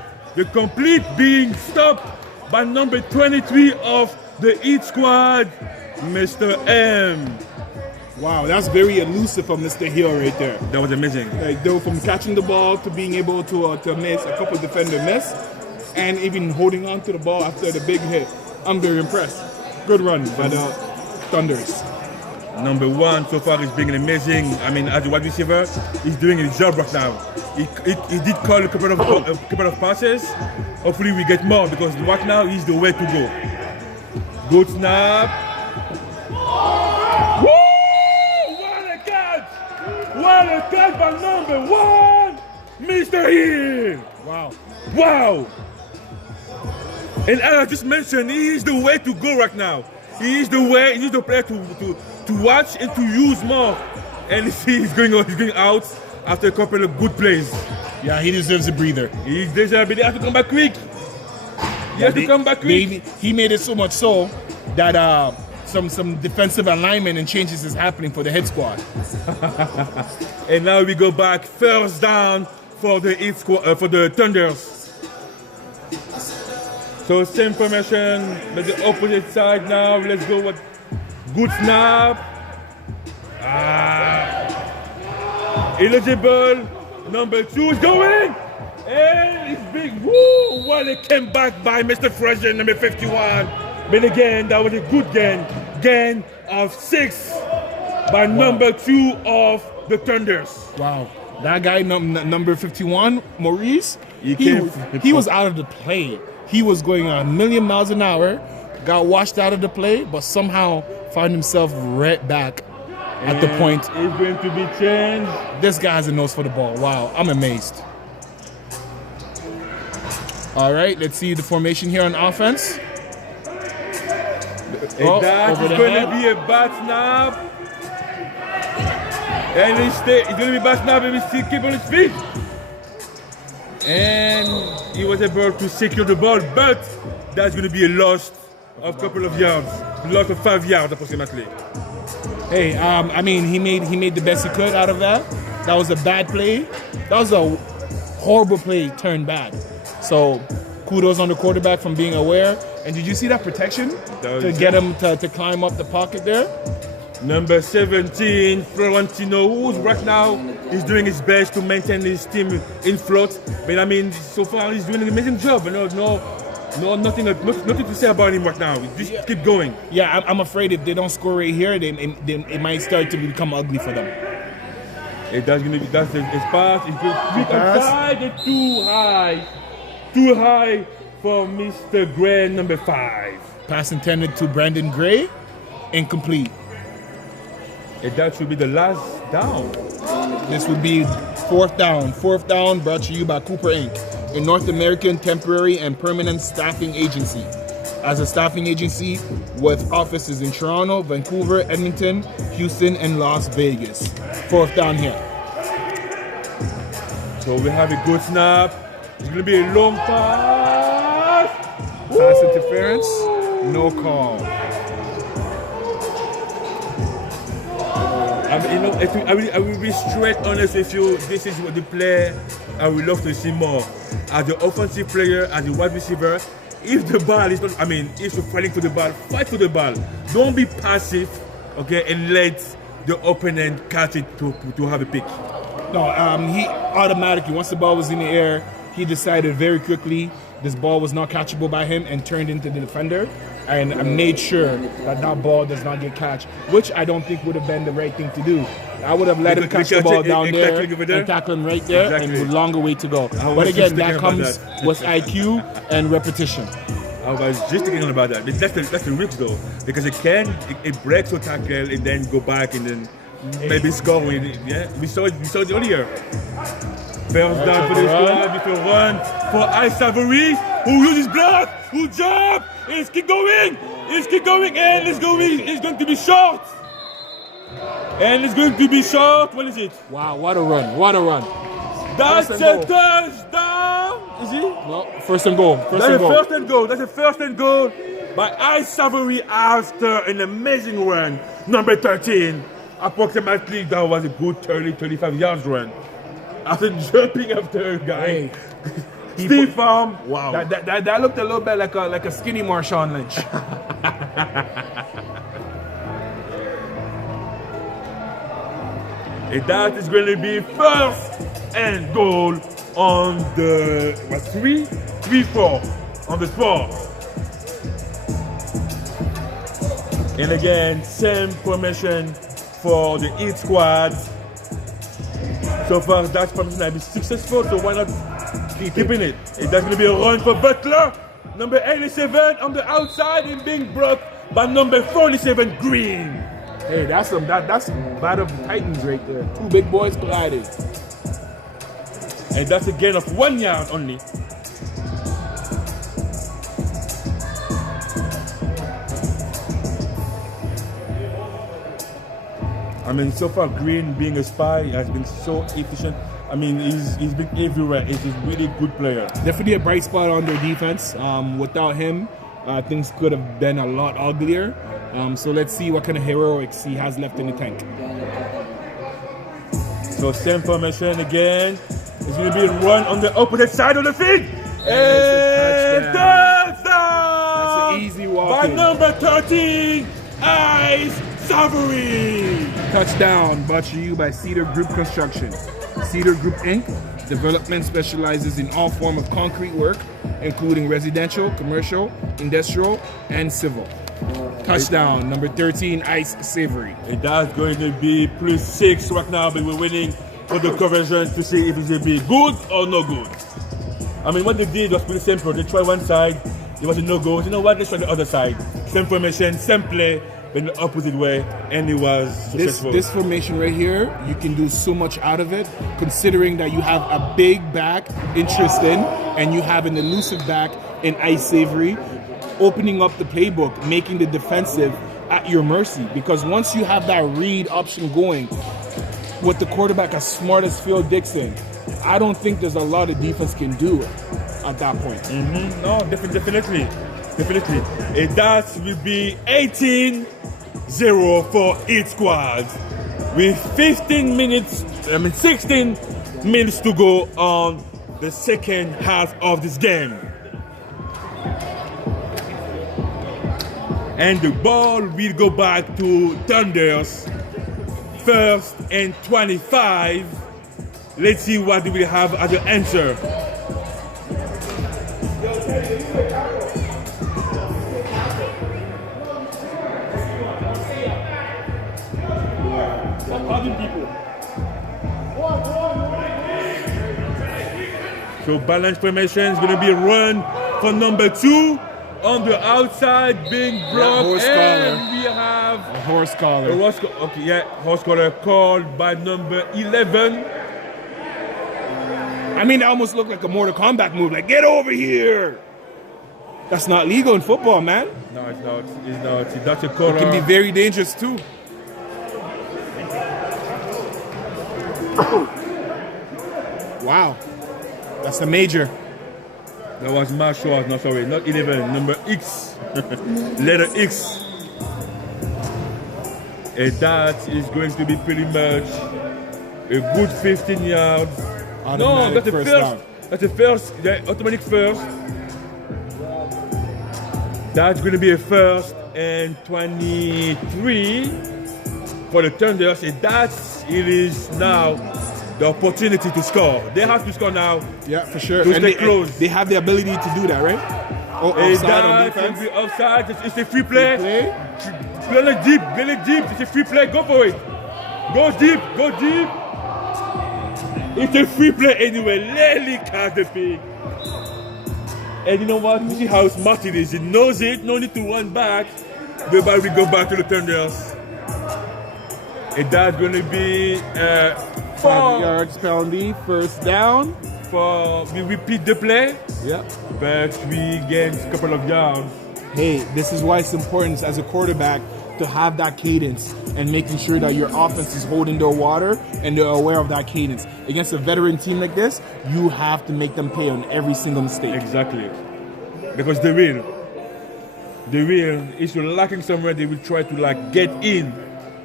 complete being stopped by number 23 of the Heat squad, Mr. M. Wow, that's very elusive from Mr. Hill right there. That was amazing. Like, though, from catching the ball to being able to miss a couple defender miss, and even holding on to the ball after the big hit. I'm very impressed. Good run by the Thunders. Number one so far is being amazing. I mean, as a wide receiver, he's doing his job right now. He did call a couple of passes. Hopefully we get more because right now he's the way to go. Good snap. Woo! What a catch! What a catch by number one, Mr. Hill! Wow. Wow! And as I just mentioned, he is the way to go right now. He is the way, he is the player to watch and to use more. And you see he's going out after a couple of good plays. Yeah, he deserves a breather. He deserves it. He has to come back quick. He has to come back quick. He made it so much so that some defensive alignment and changes is happening for the head squad. And now we go back first down for the hit squad, for the Thunders. So same formation, but the opposite side now. Let's go with good snap. Eligible. Number 2 is going. And it's big. Woo! What a came back by Mr. Freshen, number 51. But again, that was a good gain. Gain of 6 by number 2 of the Thunders. Wow. That guy, number 51, Maurice, he was out of the play. He was going a million miles an hour, got washed out of the play, but somehow found himself right back at the point. It's going to be changed. This guy has a nose for the ball. Wow, I'm amazed. All right, let's see the formation here on offense. That is going to be a bad snap. And it's going to be a bad snap and we still keep on his feet. And he was able to secure the ball, but that's going to be a loss of a couple of yards. A loss of 5 yards approximately. Hey, I mean, he made the best he could out of that. That was a bad play. That was a horrible play turned bad. So kudos on the quarterback from being aware. And did you see that protection to get him to climb up the pocket there? Number 17, Florentino, who's right now is doing his best to maintain his team in float. But I mean, so far he's doing an amazing job. Nothing to say about him right now. Just keep going. Yeah, I'm afraid if they don't score right here, it might start to become ugly for them. That's his pass. It's quick outside. It's too high for Mr. Gray, number 5. Pass intended to Brandon Gray, incomplete. And that should be the last down. This would be fourth down. Fourth down brought to you by Cooper Inc., a North American temporary and permanent staffing agency. As a staffing agency with offices in Toronto, Vancouver, Edmonton, Houston, and Las Vegas. Fourth down here. So we have a good snap. It's going to be a long pass. Pass interference, no call. I will be straight honest with you. This is what the play I would love to see more. As the offensive player, as a wide receiver, if the ball is not, if you're fighting for the ball, fight for the ball. Don't be passive, okay, and let the opponent catch it to have a pick. No, he automatically, once the ball was in the air, he decided very quickly this ball was not catchable by him and turned into the defender and made sure that ball does not get catch, which I don't think would have been the right thing to do. I would have let him catch the ball down there and tackle him right there and with longer way to go. But again, that comes with IQ and repetition. I was just thinking about that. That's the risk though, because it breaks your tackle and then go back and then maybe score with it. Yeah, we saw it earlier. First down for the squad, with a run for Al Savory, who uses block, who jump, and keep going, and it's going to be short. And it's going to be short. What is it? Wow, what a run. That's a touchdown. Is it? No, first and goal. That's a first and goal by Al Savory after an amazing run. Number 13. Approximately, that was a good 30-35 yards run. After jumping after a guy. Steve Farm. Wow. That looked a little bit like a skinny Marshawn Lynch. And that is going to be first and goal on the 3-4 on the 12. And again, same formation for the Heat squad. So far, that formation has been successful, so why not keeping it? And that's going to be a run for Butler. Number 87 on the outside and being blocked by number 47, Green. Hey, that's Battle of the Titans right there. Two big boys colliding. And that's a gain of 1 yard only. I mean, so far, Green being a spy has been so efficient. I mean, he's been everywhere. He's a really good player. Definitely a bright spot on their defense. Without him, things could have been a lot uglier. So let's see what kind of heroics he has left in the tank. So same formation again. It's going to be a run on the opposite side of the field. And touchdown! That's an easy walk by number 13, Ice Savory. Touchdown brought to you by Cedar Group Construction. Cedar Group Inc. Development specializes in all forms of concrete work, including residential, commercial, industrial, and civil. Touchdown, number 13, Ice Savory. And that's going to be +6 right now, but we're waiting for the conversion to see if it's going to be good or no good. I mean, what they did was pretty simple. They tried one side, there was a no-go. You know what? Let's try the other side. Same formation, same play, but in the opposite way, and it was successful. This formation right here, you can do so much out of it, considering that you have a big back in Tristan, and you have an elusive back in Ice Savory, opening up the playbook, making the defensive at your mercy. Because once you have that read option going, with the quarterback as smart as Phil Dixon, I don't think there's a lot of defense can do at that point. No, definitely. And that will be 18-0 for each squad. With 16 minutes to go on the second half of this game. And the ball will go back to Thunders. 1st and 25. Let's see what we will have as the answer. So balance formation is going to be a run for number 2 on the outside, being blocked, and we have a horse collar. Horse collar called by number 11. I mean, that almost looked like a Mortal Kombat move. Like, get over here. That's not legal in football, man. No, it's not. That's a collar. It can be very dangerous too. Wow, that's a major. That was Marshall, no sorry, not 11, number X, letter X. And that is going to be pretty much a good 15 yards. No, that's the first down. That's the first, the automatic first. That's going to be a 1st and 23 for the Thunders. And it is now the opportunity to score. They have to score now. Yeah, for sure. To stay close. They have the ability to do that, right? Offside on defense. Offside. It's a free play. Play deep. It's a free play. Go for it. Go deep. It's a free play anyway. Let me catch the pig. And you know what? You see how smart it is. He knows it. No need to run back. The ball will go back to the Thunders. And that's going to be 5 yards penalty, 1st down. We repeat the play. Yeah. But we gain a couple of yards. Hey, this is why it's important as a quarterback to have that cadence and making sure that your offense is holding their water and they're aware of that cadence. Against a veteran team like this, you have to make them pay on every single mistake. Exactly. Because they will. If you're lacking somewhere, they will try to get in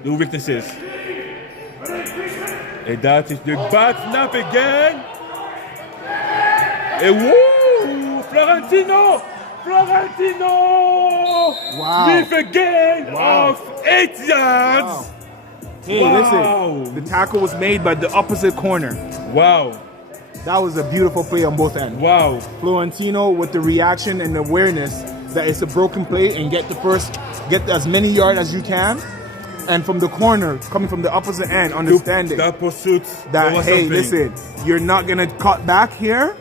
the weaknesses. And that is the bad snap again. And woo! Florentino! Wow. With a gain of 8 yards. Wow. Hey, listen, the tackle was made by the opposite corner. Wow. That was a beautiful play on both ends. Wow. Florentino with the reaction and the awareness that it's a broken play and get as many yards as you can. And from the corner, coming from the opposite end, understanding that pursuit, that hey, listen, you're not going to cut back here.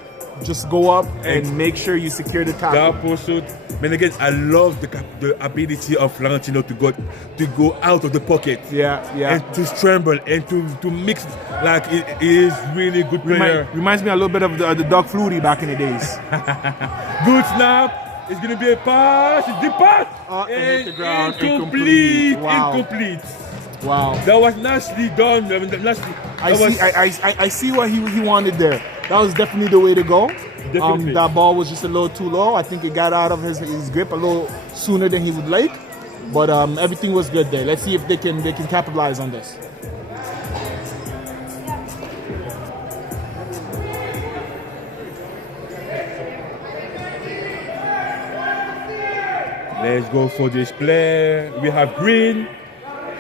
Just go up and make sure you secure the tackle. That pursuit. And again, I love the ability of Florentino to go out of the pocket. Yeah. And to scramble and to mix. Like, it is really good player. Reminds me a little bit of the Doug Flutie back in the days. Good snap. It's going to be a pass. It's the pass. And hit the ground. Incomplete. Wow. Incomplete. Wow. That was nicely done. I see what he wanted there. That was definitely the way to go. That ball was just a little too low. I think it got out of his grip a little sooner than he would like. But everything was good there. Let's see if they can capitalize on this. Let's go for this play. We have Green.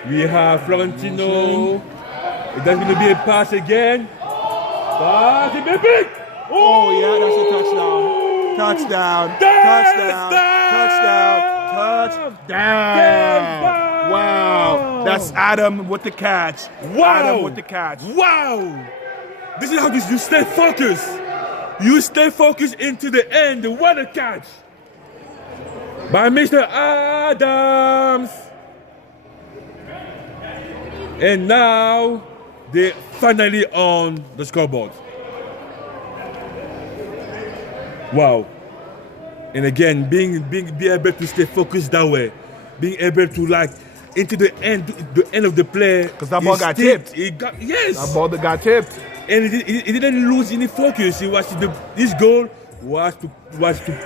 We have Florentino. That's going to be a pass again. Pass, baby! Oh, yeah, that's a touchdown. Touchdown. Wow. That's Adam with the catch. Wow. This is how you stay focused. You stay focused into the end. What a catch. By Mr. Adams. And now they're finally on the scoreboard. Wow. And again, being able to stay focused that way, being able to like into the end of the play. Because that ball got tipped. Yes. That ball that got tipped. And he didn't lose any focus. His goal was to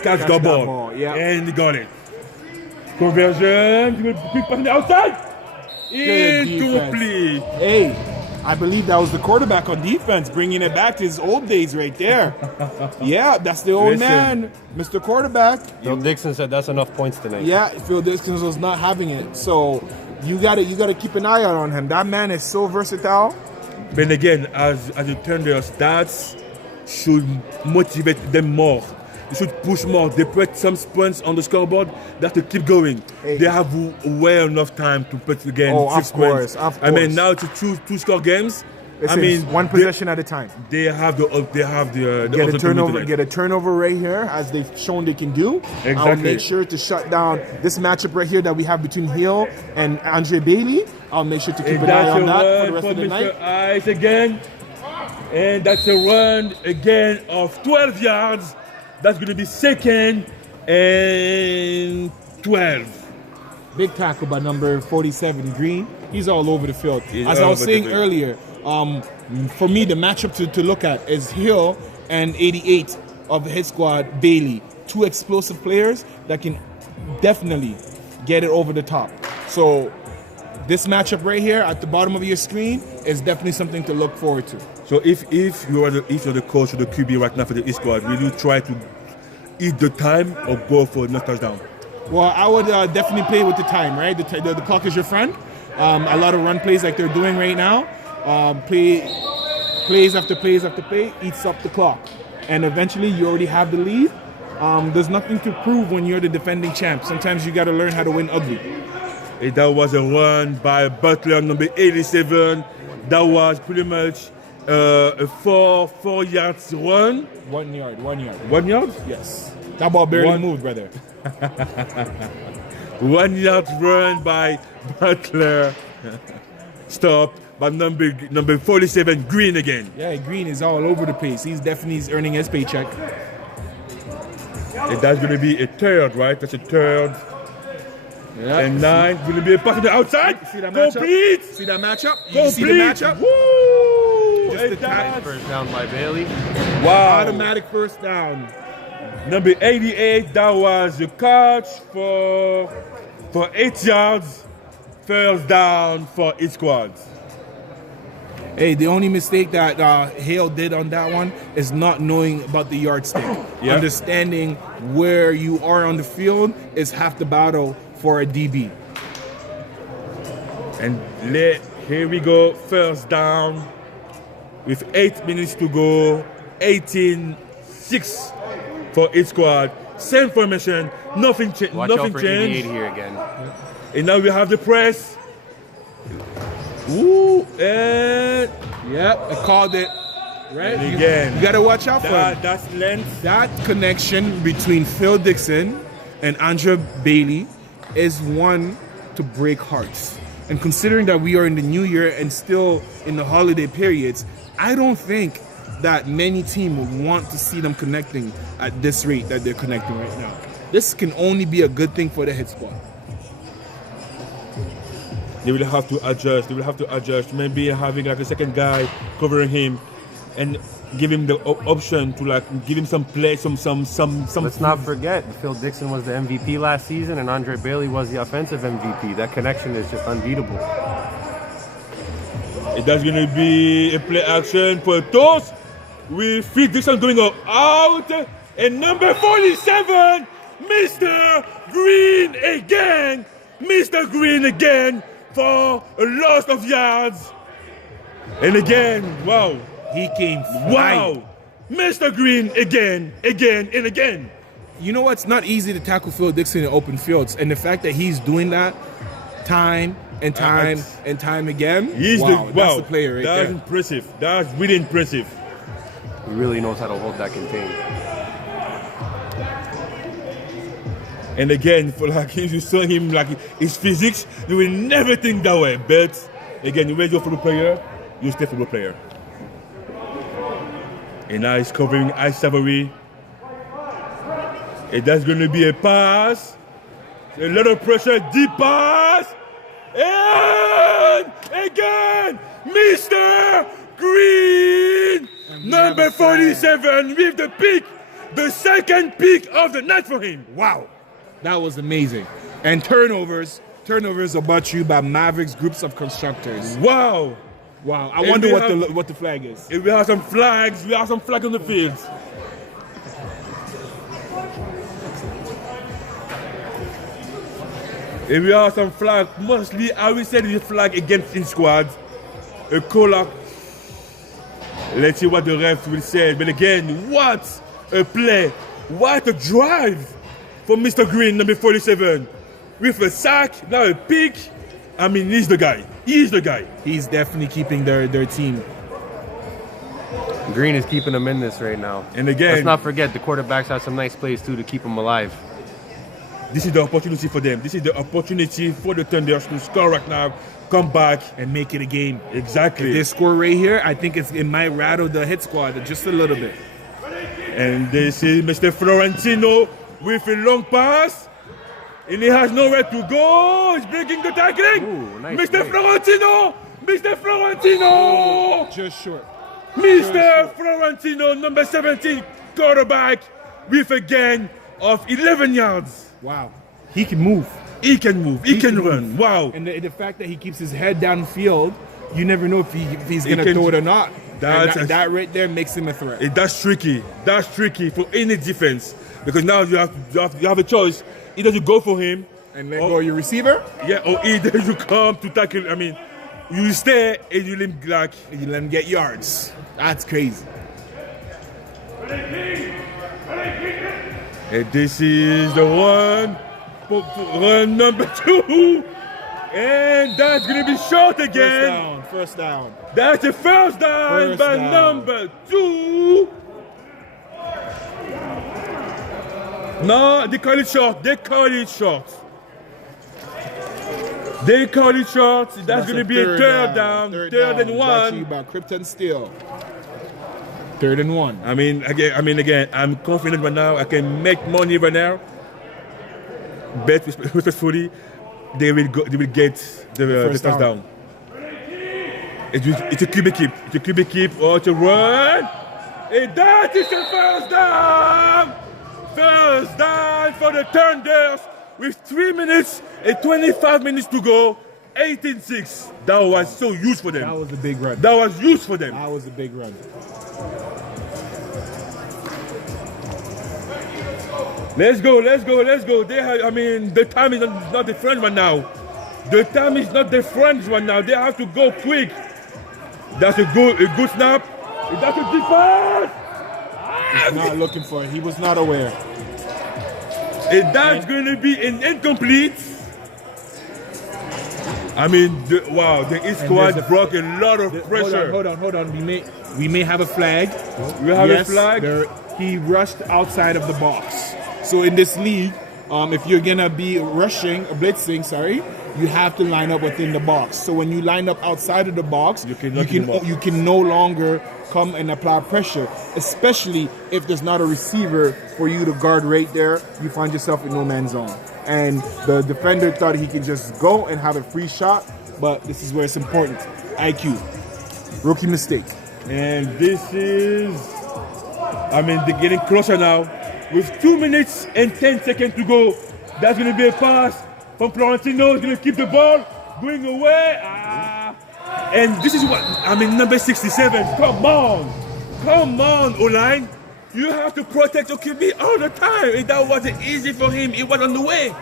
catch the ball. Yeah. And he got it. Conversion. Quick pass on the outside. Incomplete. Hey, I believe that was the quarterback on defense bringing it back to his old days right there. Yeah, that's the old man, Mr. Quarterback. Phil Dixon said that's enough points tonight. Yeah, Phil Dixon was not having it. So you gotta keep an eye out on him. That man is so versatile. But again, as you turn their stats, should motivate them more. They should push more. They put some points on the scoreboard. They have to keep going. Hey. They have well enough time to put again 6 points. Of course. I mean, now to choose 2 score games. One possession at a time. They have the get a turnover right here, as they've shown they can do. Exactly. I'll make sure to shut down this matchup right here that we have between Hill and Andre Bailey. I'll make sure to keep an eye on that for the rest of the night. Ice again, and that's a run again of 12 yards. That's going to be 2nd and 12. Big tackle by number 47, Green. He's all over the field. As I was saying earlier, for me, the matchup to look at is Hill and 88 of his squad, Bailey. 2 explosive players that can definitely get it over the top. So this matchup right here at the bottom of your screen is definitely something to look forward to. So if you're the coach or the QB right now for the East squad, will you try to eat the time or go for no touchdown? Well, I would definitely play with the time, right? The clock is your friend. A lot of run plays like they're doing right now. Plays after plays after play eats up the clock. And eventually you already have the lead. There's nothing to prove when you're the defending champ. Sometimes you got to learn how to win ugly. And that was a run by Butler, number 87. That was pretty much a 4 yards run. 1 yard. 1 yard? Yes. That ball barely moved, brother. 1 yard run by Butler. Stop by number 47, Green again. Yeah, Green is all over the place. He's definitely earning his paycheck. And that's going to be a third, right? That's a third. Yep. And 9 going to be a pass on the outside. See that Complete. matchup? See that matchup? You see the matchup? Woo! Just the first down by Bailey. Wow. Automatic first down. Number 88, that was the catch for 8 yards. First down for each squad. Hey, the only mistake that Hale did on that one is not knowing about the yardstick. Yeah. Understanding where you are on the field is half the battle for a DB. And Here we go, first down. With 8 minutes to go, 18-6 for each squad. Same formation, nothing changed. Watch out for 88 here again. And now we have the press. Ooh, and yep, I called it. Right? And again, you gotta watch out for him. That's length. That connection between Phil Dixon and Andre Bailey is one to break hearts. And considering that we are in the new year and still in the holiday periods, I don't think that many teams would want to see them connecting at this rate that they're connecting right now. This can only be a good thing for the hit squad. They will have to adjust. They will have to adjust. Maybe having like a second guy covering him and give him the option to like give him some play, some. Let's not forget, Phil Dixon was the MVP last season, and Andre Bailey was the offensive MVP. That connection is just unbeatable. That's going to be a play action for toss with Phil Dixon going out, and number 47, Mr. Green again. Mr. Green again for a loss of yards. And again, wow. He came wow. Mr. Green again, and again. You know what's not easy to tackle Phil Dixon in open fields, and the fact that he's doing that time and time again. That's the player right there. That's impressive. That's really impressive. He really knows how to hold that contained. And again, for like if you saw him like his physics, you will never think that way. But again, you raise your football player, you stay football player. And now he's covering Ice Savory. And that's going to be a pass. A lot of pressure, deep pass. And again, Mr. Green, number 47 with the pick, the second pick of the night for him. Wow. That was amazing. And turnovers are brought to you by Mavericks Groups of Constructors. Wow. Wow. I wonder what the flag is. If we have some flags, we have some flag on the field. If we have some flag, mostly I will say the flag against in squad. A call-up. Let's see what the ref will say. But again, what a play. What a drive from Mr. Green, number 47. With a sack, now a pick. I mean, he's the guy. He's the guy. He's definitely keeping their team. Green is keeping them in this right now. And again, let's not forget the quarterbacks have some nice plays too to keep them alive. This is the opportunity for them. This is the opportunity for the Thunders to score right now, come back and make it a game. Exactly. If they score right here, I think it might rattle the hit squad just a little bit. And this is Mr. Florentino with a long pass. And he has nowhere to go. He's breaking the tackling. Ooh, nice Mr. play. Florentino! Mr. Florentino! Just short. Mr. Florentino, number 17, quarterback with a gain of 11 yards. Wow. He can move. He can move. He can run. Wow. And the fact that he keeps his head downfield, you never know if he's going to throw it or not. That right there makes him a threat. That's tricky. That's tricky for any defense. Because now you have a choice. Either you go for him. And let go your receiver? Yeah, or either you come to tackle. I mean, you stay and you let him get yards. That's crazy. And this is the run number 2. And that's going to be short again. First down. That's a first down by number 2. No, they call it short. That's going to be a third down. Third and 1. Brought to you by Krypton Steel. 3rd and 1. I mean, again, I'm confident right now. I can make money right now. Bet respectfully, they will get the touchdown. It's a QB keep. It's a QB keep or to run. And that is the first down. First down for the Thunders with 3 minutes and 25 minutes to go. 18-6. That was so huge for them. That was a big run. That was huge for them. That was a big run. Let's go. The time is not the friend right now. The time is not their friends right now. They have to go quick. That's a good snap. That's a defense. He's not looking for it. He was not aware. And that's going to be an incomplete. I mean, wow, the East squad brought a lot of pressure. Hold on. We may have a flag. We have a flag. He rushed outside of the box. So in this league, if you're gonna be rushing or blitzing, you have to line up within the box. So when you line up outside of the box, you can no longer come and apply pressure, especially if there's not a receiver for you to guard right there. You find yourself in no man's zone. And the defender thought he could just go and have a free shot, but this is where it's important. IQ. Rookie mistake. And this is, I mean, they're getting closer now. With 2 minutes and 10 seconds to go, that's going to be a pass from Florentino. He's going to keep the ball going away. And this is what, I mean, number 67. Come on, O-line. You have to protect your QB all the time. And that wasn't easy for him. It was on the way.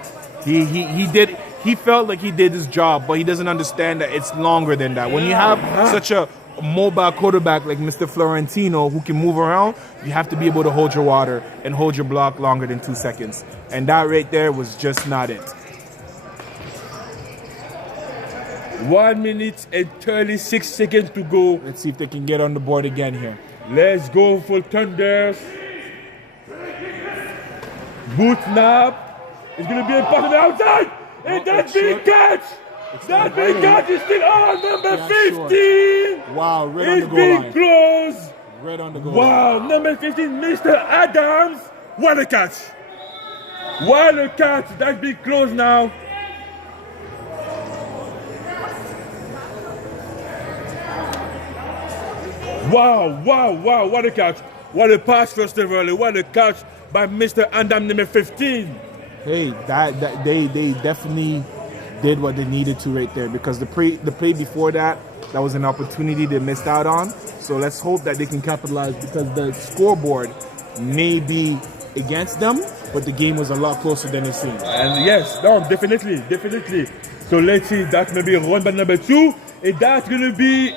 He felt like he did his job, but he doesn't understand that it's longer than that. When you have such a mobile quarterback like Mr. Florentino who can move around, you have to be able to hold your water and hold your block longer than 2 seconds. And that right there was just not it. 1 minute and 36 seconds to go. Let's see if they can get on the board again here. Let's go for Thunders. Boot snap. It's going to be a pass on the outside. And that big catch. That big catch is still on number 15. Sure. Wow, right on the goal line. It's been close. Right on the goal line. Wow, number 15, Mr. Adams. What a catch. What a catch. That's been close now. Wow, what a catch. What a pass, first of all. What a catch by Mr. Adam, number 15. Hey, they definitely did what they needed to right there, because the play before that was an opportunity they missed out on. So let's hope that they can capitalize, because the scoreboard may be against them, but the game was a lot closer than it seemed. And yes, no, definitely. So let's see, that's maybe a run by number 2. And that's going to be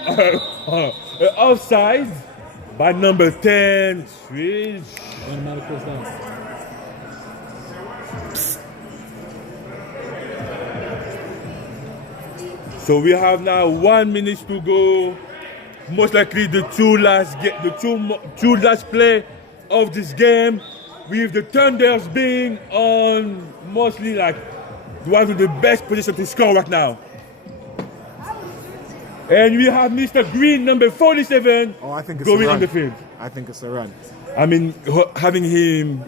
offside by number 10. Switch. So we have now 1 minute to go. Most likely the two last play of this game, with the Thunders being on mostly like one of the best position to score right now. And we have Mr. Green, number 47, going on the field. I think it's a run. I mean, having him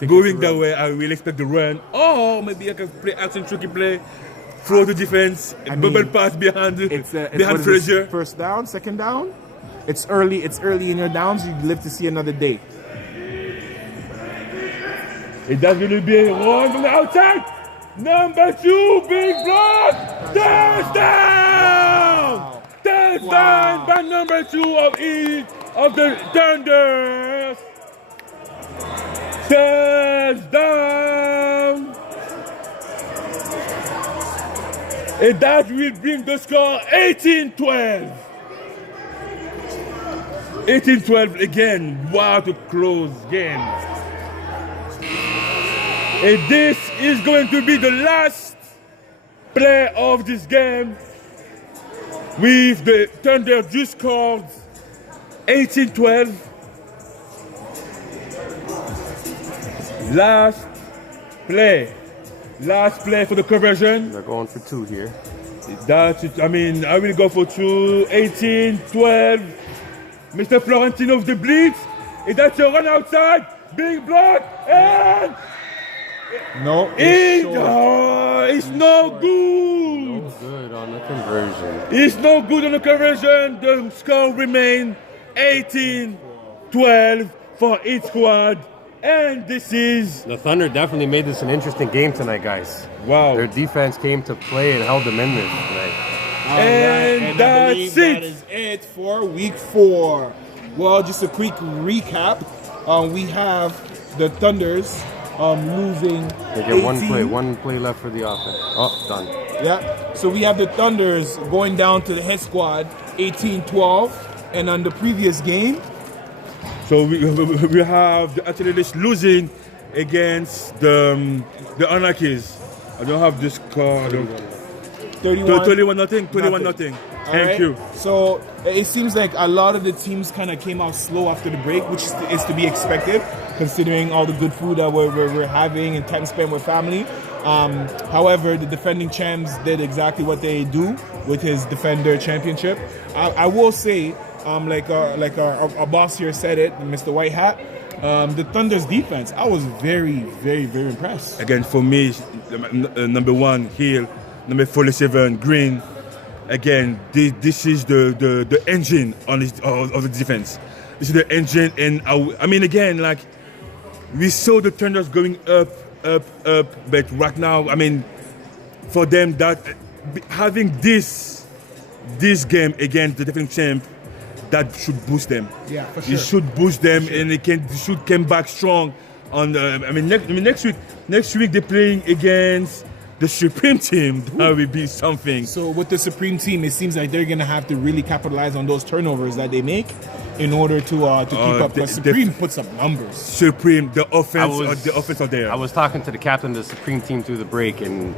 going that way, I will expect the run. Or maybe I can play action, tricky play, throw the defense, bubble pass behind Frazier. First down, second down. It's early in your downs. You live to see another day. And that's going to be a run from the outside. Number 2, big block. Touchdown! Touchdown by number 2 of each of the Thunders. Touchdown! And that will bring the score 18-12. 18-12 again. Wow, to close game. And this is going to be the last play of this game, with the Thunder just scored 18-12. Last play for the conversion. They're going for 2 here. That's it. I mean, I will go for 2. 18-12. Mr. Florentino with the blitz. And that's a run outside. Big block. And no, it's no good. No good on the conversion. It's no good on the conversion. The score remains 18-12 for each squad. And this is... The Thunder definitely made this an interesting game tonight, guys. Wow. Their defense came to play and held them in this tonight. And that's it. That is it for week 4. Well, just a quick recap. We have the Thunders losing. They get 18. one play left for the offense. Oh, done. Yeah. So we have the Thunders going down to the hit squad, 18-12, and on the previous game. So we have the Athletics losing against the Anarchies. I don't have this score. 21 nothing. Thank you. So it seems like a lot of the teams kind of came out slow after the break, which is to be expected, considering all the good food that we're having and time spent with family. However, the defending champs did exactly what they do with his Defender Championship. I will say, like our boss here said it, Mr. White Hat, the Thunder's defense, I was very, very, very impressed. Again, for me, number 1, Hill, number 47, Green. Again, this is the engine of the defense. This is the engine, and I mean, again, like we saw the Thunders going up, but right now, I mean, for them that having this game against the defending champ, that should boost them. Yeah, for sure. It should boost them, and they should come back strong. Next week they're playing against the Supreme team. That will be something. So with the Supreme team, it seems like they're gonna have to really capitalize on those turnovers that they make in order to keep up. Because Supreme puts up numbers. Supreme, the offense are there. I was talking to the captain of the Supreme team through the break, and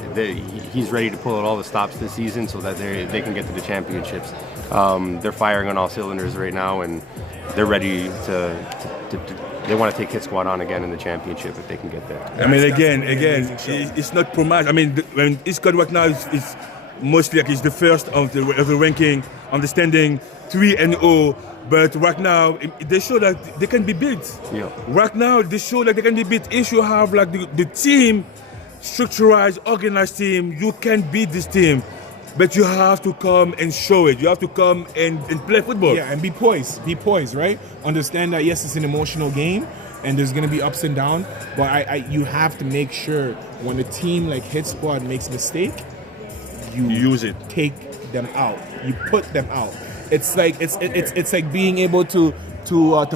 he's ready to pull out all the stops this season so that they can get to the championships. They're firing on all cylinders right now, and they're ready they want to take Hit Squad on again in the championship if they can get there. I mean, again, it's not promised. I mean, when Hit Squad right now is mostly like it's the first of the ranking, understanding 3-0. But right now, they show that they can be beat. Yeah. Right now, they show that they can be beat. If you have like the team, structured, organized team, you can beat this team. But you have to come and show it. You have to come and play football. Yeah, and be poised. Be poised, right? Understand that, yes, it's an emotional game, and there's going to be ups and downs. But you have to make sure when a team like Hit Squad makes a mistake, you use it. Take them out. You put them out. It's like it's like being able to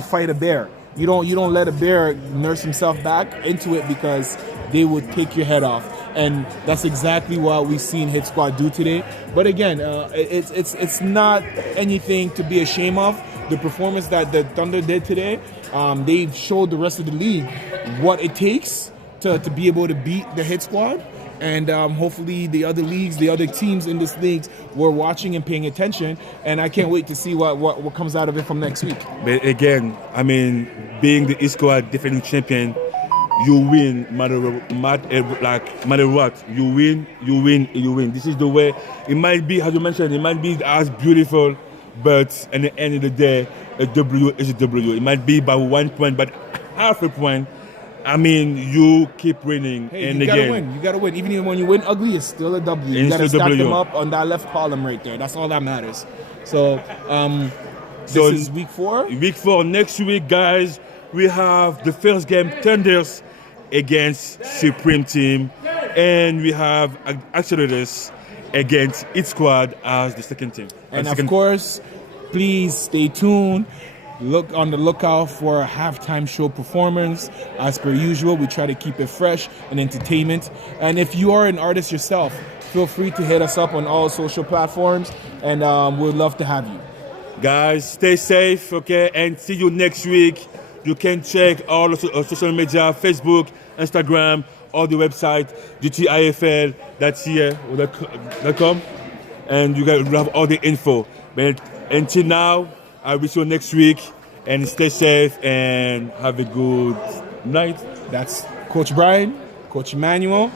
fight a bear. You don't let a bear nurse himself back into it because they would take your head off. And that's exactly what we've seen Hit Squad do today. But again, it's not anything to be ashamed of. The performance that the Thunder did today, they showed the rest of the league what it takes to be able to beat the Hit Squad. And hopefully the other leagues, the other teams in this league were watching and paying attention. And I can't wait to see what comes out of it from next week. But again, I mean, being the Hit Squad defending champion, you win matter what. You win. This is the way. It might be, as you mentioned, it might be as beautiful, but at the end of the day, a W is a W. It might be by 1 point, but half a point. I mean, you keep winning. Hey, and you again, gotta win. You gotta win. Even when you win ugly, it's still a W. You gotta stack them up on that left column right there. That's all that matters. So, this is week 4. Week 4. Next week, guys, we have the first game, Thunders against Supreme team, and we have Accelerators against Hit Squad as the second team. And of course, please stay tuned. Look on the lookout for a halftime show performance. As per usual, we try to keep it fresh and entertainment. And if you are an artist yourself, feel free to hit us up on all social platforms, and we'd love to have you. Guys, stay safe, okay? And see you next week. You can check all of our social media, Facebook, Instagram, or the website, GTIFL.com, and you guys will have all the info. But until now, I wish you next week, and stay safe, and have a good night. That's Coach Brian, Coach Emmanuel,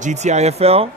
GTIFL.